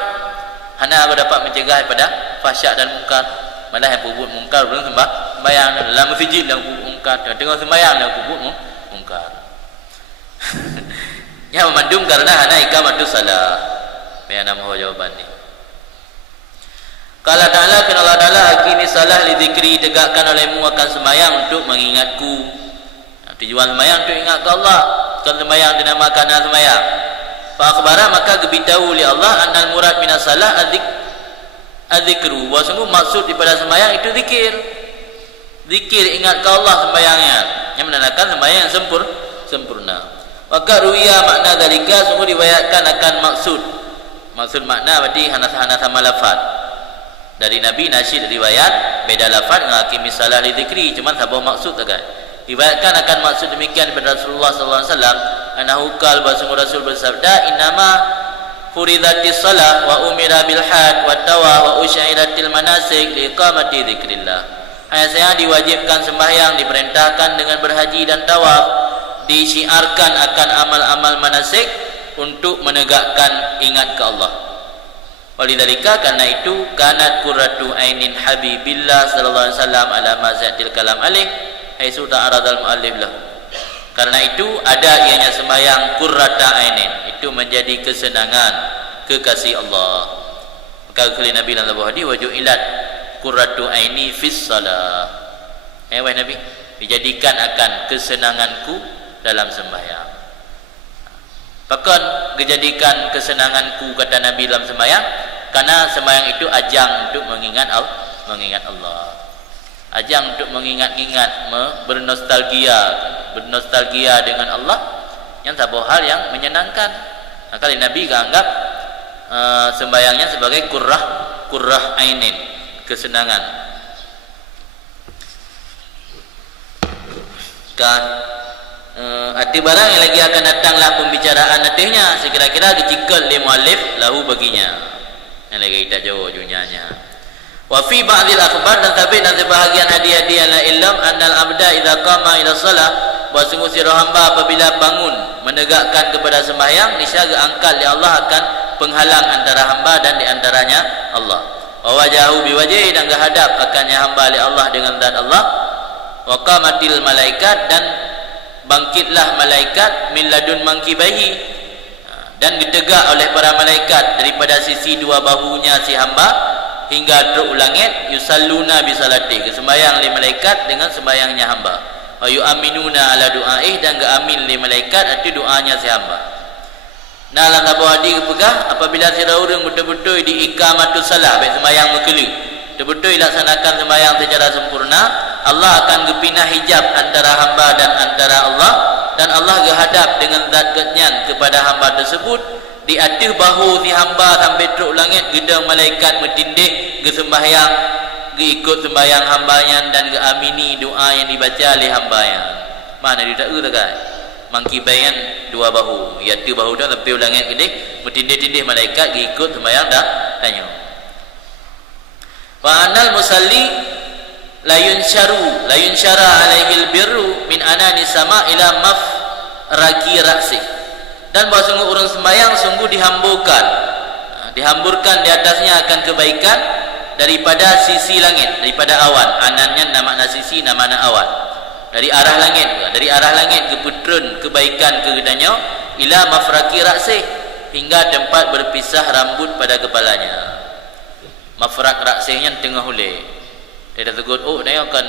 Hana aku dapat mencegah daripada fahsyak dan mungkar. Malah yang berbuat mungkar belum sembahyang dalam masjid yang berbuat mungkar, tengah sembahyang yang berbuat mungkar. Yang memandung karena hana iqamatus salat. Bayana mahu jawaban ni. Qala ta'ala, kana Allah Ta'ala aqimi salah li dzikri, tegakkan olehmu akan sembahyang untuk mengingatku. Tujuan sembahyang untuk ingat ke Allah. Bukan sembahyang dinamakan sembahyang. Fa akhbara, maka beritahu oleh Allah annal murad minas salah adzikru, wa sungguh maksud daripada sembahyang itu zikir. Zikir, ingat ke Allah sembahyangnya, yang menandakan sembahyang yang sempurna. Maka ruwiya makna dalika, sungguh riwayatkan akan maksud makna berarti hana sama lafaz dari Nabi, nasyid riwayat beda lafaz dengan aqimi salah li dzikri, cuma sabah maksud tak. Riwayatkan akan maksud demikian daripada Rasulullah sallallahu alaihi wasallam, anahu qala, bahwa Rasul bersabda, innama furidatis salah wa umira bil had wa tawa wa usyairatil manasik li iqamati dzikrillah. Hanya saya diwajibkan sembahyang, diperintahkan dengan berhaji dan tawaf, disiarkan akan amal-amal manasik untuk menegakkan ingat ke Allah. Walidzalika, karena itu, kanat qurratu ainin habibillah sallallahu alaihi wasallam ala ma zatil kalam alaih haitsu ta'aradal muallif lahu. Karena itu ada ianya sembahyang qurrata ainin, itu menjadi kesenangan kekasih Allah. Maka kali Nabi dalam sebuah hadis, waju'ilat qurratu aini fis salah. Wahai Nabi, dijadikan akan kesenanganku dalam sembahyang. Bahkan dijadikan kesenanganku, kata Nabi, dalam sembahyang, karena sembahyang itu ajang untuk mengingat Allah. Ajang untuk mengingat-ingat, bernostalgia dengan Allah, yang sebuah hal yang menyenangkan. Maka Nabi anggap sembahyangnya sebagai qurrah ainin, kesenangan. Kan arti barang yang lagi akan datanglah pembicaraan artinya sekira-kira dicikal li muallif lahu baginya. Yang lagi kita jawab junyanya. Wa fi ba'dil akhbar, dan tapi dan sebahagian hadiah-hadiah la ilm annal abda idza qama ila shalah, bahawa sungguh si hamba apabila bangun menegakkan kepada sembahyang, niscaya angkat oleh Allah akan penghalang antara hamba dan di antaranya Allah. Wa wajahu biwajhi, dan menghadap akannya hamba oleh Allah dengan zat Allah. Wa qamatil malaikat, dan bangkitlah malaikat min ladun mangkibaihi, dan ditegak oleh para malaikat daripada sisi dua bahunya si hamba hingga teruk langit. Yusalluna bisalati, sembahyang li malaikat dengan sembahyangnya hamba. Wa yu'minuna ala du'aih, dan amin li malaikat itu doanya si hamba. Nah, dalam sebuah hadis pegah, apabila si orang betul-betul di iqamatus salah, baik sembahyang mekeli, betul-betul dilaksanakan sembahyang secara sempurna, Allah akan gepinah hijab antara hamba dan antara Allah, dan Allah gehadap dengan zat kenyan kepada hamba tersebut. Di atas bahu si hamba sampai teruk langit, gedang malaikat mentindih ke sembahyang, ke ikut sembahyang hambanya, dan ke amini doa yang dibaca oleh hambanya. Mana dia tak kan? Mangkibayan dua bahu, iaitu bahu dah sampai langit gede, mentindih-tindih malaikat ke ikut sembahyang dah tanya. Wa anal musalli la yunsyara alaihil birru min anani sama ila mafraqi ra'si, dan bahawa sungguh orang sembahyang sungguh dihamburkan di atasnya akan kebaikan daripada sisi langit, daripada awan. Anannya nama sisi, nama awan, dari arah langit ke putrun kebaikan ke gedanya, ila mafraqi ra'si, hingga tempat berpisah rambut pada kepalanya. Mafraq ra'sinya tengah hulai. Dia dah tegur, dia akan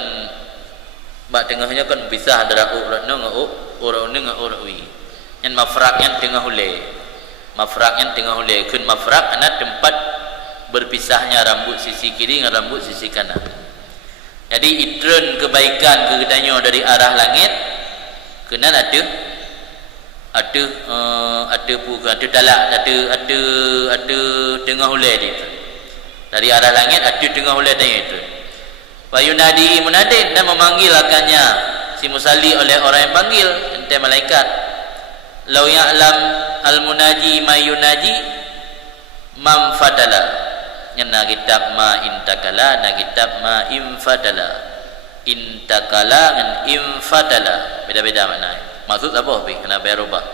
bak tengahnya kan pisah antara orang dengan orang dengan orang wi. Yang mafraq yang tengah hulai. Kun mafraq adalah tempat berpisahnya rambut sisi kiri dengan rambut sisi kanan. Jadi itren kebaikan kegedanyo dari arah langit kena ada tengah hulai dia. Dari arah langit ada tengah hulai dia itu. Wa yunadi munadin, dan memanggil akannya si musalli oleh orang yang panggil, ente malaikat. Lau ya'lam al-munaji ma yunaji mam fadala. Nyana kitab ma intakala, na kitab ma infadala. Intakala dengan infadala beda-beda makna. Maksud apa? Kena bayar rubah.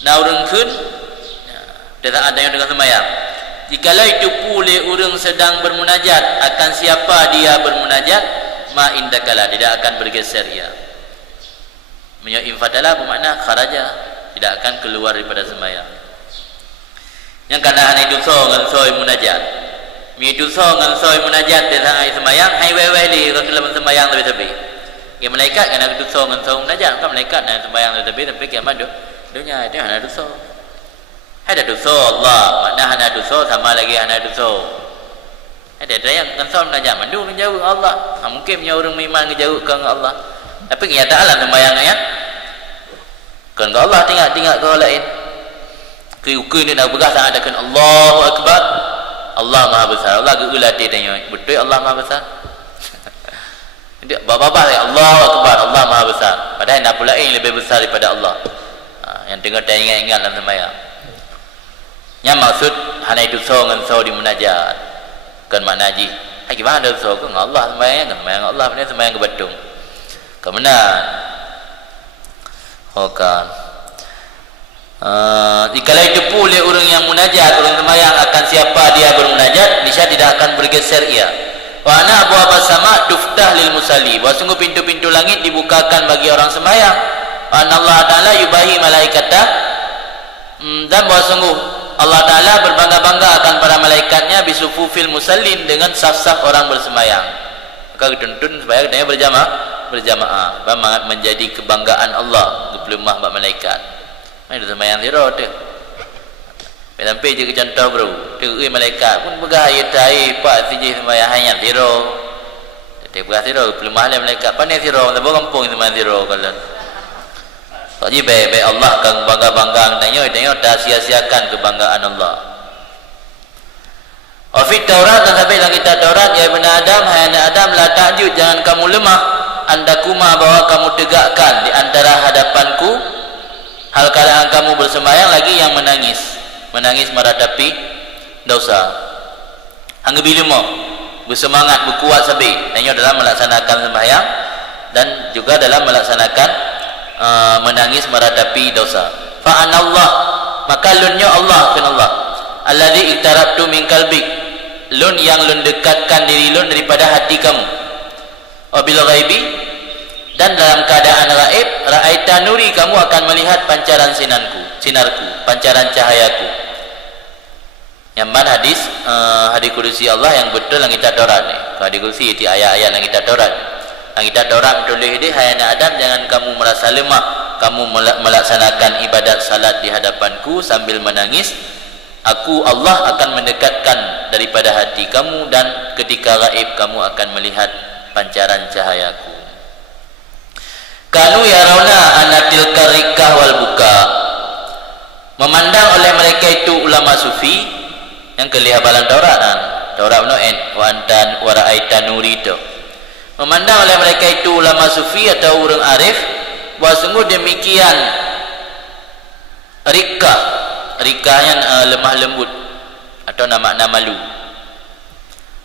Nah orang kun dia tak ada yang dengan sembahyang. Jikalau itu pulih orang sedang bermunajat, akan siapa dia bermunajat, ma indakala, tidak akan bergeser ia. Menyo infadala bermakna kharaja, tidak akan keluar daripada sembahyang. Yang kena hanya itu so ngan soy munajat. Mi itu so ngan soy munajat dia sangai sembahyang, hai wei li kalau dalam sembahyang lebih-lebih. Ya malaikat kena itu so ngan soy munajat, kan malaikat nak sembahyang lebih-lebih sampai kiamat dunia dia hanya itu so. Ada dosa Allah, makna ada dosa sama lagi ada dosa. Ada yang kan menajak mandu menjauh Allah. Mungkin punya orang beriman menjauh ke Allah. Tapi kenyataanlah sembahyangnya kan Allah tinggal ke orang lain. Ke nak bergah tak ada kan Allahu Akbar. Allah Maha Besar. Allah geulati tanya, betul Allah Maha Besar? Dia bapa-bapa Allahu Akbar, Allah Maha Besar. Padahal nak pula yang lebih besar daripada Allah. Yang tengah ingat dalam sembahyang. Yang maksud hanya itu so dengan so di munajat kan makna haji. Hai gimana ada so ke Allah sembahyang Allah benar sembahyang ke Batung. Kemudian kan jikalau itu pulih orang yang munajat, orang sembahyang akan siapa dia bermunajat, niscaya tidak akan bergeser ia. Wa ana abwaab as-sama' tuftah lil musalli, bahwa sungguh pintu-pintu langit dibukakan bagi orang sembahyang. Wa Allah Ta'ala yubahi malaikata, dan bahwa sungguh Allah Ta'ala berbangga-bangga akan para malaikatnya bisufufil musallin, dengan saf-saf orang bersemayang. Maka tuntun supaya katanya berjamaah menjadi kebanggaan Allah gepelemah bak malaikat. Mana semayang zero tu sampai je ke contoh bro tu malaikat pun begaya tai pak siji semayang hanya zero tak berah zero gepelemah le malaikat pandai zero tak kampung semayang zero kalau jadi baik Allah kan bangga-bangga tanya dah sia-siakan kebanggaan Allah. Wa fi Taurat, dan sampai dalam kitab Taurat, ya ibn Adam, hai anak Adam, la ta'jud, jangan kamu lemah, andakuma, bahwa kamu tegakkan di antara hadapanku hal keadaan kamu bersembahyang lagi yang menangis meratapi dosa. Hangga bila mau bersemangat, berkuat sabi tanya dalam melaksanakan sembahyang dan juga dalam melaksanakan menangis meratapi dosa. Fa anallah, maka lunnya Allah kan Allah alladzi iktarabtu min qalbik, lun yang lun dekatkan diri lun daripada hati kamu. Wabil ghaibi, dan dalam keadaan gaib, ra'aita nuri, kamu akan melihat pancaran sinarku, pancaran cahayaku. Yang mana hadis kudusi Allah yang betul yang kita Taurat ni. Kalau hadis kudusi itu ayat-ayat yang kita Taurat. Yang kita Taurat tulis dia, hai anak Adam, jangan kamu merasa lemah, kamu melaksanakan ibadat salat di hadapanku sambil menangis. Aku Allah akan mendekatkan daripada hati kamu, dan ketika gaib kamu akan melihat pancaran cahayaku. Kanu yarawna anatil karikah wal buka, memandang oleh mereka itu ulama sufi yang kelihabalan Taurat no wa antan wa ra'aita nuri itu. Memandang oleh mereka itu ulama sufi atau orang arif bahawa sungguh demikian rikahnya lemah lembut atau nama malu,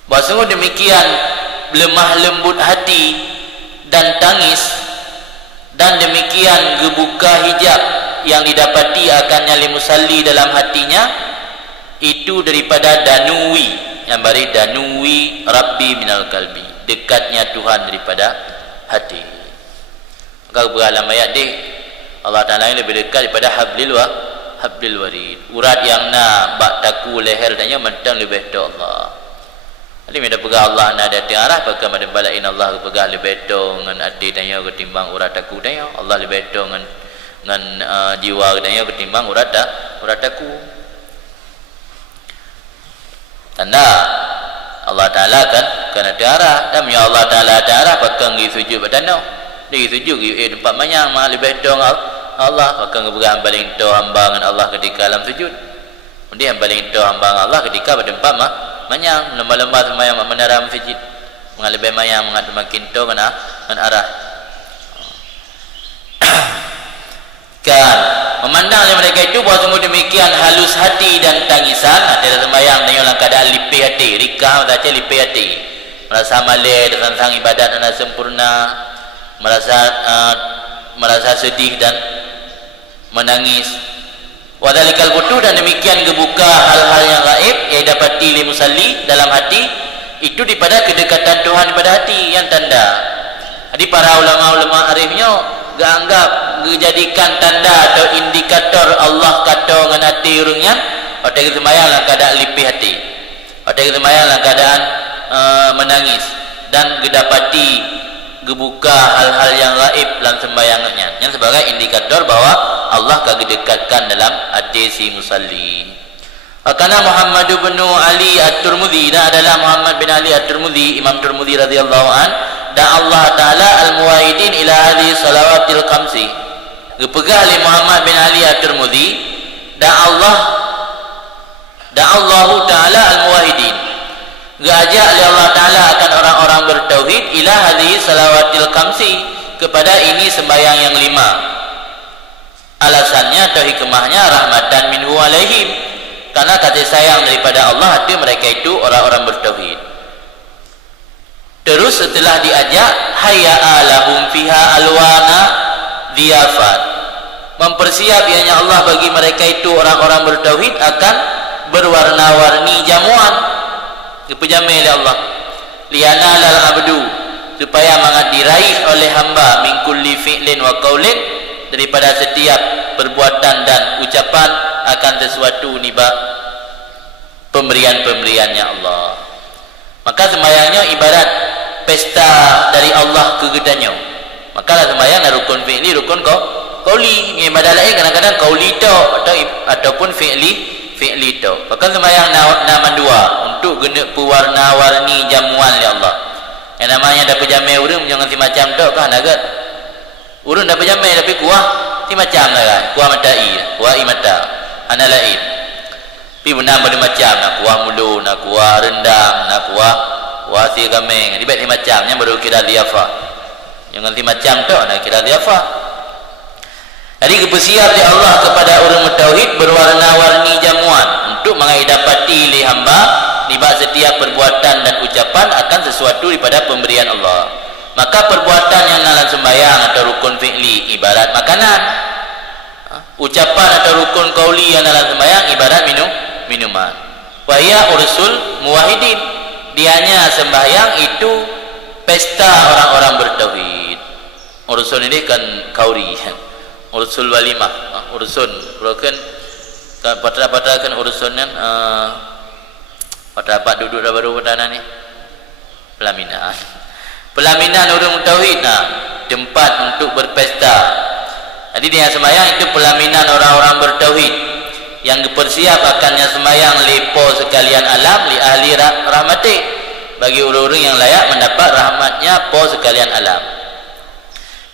bahawa sungguh demikian lemah lembut hati dan tangis, dan demikian gebuka hijab yang didapati akannya limusalli dalam hatinya itu daripada danui, yang bari danui Rabbi minal kalbi, dekatnya Tuhan daripada hati. Maka beralam ayat deh Allah Ta'ala yang lebih dekat daripada hablil warid, urat yang na bak taku leher tanya mentang lebih tu Allah. Jadi bila pegah Allah na ada tiarah, pakai madan balain Allah pegah lebih tu dengan hati tanya ketimbang urat taku tanya Allah lebih tu dengan jiwa tanya ketimbang urat taku. Tanda Allah Ta'ala kan kena tiarah, dan ya Allah Ta'ala tiarah pakai pergi sujud badano, dia sujud tempat manyang mah lebih tu Allah, maka ngeberang paling tu hamba dengan Allah ketika dalam sujud. Kemudian paling tu hamba dengan Allah ketika bertempat manyang lembah-lembah semayang menara masjid, mengalibih mayang mengadu makin tu dengan arah. Kan memandang oleh mereka itu bahawa sungguh demikian halus hati dan tangisan. Ada sembahyang dalam keadaan lipih hati, rikah baca lipih hati, merasa malih tentang ibadat dan sempurna, merasa sedih dan menangis. Wadzalikal butuh, dan demikian gebuka hal-hal yang gaib yang dapati li musalli dalam hati itu daripada kedekatan Tuhan pada hati yang tanda. Jadi para ulama-ulama arifnya anggap dijadikan tanda atau indikator Allah kata dengan hati urungnya pada sembahyang dalam keadaan lipih hati, pada sembahyang dalam keadaan menangis, dan gedapati gebuka hal-hal yang gaib dalam sembahyangnya, yang sebagai indikator bahawa Allah kagak dekatkan dalam hati si musalli. Karena Muhammad bin Ali At-Tirmidzi, dan adalah Muhammad bin Ali At-Tirmidzi, Imam Tirmidzi radhiyallahu an, dan Allah Ta'ala al-muwahidin ila hadhihi salawatil khamsi, gepegah li Muhammad bin Ali At-Tirmidzi, dan Allah Ta'ala al-muwahidin, gajak oleh Allah Ta'ala akan orang-orang bertauhid ila hadhihi salawatil khamsi, kepada ini sembahyang yang 5. Alasannya atau hikmahnya rahmatan minhu alaihim, karena kasih sayang daripada Allah hati mereka itu orang-orang bertauhid. Terus setelah diajak hayya'a lahum fiha alwana dhiyafat, mempersiap ianya Allah bagi mereka itu orang-orang bertauhid akan berwarna-warni jamuan, dipejamai oleh Allah, liyanalal abdu, supaya mangat diraih oleh hamba min kulli fi'lin wa qaulin, daripada setiap perbuatan dan ucapan akan sesuatu nibak pemberian-pemberiannya Allah. Maka sembahyangnya ibarat pesta dari Allah kegedanyo. Maka sembahyang ada rukun fi'li, rukun qauli. Ibadat lain kadang-kadang qauli tok ataupun fi'li tok. Maka sembahyang nama dua untuk guna pewarna-warni jamuan oleh Allah. Yang namanya dapat jamai urang jangan si macam tok kan agak. Urang dapat jamai tapi kuah si macam lah kan. Kuah matai, kuah mata. Ana lain. Tapi benar macam nak kuah mulu, nak kuah rendang, nak kuah si gameng. Dibaik si macamnya baru kira diafah. Jangan si macam tok nak kira diafah. Jadi kepersiap di Allah kepada orang bertauhid berwarna-warni jamuan untuk menghidapati li hamba nibak setiap perbuatan dan ucapan akan sesuatu daripada pemberian Allah. Maka perbuatan yang dalam sembahyang atau rukun fi'li ibarat makanan. Ucapan atau rukun qauli yang dalam sembahyang ibarat minuman. Wa hiya ursul muwahhidin. Dianya sembahyang itu pesta orang-orang bertauhid. Ursul ini kan kauri. Ursul walimah, ursun, broken, patra-patra kan ursun kan, patra apa duduk dah baru perdana ni, pelaminan orang tauhid, tempat untuk berpesta. Jadi dia sembahyang itu pelaminan orang-orang bertauhid yang bersiap akannya sembahyang lepo sekalian alam li ahli rahmati bagi orang-orang yang layak mendapat rahmatnya po sekalian alam.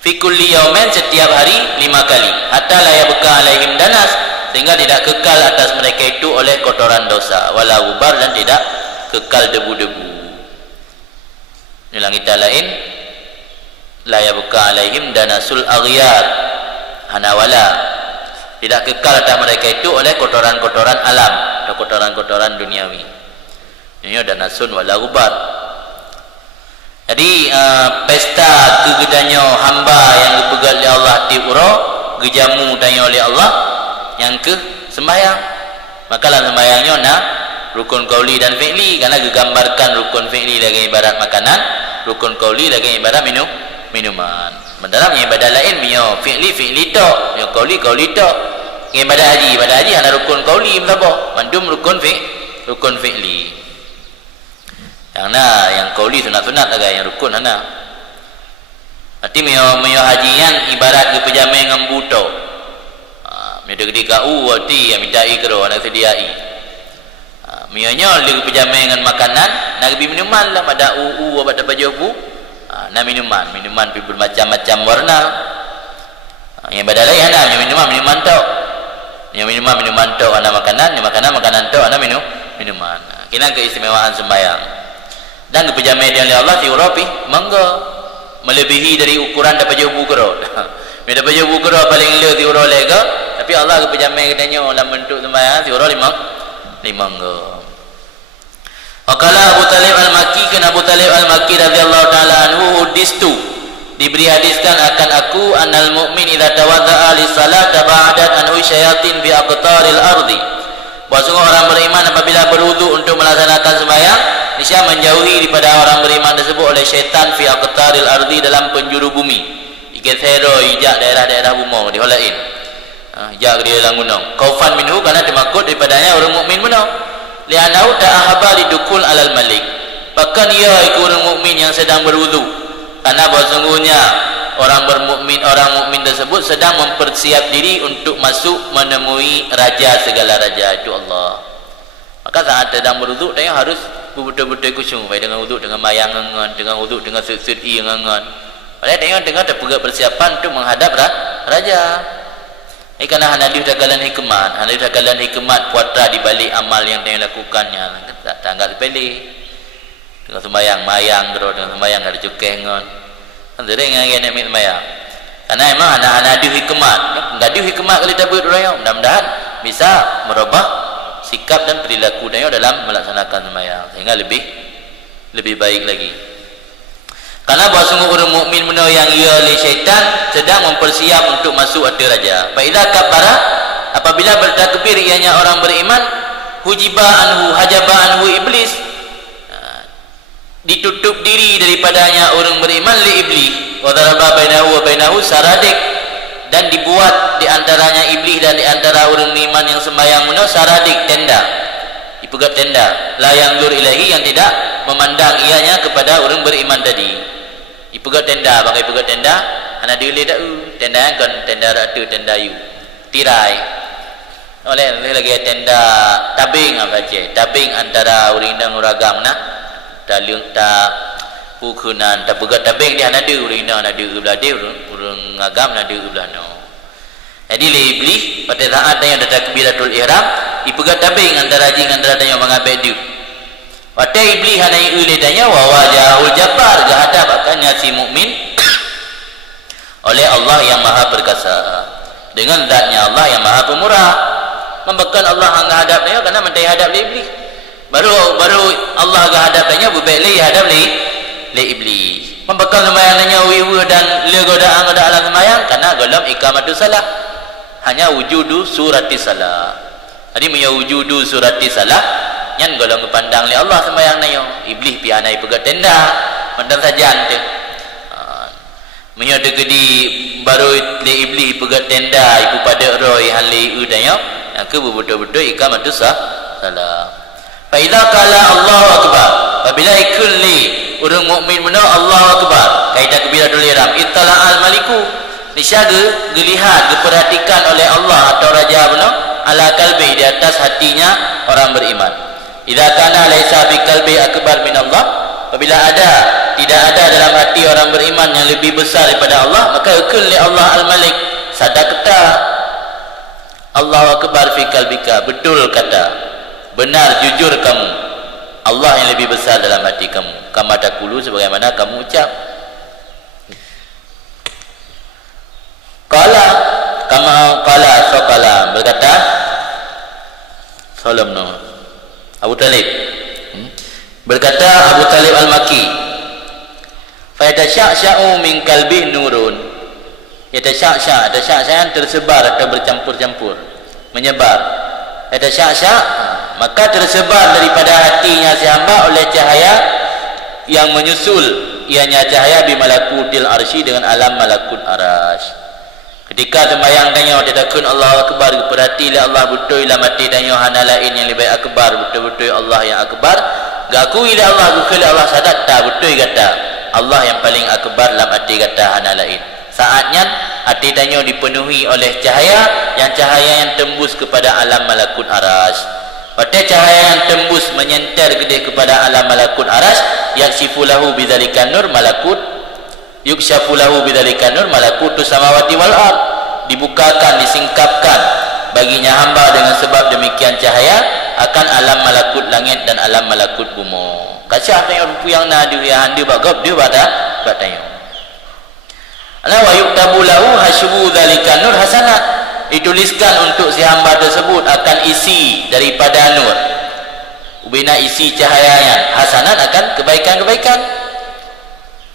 Fi kulli yaumin setiap hari 5 kali hatta la yabqa alaihim danas sehingga tidak kekal atas mereka itu oleh kotoran dosa wala ubar dan tidak kekal debu-debu. Dalam kita lain la yabqa alaihim danasul aghyar hanawala tidak kekal atas mereka itu oleh kotoran-kotoran alam atau kotoran-kotoran duniawi. Ini danasun wala ubar. Jadi pesta kegedanyo hamba yang dipegat oleh Allah diuro gejamu danyo oleh Allah yang ke sembahyang. Maka lah sembahyangnya rukun qauli dan fi'li karena digambarkan rukun fi'li lagi ibarat makanan, rukun qauli lagi ibarat minuman. Dalam ibadat lain mio fi'li tok, mio qauli tok. Ibadat haji ana rukun qauli berapa? Mandum rukun fi'li. Yang qauli sunat-sunat agak yang rukun ana. Berarti mio hajian ibarat ke pejamai dengan buto. Mio degedi kau wati yang midai kero ana sediai. Mio nya le pejamai dengan makanan, nak bi minuman lah pada pada baju bu. Na minuman pi bermacam-macam warna. Yang badalai ana minuman tok. Yang minuman tok ana makanan tok ana minuman. Kena keistimewaan sembahyang. Dan kepejamai dia oleh Allah diurapi mangga melebihi dari ukuran dapat jauh bukro. Bila dapat jauh bukro paling le diuro lega, tapi Allah kepejamai katanya dalam bentuk sembahyang diuro limangga. Wakala Abu Talib Al-Makki kan Abu Talib Al-Makki radhiyallahu taala anhu udistu diberi hadiskan akan aku annal mu'min idza tawadda'a li salat taba'adat anhu syayatin bi aqtaril ardi. Bahwa orang beriman apabila berwudu untuk melaksanakan sembahyang niscaya menjauhi daripada orang beriman tersebut oleh syaitan fi aqtaril ardi dalam penjuru bumi. Ikethero ijak daerah-daerah bumi diholain. Ijak dia dalam gunung. Kaufan minhu karena dimakut daripadanya orang mukmin menang. Li'annahu ta'ahaba lidukul alal malik. Bahkan ia ikut orang mukmin yang sedang berwudu. Karena bahawa sungguhnya orang mukmin tersebut sedang mempersiap diri untuk masuk menemui raja segala raja itu Allah. Maka saat sedang berwudu dia harus betul-betul kusyuk baik dengan wuduk dengan mayang ngan dengan wuduk dengan sud i ngan. Padahal dengan terpegat persiapan untuk menghadap raja. Ini kerana hadis dagalan hikmat puatra di balik amal yang dia lakukannya. Tak anggap sepele. Dengan sembahyang mayang terus dengan sembahyang ada cukai ngan. Sering yang nak ambil sembahyang. Karena memang hadis hikmat. Hadis hikmat kali tak berdoa. Mudah-mudahan bisa merubah sikap dan perilaku dia dalam melaksanakan sembahyang sehingga lebih baik lagi. Karena bahawa sungguh orang mukmin benar yang ia oleh syaitan sedang mempersiap untuk masuk hati raja. Fa idza kabbara apabila bertakbir ianya orang beriman hajaba anhu iblis ditutup diri daripadanya orang beriman li iblis wa daraba bainahu wa bainahu saradik dan dibuat di antaranya iblis dan di antara orang beriman yang sembahyang muno saradik tenda, dipegat tenda, la yanzur ilahi, yang tidak memandang ianya kepada orang beriman tadi. Dipegat tenda, pakai pegat tenda, ana dia dak tenda yang kan tenda ratu tenda yu. Tirai. Oleh lagi tenda tabing apa je? Tabing antara orang dan uragam nah. Dalung ta ukunan tak pegat tabing dia ana dia orang ada belah dia orang agam ada belah no. Jadi le iblis pada saat yang ada takbiratul ihram ipegat tabing antara jing antara yang mengambil dia. Pada iblis ana ule tanya wa wajahul jabbar gahadap akannya si mukmin oleh Allah yang Maha Perkasa, dengan zatnya Allah yang Maha Pemurah. Membekal Allah hang hadap dia karena mentai hadap le iblis. Baru Allah gahadap tanya bubaik le hadap le iblis. Membekal sembahyangnya wiwu dan le godaan pada alam sembahyang karena dalam iqamatus salah hanya wujudu surati salah. Jadi punya wujudu surati salah nyan golong kepandang le Allah sembahyangnya. Iblis pi anai pegat tenda mandang sajan tu. Punya degedi baru le iblis pegat tenda ibu pada roy hali udanya ke betul-betul iqamatus salah. Fa idza qala Allahu akbar, apabila ikul li orang mukmin benar Allahu akbar kaitan takbiratul ihram ittala al maliku nisyaga dilihat diperhatikan oleh Allah atau raja benar ala qalbi di atas hatinya orang beriman. Idza kana laisa fi qalbi akbar min Allah, apabila tidak ada dalam hati orang beriman yang lebih besar daripada Allah, maka ikul li Allah al malik sadaqta Allahu akbar fi qalbika, betul kata, benar jujur kamu, Allah yang lebih besar dalam hati kamu. Kama takulu, sebagaimana kamu ucap. Qala kama qala saqala, berkata salam no Abu Talib, berkata Abu Talib al-Makki, fa yatasha'u min qalbi nurun, yatasha'an tersebar atau bercampur-campur, menyebar. Yatasha'sha, maka tersebar daripada hatinya si hamba oleh cahaya yang menyusul, ianya cahaya bimalakutil arsy, dengan alam malakut arasy. Ketika sembahyang tanya ditakun Allah akbar, perhatilah Allah betul lah mati tanya hana lain yang lebih akbar, betul-betul Allah yang akbar. Gakui lah Allah, gakui Allah sadat tak betul kata Allah yang paling akbar dalam hati kata hana lain. Saatnya hati tanya dipenuhi oleh cahaya yang tembus kepada alam malakut arasy. Pada cahaya yang tembus menyenter kepada alam malakut arasy, yakshifulahu bidzalikan nur malakut, yukshafulahu bidzalikan nur malakutus samawati wal ard, dibukakan, disingkapkan baginya hamba dengan sebab demikian cahaya akan alam malakut langit dan alam malakut bumi. Kaca tanya rupu yang nadu yang handu bagab dia batanya. Ala wa yuktabu lahu hasbu dzalikan nur hasanat, dituliskan untuk si hamba tersebut akan isi daripada nur, ubina isi cahayanya, hasanat akan kebaikan-kebaikan.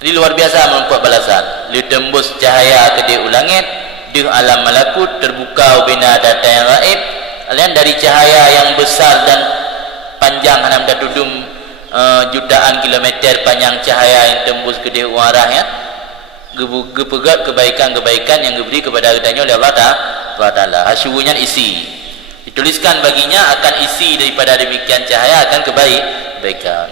Ini luar biasa membuat balasan. Dia tembus cahaya ke di ulangit, di alam malakut terbuka ubina data yang gaib. Kalian dari cahaya yang besar dan panjang hanam datudum jutaan kilometer panjang cahaya yang tembus ke di arahnya, gepegat kebaikan-kebaikan yang diberi kepada katanya oleh Allah Ta'ala. Hasyunya isi, dituliskan baginya akan isi daripada demikian cahaya akan kebaikan.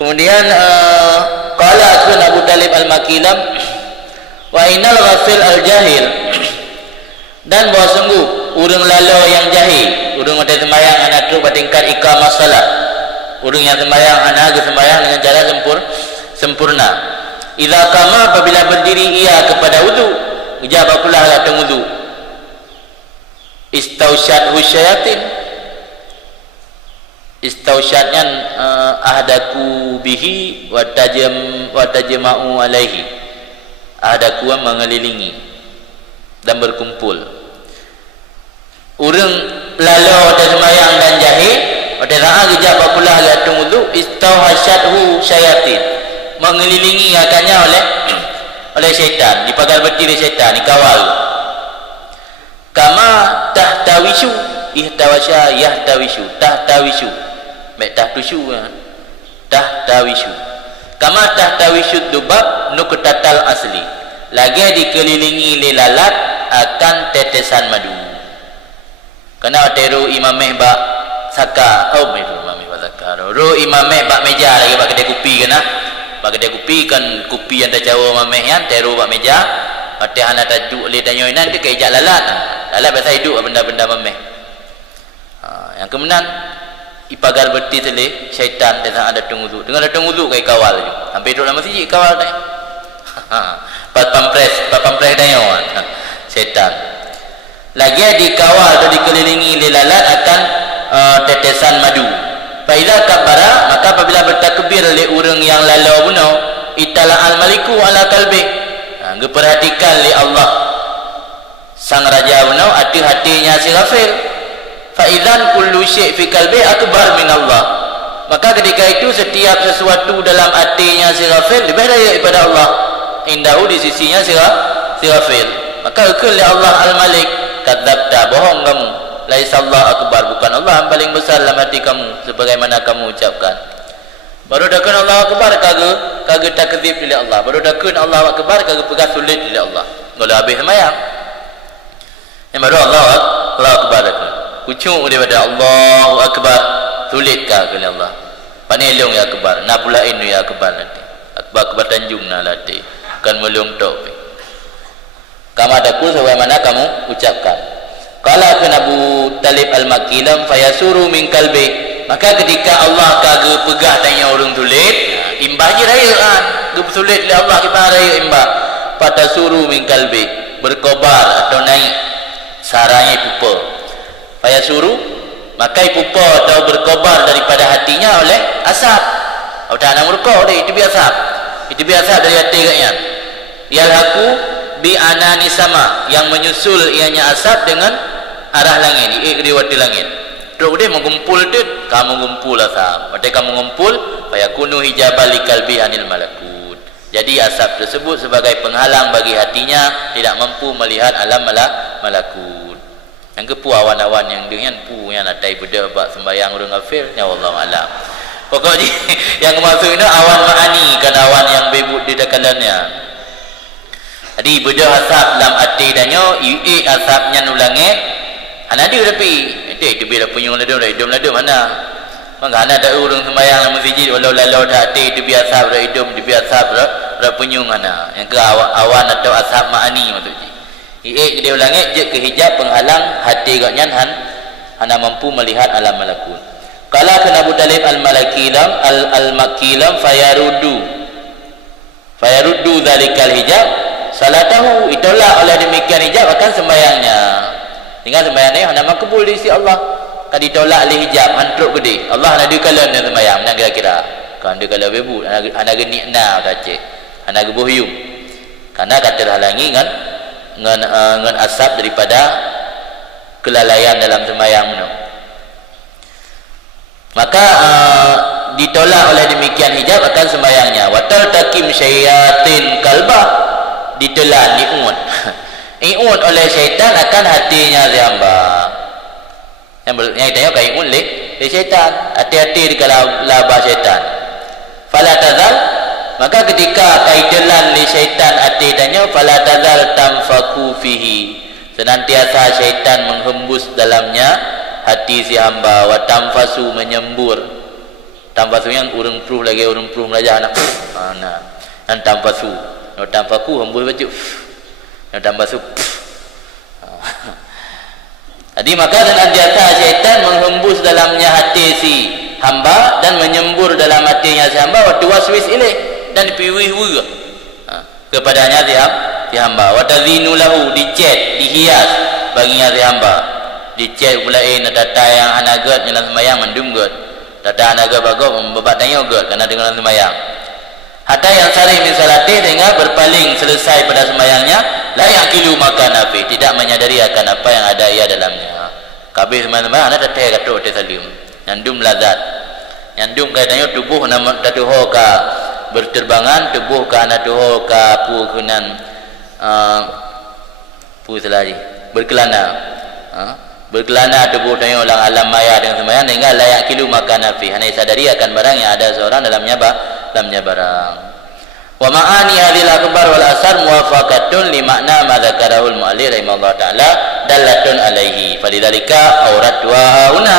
Kemudian qala akun Abu Talib al-Makilam wa innal ghafil al-jahil, dan bahawa sungguh urang lalo yang jahil, urang ada sembahyang anak tu bertingkat iqamah salat, urang yang sembahyang anak sembahyang dengan cara sempurna. Idza qama, apabila berdiri ia kepada wudu, ujabakulah latang wudu, istausyadhu syayatin, istausyadnya ahdaku bihi wa tajma'u alaihi, ahdaku mengelilingi dan berkumpul. Urang lalu ada sembahyang dan jahil, pada saat ujabakulah latang wudu, istausyadhu syayatin, mengelilingi akannya oleh syaitan, dipagal berdiri syaitan, dikawal. Kama tahtawishu, ihtawisha yahtawishu, tahtawishu, baik tahtushu, tahtawishu, kama tahtawi syuddubab nuqtatal asli, lagi dikelilingi oleh lalat akan tetesan madu. Kena teru imameh bak saka, oh meru imameh bak saka, ro imameh bak meja lagi bak kedai kopi kena, bak kedai kopi kan kopi yang dah cawa imameh yang teru bak meja, patih anak tajuk oleh danyoinan dia kejak lalat, lalat biasa hidup benda-benda mameh. Yang kemudian ipagar berti seleh syaitan datang ada tunggu dengan datang wudu kai kawal je, hampir duduk dalam masjid kawal dah. Pampres dayo syaitan. Lagi dikawal atau dikelilingi oleh lalat akan tetesan madu. Fa idza kabbara, maka apabila bertakbir oleh orang yang lalau bunuh, itala al maliku ala qalbi, diperhatikan oleh Allah sang raja bunuh hati-hatinya si ghafil. Fa idzan kullu syai' fi qalbi akbar min Allah, maka ketika itu setiap sesuatu dalam hatinya si ghafil lebih daripada Allah, indahu di sisinya si ghafil. Maka ukul li Allah al-Malik, kadzabta, bohong kamu, laisa Allah akbar, bukan Allah yang paling besar dalam hati kamu sebagaimana kamu ucapkan. Baru dakun Allah akbar kagak takdzib oleh Allah, baru dakun Allah akbar kagak pegang sulit oleh Allah. Kalau habis sembahyang yang baru Allah akbar kucuk daripada Allahu akbar sulit kah oleh Allah. Panelong ya akbar, na pula inu ya akbar nanti. Akbar Tanjung na latih kan melung tok. Kama dakul sebagaimana kamu ucapkan. Qala Abu Talib al-Makilam fayasuru min qalbi, maka ketika Allah kagak pegah tanya orang sulit, imbah je raya kan. Ge sulit oleh Allah imbah raya imbah. Fatasuru min qalbi, berkobar atau naik saranya pupa. Fayasuru, maka pupa atau berkobar daripada hatinya oleh asap. Tak nak murka dia, itu biasa. Itu biasa dari hati katnya. Yalhaku bi anani sama, yang menyusul ianya asap dengan arah langit, ikriwati langit. Terus dia mengumpul dia, kamu ngumpul asap. Maka kamu ngumpul, fayakunu hijabal likalbi anil malakut. Jadi asap tersebut sebagai penghalang bagi hatinya, tidak mampu melihat alam malakut. Yang kepu awan-awan yang dengan pu yang natai beda bab sembahyang orang kafir, ya Allah alam. Pokoknya yang maksud itu awan ma'ani, kan awan yang bebut di dekalannya. Jadi beda asap dalam hati danyo, asapnya nulangit. Ana dia tapi itu bila punyung ladum mana. Maka ana ada orang sembahyang dalam masjid walau lalau tak hati itu biasa berhidung, biasa berpunyung ana. Yang ke awan atau asap ma'ani maksudnya. Dia ulangnya je ke hijab penghalang hati gaknya hana mampu melihat alam malakut. Qala kana Abu Talib al-Makilam fayaruddu dzalikal hijab salatahu, itulah oleh demikian hijab akan sembahyangnya. Tinggal sembahyangnya hana makbul di sisi Allah. Kan ditolak oleh hijab hantruk gede. Allah nak dikalan dengan sembahyang nak kira-kira. Kan dia kalau bebu ana genik na tace. Ana gebuhyum. Karena kata halangi kan dengan asap daripada kelalaian dalam sembahyang itu. Maka ditolak oleh demikian hijab akan sembahyangnya. Watal takim syayatin kalbah, ditelan diun iun oleh syaitan akan hatinya si hamba. Yang ditanya kai iun oleh syaitan, hati-hati dikala laba syaitan. Fala tazal, maka ketika kaidelan li syaitan hati tanya, fala tazal tamfaku fihi, senantiasa syaitan menghembus dalamnya hati si hamba. Wa tamfasu, menyembur. Tamfasu yang urang pruh lagi, urang pruh melajah anak mana dan tamfasu no tamfaku hembus baju no tamfasu. Jadi maka senantiasa syaitan menghembus dalamnya hati si hamba dan menyembur dalam hatinya si hamba, wa tuwaswis ilaih, dan dipiwih-wih kepadanya si hamba. Wa tazinu lahu, dicet, dihias baginya si hamba. Dicet pula data yang hanagat dalam sembahyang mendum god. Data hanagat bagus membebat tanya god kerana dengan sembahyang. Hatta yang sari min salati, sehingga berpaling selesai pada sembahyangnya, la yaqilu makan api, tidak menyadari akan apa yang ada ia dalamnya. Kabeh sembahyang ana teteh katuk te salim. Nyandum lazat. Nyandum katanya tubuh nama tatuho ka berterbangan, tubuh ka ana tuho ka pu kunan pu selari berkelana. Berkelana tubuh tanya ulang alam maya dengan sembahyang, sehingga layak kilu makan api, hanya sadari akan barang yang ada seorang dalamnya dalamnya barang. Wa ma'ani hadhil akhbar wal asar muwafaqatun li makna ma dzakarahul mu'allif rahimahullah taala dallatun alaihi. Falidzalika auratwa huna.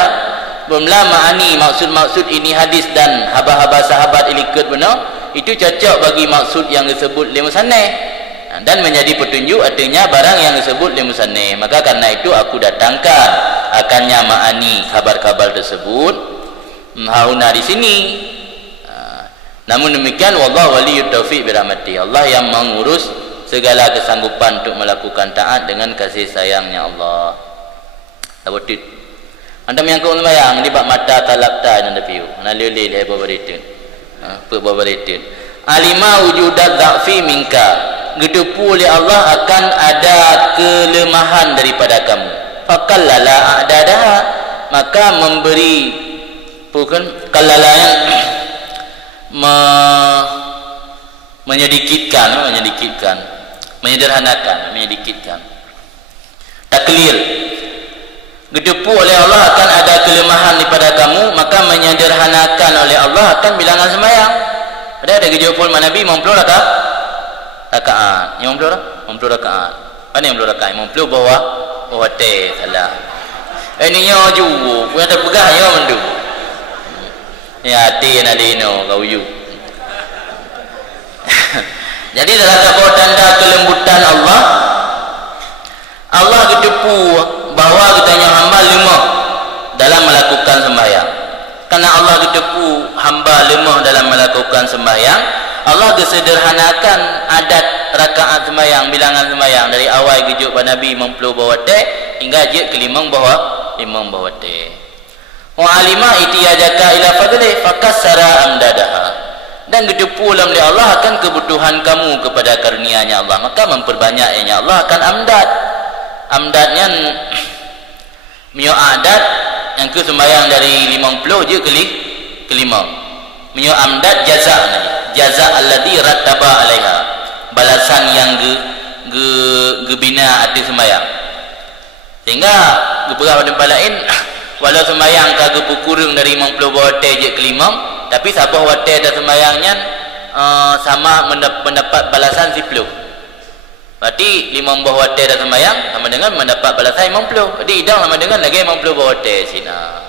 Bermula ma'ani maksud-maksud ini hadis dan haba-haba sahabat ilikut benar itu cocok bagi maksud yang disebut oleh musannif dan menjadi petunjuk artinya barang yang disebut oleh musannif. Maka karena itu aku datangkan akannya ma'ani khabar-khabar tersebut hauna di sini. Namun demikian wallahu waliyut taufiq birahmati. Allah yang mengurus segala kesanggupan untuk melakukan taat dengan kasih sayangnya Allah. Dapat anda yang kau sembahyang di bab mata talakta dan depiu. Ana lele le babaritun. Babaritun. Alima wujudat dha'fi minka. Gedepu oleh Allah akan ada kelemahan daripada kamu. Faqallala a'dadaha. Maka memberi bukan kallala yang menyedikitkan, menyederhanakan, taklil. Gedepu oleh Allah akan ada kelemahan daripada kamu, maka menyederhanakan oleh Allah akan bilangan sembahyang. Ada gejopul Nabi 50 rakaat. 50 rakaat. Mana 50 rakaat? 50 bawah teh salah. Ini nyo ju, punya terpegah yo mendu. Ya hati yang ada ino kau yu. Jadi dalam sebuah tanda kelembutan Allah, Allah gedepu bahawa kitanya hamba lemah dalam melakukan sembahyang. Karena Allah gedepu hamba lemah dalam melakukan sembahyang, Allah gesederhanakan adat rakaat sembahyang, bilangan sembahyang dari awal gejuk pada Nabi 50 bawah teh hingga je ke 5 bawah teh. Wa alima itiyajaka ila fadli fakassara amdadaha. Dan gedepu oleh Allah akan kebutuhan kamu kepada karunia-Nya Allah, maka memperbanyaknya Allah akan amdatnya mio adat yang ke sembahyang dari 50 je ke 5 mio amdat jaza alladhi rattaba alaiha, balasan yang gebina atas sembahyang. Sehingga beberapa tempat lain walau sembahyang kagak kurang dari 50 bawah teh je ke 5, tapi sabah wate dan sembahyangnya sama mendapat balasan 10. Berarti 5 bawah wate dan sembahyang sama dengan mendapat balasan 50. Jadi idang sama dengan lagi 50 bawah wate sina.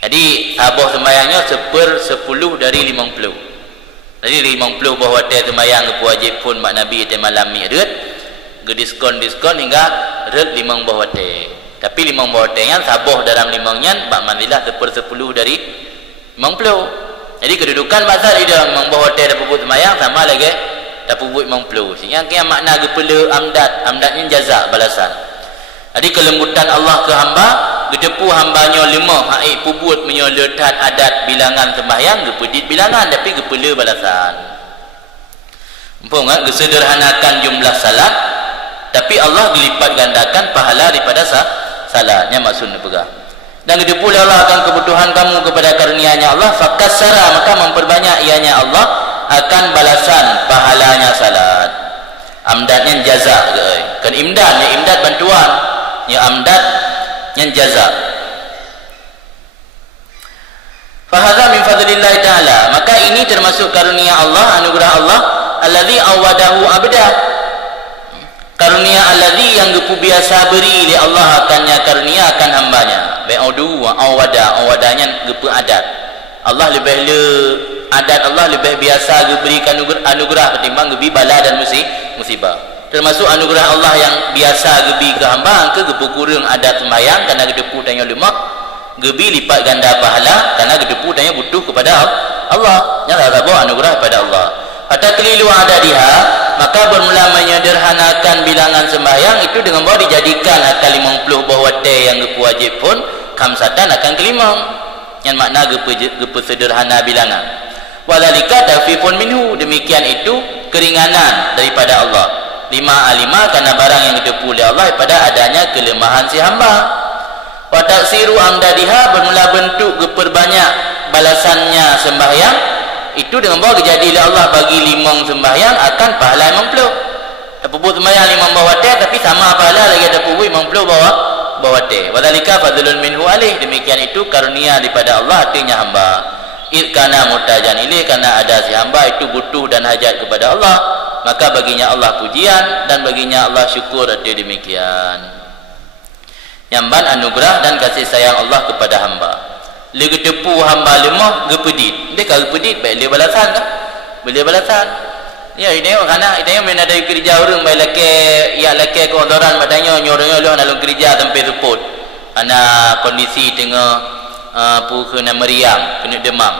Jadi sabah sembahyangnya 1/10 dari 50. Jadi 50 bawah wate sembahyang ke wajib pun mak Nabi te malam ni red ke diskon hingga red 5 bawah wate. Tapi 5 bawah wate nya sabah dalam 5-nya mak mandilah 1/10 dari 50. Jadi kedudukan mazhab di dalam membawa hotel dan puput semayang sama lagi dan puput 50. Sehingga kia makna gepela amdatnya jaza balasan. Jadi kelembutan Allah ke hamba, gedepu hambanya lemah haik puput menyoletat adat bilangan sembahyang gepedit bilangan tapi gepela balasan. Empung kan gesederhanakan jumlah salat tapi Allah dilipat gandakan pahala daripada salatnya maksudnya pegah. Dan gedepu oleh Allah akan kebutuhan kamu kepada karunia-Nya Allah, fakassara maka memperbanyak ianya Allah akan balasan pahalanya salat. Amdatnya jaza kan imdad bantuan ya amdatnya jaza. Fahadza min fadlillah taala, maka ini termasuk karunia Allah, anugerah Allah allazi awadahu abda. Karunia alladhi yang gepu biasa beri li Allah akannya karunia akan hambanya. Ba'udu wa awadanya gepu adat. Allah lebih adat Allah lebih biasa berikan anugerah ketimbang gebi bala dan musibah. Termasuk anugerah Allah yang biasa gebi ke hamba ke gepu kurang adat sembahyang karena gedepu tanya lemah, gebi lipat ganda pahala karena gedepu tanya butuh kepada Allah. Nya sabah anugerah kepada Allah. Hatta kelilu adadiha, maka bermula menyederhanakan bilangan sembahyang itu dengan bahawa dijadikan akal 50 bawah teh yang wajib pun khamsatan akan kelimang yang makna gepe sederhana bilangan. Walalika tafifun minhu, demikian itu keringanan daripada Allah. 5 karena barang yang didepu oleh Allah pada adanya kelemahan si hamba. Wa taksiru amdadiha, bermula bentuk geperbanyak balasannya sembahyang itu dengan bahawa kejadian Allah bagi 5 sembahyang akan pahala 50. Tak puput sembahyang 5 bawah teh tapi sama pahala lagi ada puput 50 bawah teh. Wadzalika fadlun minhu alih, demikian itu karunia daripada Allah artinya hamba. Kana mutajan ilaih, karena ada si hamba itu butuh dan hajat kepada Allah, maka baginya Allah pujian dan baginya Allah syukur. Arti demikian. Nyamban anugerah dan kasih sayang Allah kepada hamba. Lagi tepu hamba lemah gepedit. Dia kalau gepedit baik dia balasan kan? Boleh balasan. Ya ini karena itu yang ada kerja orang baik laki ya laki keodoran badannya nyorongnya lu dalam kerja sampai repot. Ana kondisi tengah pu kena meriang, kena demam.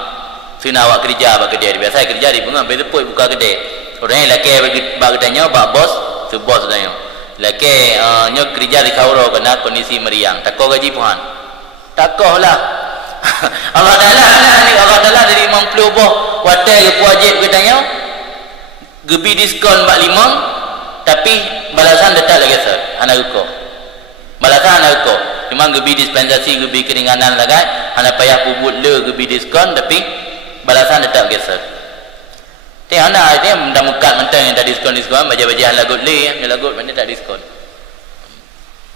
Sina awak kerja bak kedai. Biasa kerja di bunga sampai repot buka kedai. Orang laki bak kedainya bak bos, tu bos danya. Laki nyo kerja di kauro kena kondisi meriang. Takau gaji puan. Takau lah. Allah Ta'ala dari 50 boh watai ke wajib katanya gebi diskon 45 tapi balasan tetap lagi sir anak uko balasan anak uko cuma gebi dispensasi gebi keringanan lagi anak payah pubut le gebi diskon tapi balasan tetap lagi sir tengok anak itu yang dah mukat mentang yang tak diskon baca-baca lagut le yang lagut mana tak diskon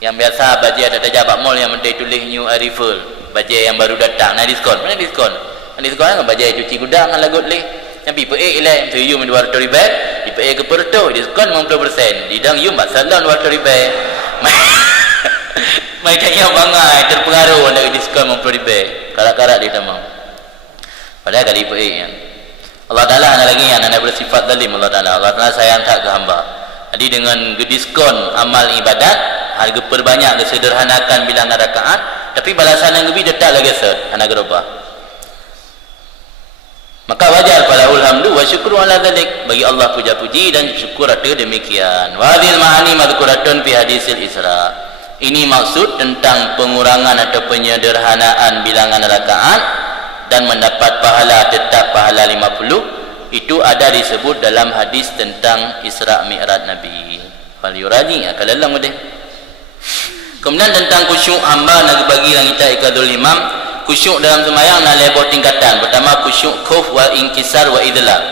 yang biasa baca ada jabat mall yang mentang tulis new arrival baca yang baru datang nak diskon mana diskon kan baca cuci gudang dengan lagut leh yang pipa lah tu you menjual 200 ribu pipa ke perto diskon 50% didang you mbak salon 200 ribu macam yang bangai terpengaruh dengan diskon 50 ribu karak-karak dia tamam padahal kali pipa kan Allah Ta'ala ada lagi yang anda bersifat zalim. Allah Ta'ala sayang tak ke hamba. Jadi dengan diskon amal ibadat harga perbanyak kesederhanakan bilangan rakaat tapi balasan yang lebih detak lagi sir anak gerobah. Maka wajar pada alhamdu wa syukru ala dhalik, bagi Allah puja-puji dan syukur ada demikian. Wa hadhil ma'ani madhkuratun fi hadisil Isra. Ini maksud tentang pengurangan atau penyederhanaan bilangan rakaat dan mendapat pahala tetap pahala 50 itu ada disebut dalam hadis tentang Isra Mi'raj Nabi. Fal yuraji akalalam deh. Kemudian tentang khusyuk hamba nak bagi yang kita ikadul imam, khusyuk dalam sembahyang nak lebar tingkatan. Pertama khusyuk khauf wa inkisar wa idlal.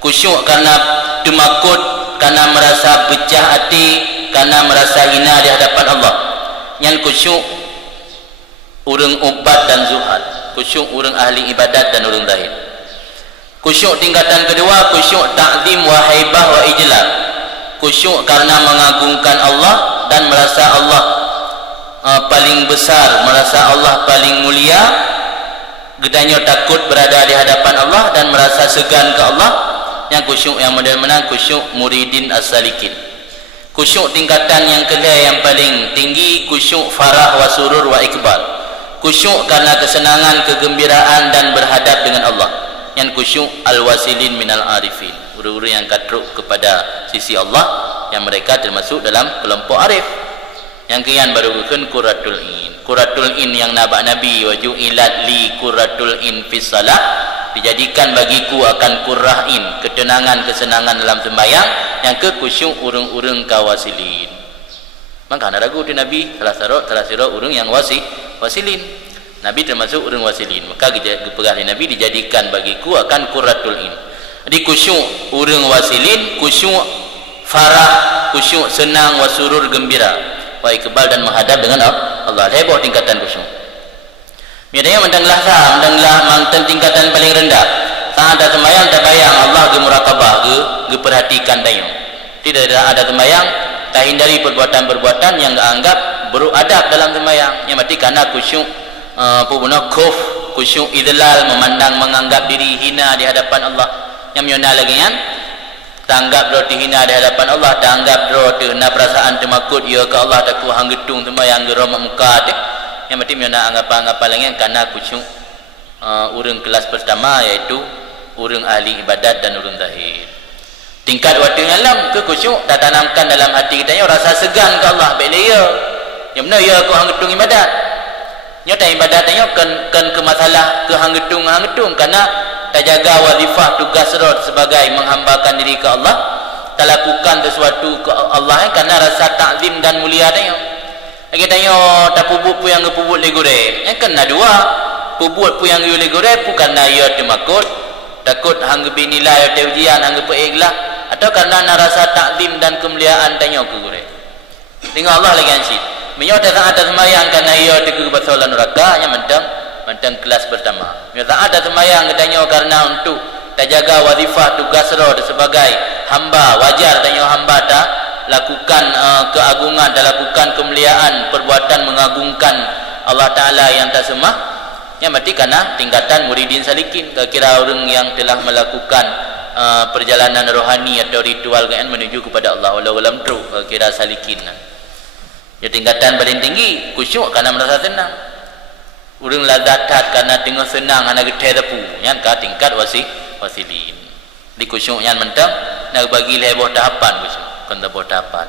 Khusyuk karena temakut, karena merasa pecah hati, karena merasa hina di hadapan Allah. Yang khusyuk urang ubat dan zuhad. Khusyuk urang ahli ibadat dan urang zahid. Khusyuk tingkatan kedua khusyuk ta'zim wa haibah wa ijlal. Khusyuk karena mengagungkan Allah dan merasa Allah paling besar, merasa Allah paling mulia, gedanya takut berada di hadapan Allah dan merasa segan ke Allah. Yang khusyuk yang menang khusyuk muridin as-salikin. Khusyuk tingkatan yang kedua yang paling tinggi khusyuk farah wa surur wa ikbal. Khusyuk karena kesenangan, kegembiraan dan berhadap dengan Allah. Yang khusyuk al-wasilin minal arifin, guru-guru yang katruk kepada sisi Allah, yang mereka termasuk dalam kelompok arif. Yang kian baru bukan qurratul in. Qurratul in yang nabak Nabi waju'ilat li qurratul in fis salah, dijadikan bagiku akan qurrain, ketenangan, kesenangan dalam sembahyang. Yang ke khusyuk urung-urung kawasilin. Maka ada ragu tu Nabi salah sirah urung yang wasilin. Nabi termasuk urung wasilin. Maka kepegang Nabi dijadikan bagiku akan qurratul in. Jadi khusyuk urung wasilin, khusyuk farah, khusyuk senang, wasurur gembira, wa ikbal dan menghadap dengan Allah. Dia bawa tingkatan khusyuk. Misalnya mentang tingkatan paling rendah. Saat ada sembahyang tak bayang Allah ge murakabah ge perhatikan dayu. Tidak ada sembahyang tak hindari perbuatan-perbuatan yang anggap beradab dalam sembahyang. Yang berarti karena khusyuk khauf, khusyuk idlal, memandang menganggap diri hina di hadapan Allah. Yang menyona lagi kan tanggap roti hina di hadapan Allah, tanggap roti na perasaan temakut ya ke Allah tak ku hang gedung sembahyang ge romak muka tu. Yang berarti menyona anggapan-anggapan lagi karena khusyuk urang kelas pertama iaitu urang ahli ibadat dan urang zahid. Tingkat waktu alam ke khusyuk tak tanamkan dalam hati kita rasa segan ke Allah baik dia. Yang benar ya ku hang gedung ibadat. Nyata ibadat tanya kan ke masalah ke hang gedung karena tak jaga wazifah tugas rod sebagai menghambakan diri ke Allah, tak lakukan sesuatu ke Allah karena rasa takzim dan mulia tanya. Lagi tanya tak pubut pu yang pubut legore. Yang kena dua. Pubut pu yang legore bukan ia temakut, takut hang binilai atau ujian hang peiglah atau karena rasa takzim dan kemuliaan tanya ke gore. Tengok Allah lagi ansyid. Menyota sang atas sembahyang karena ia teguh basolan neraka yang mentang tentang kelas pertama. Minta ada semayang katanya karena untuk terjaga wazifah tugas roh sebagai hamba, wajar tanya hamba tak lakukan keagungan dan lakukan kemuliaan perbuatan mengagungkan Allah Ta'ala yang tak semah. Yang berarti karena tingkatan muridin salikin, kira orang yang telah melakukan perjalanan rohani atau ritual kan menuju kepada Allah walam tu kira salikin. Ya tingkatan paling tinggi khusyuk karena merasa tenang. Urang ladatat karena tengah senang ana geteh tepu. Yang ka tingkat wasilin. Di khusyuk yang mentang nak bagi leboh tahapan khusyuk. Kan tahapan.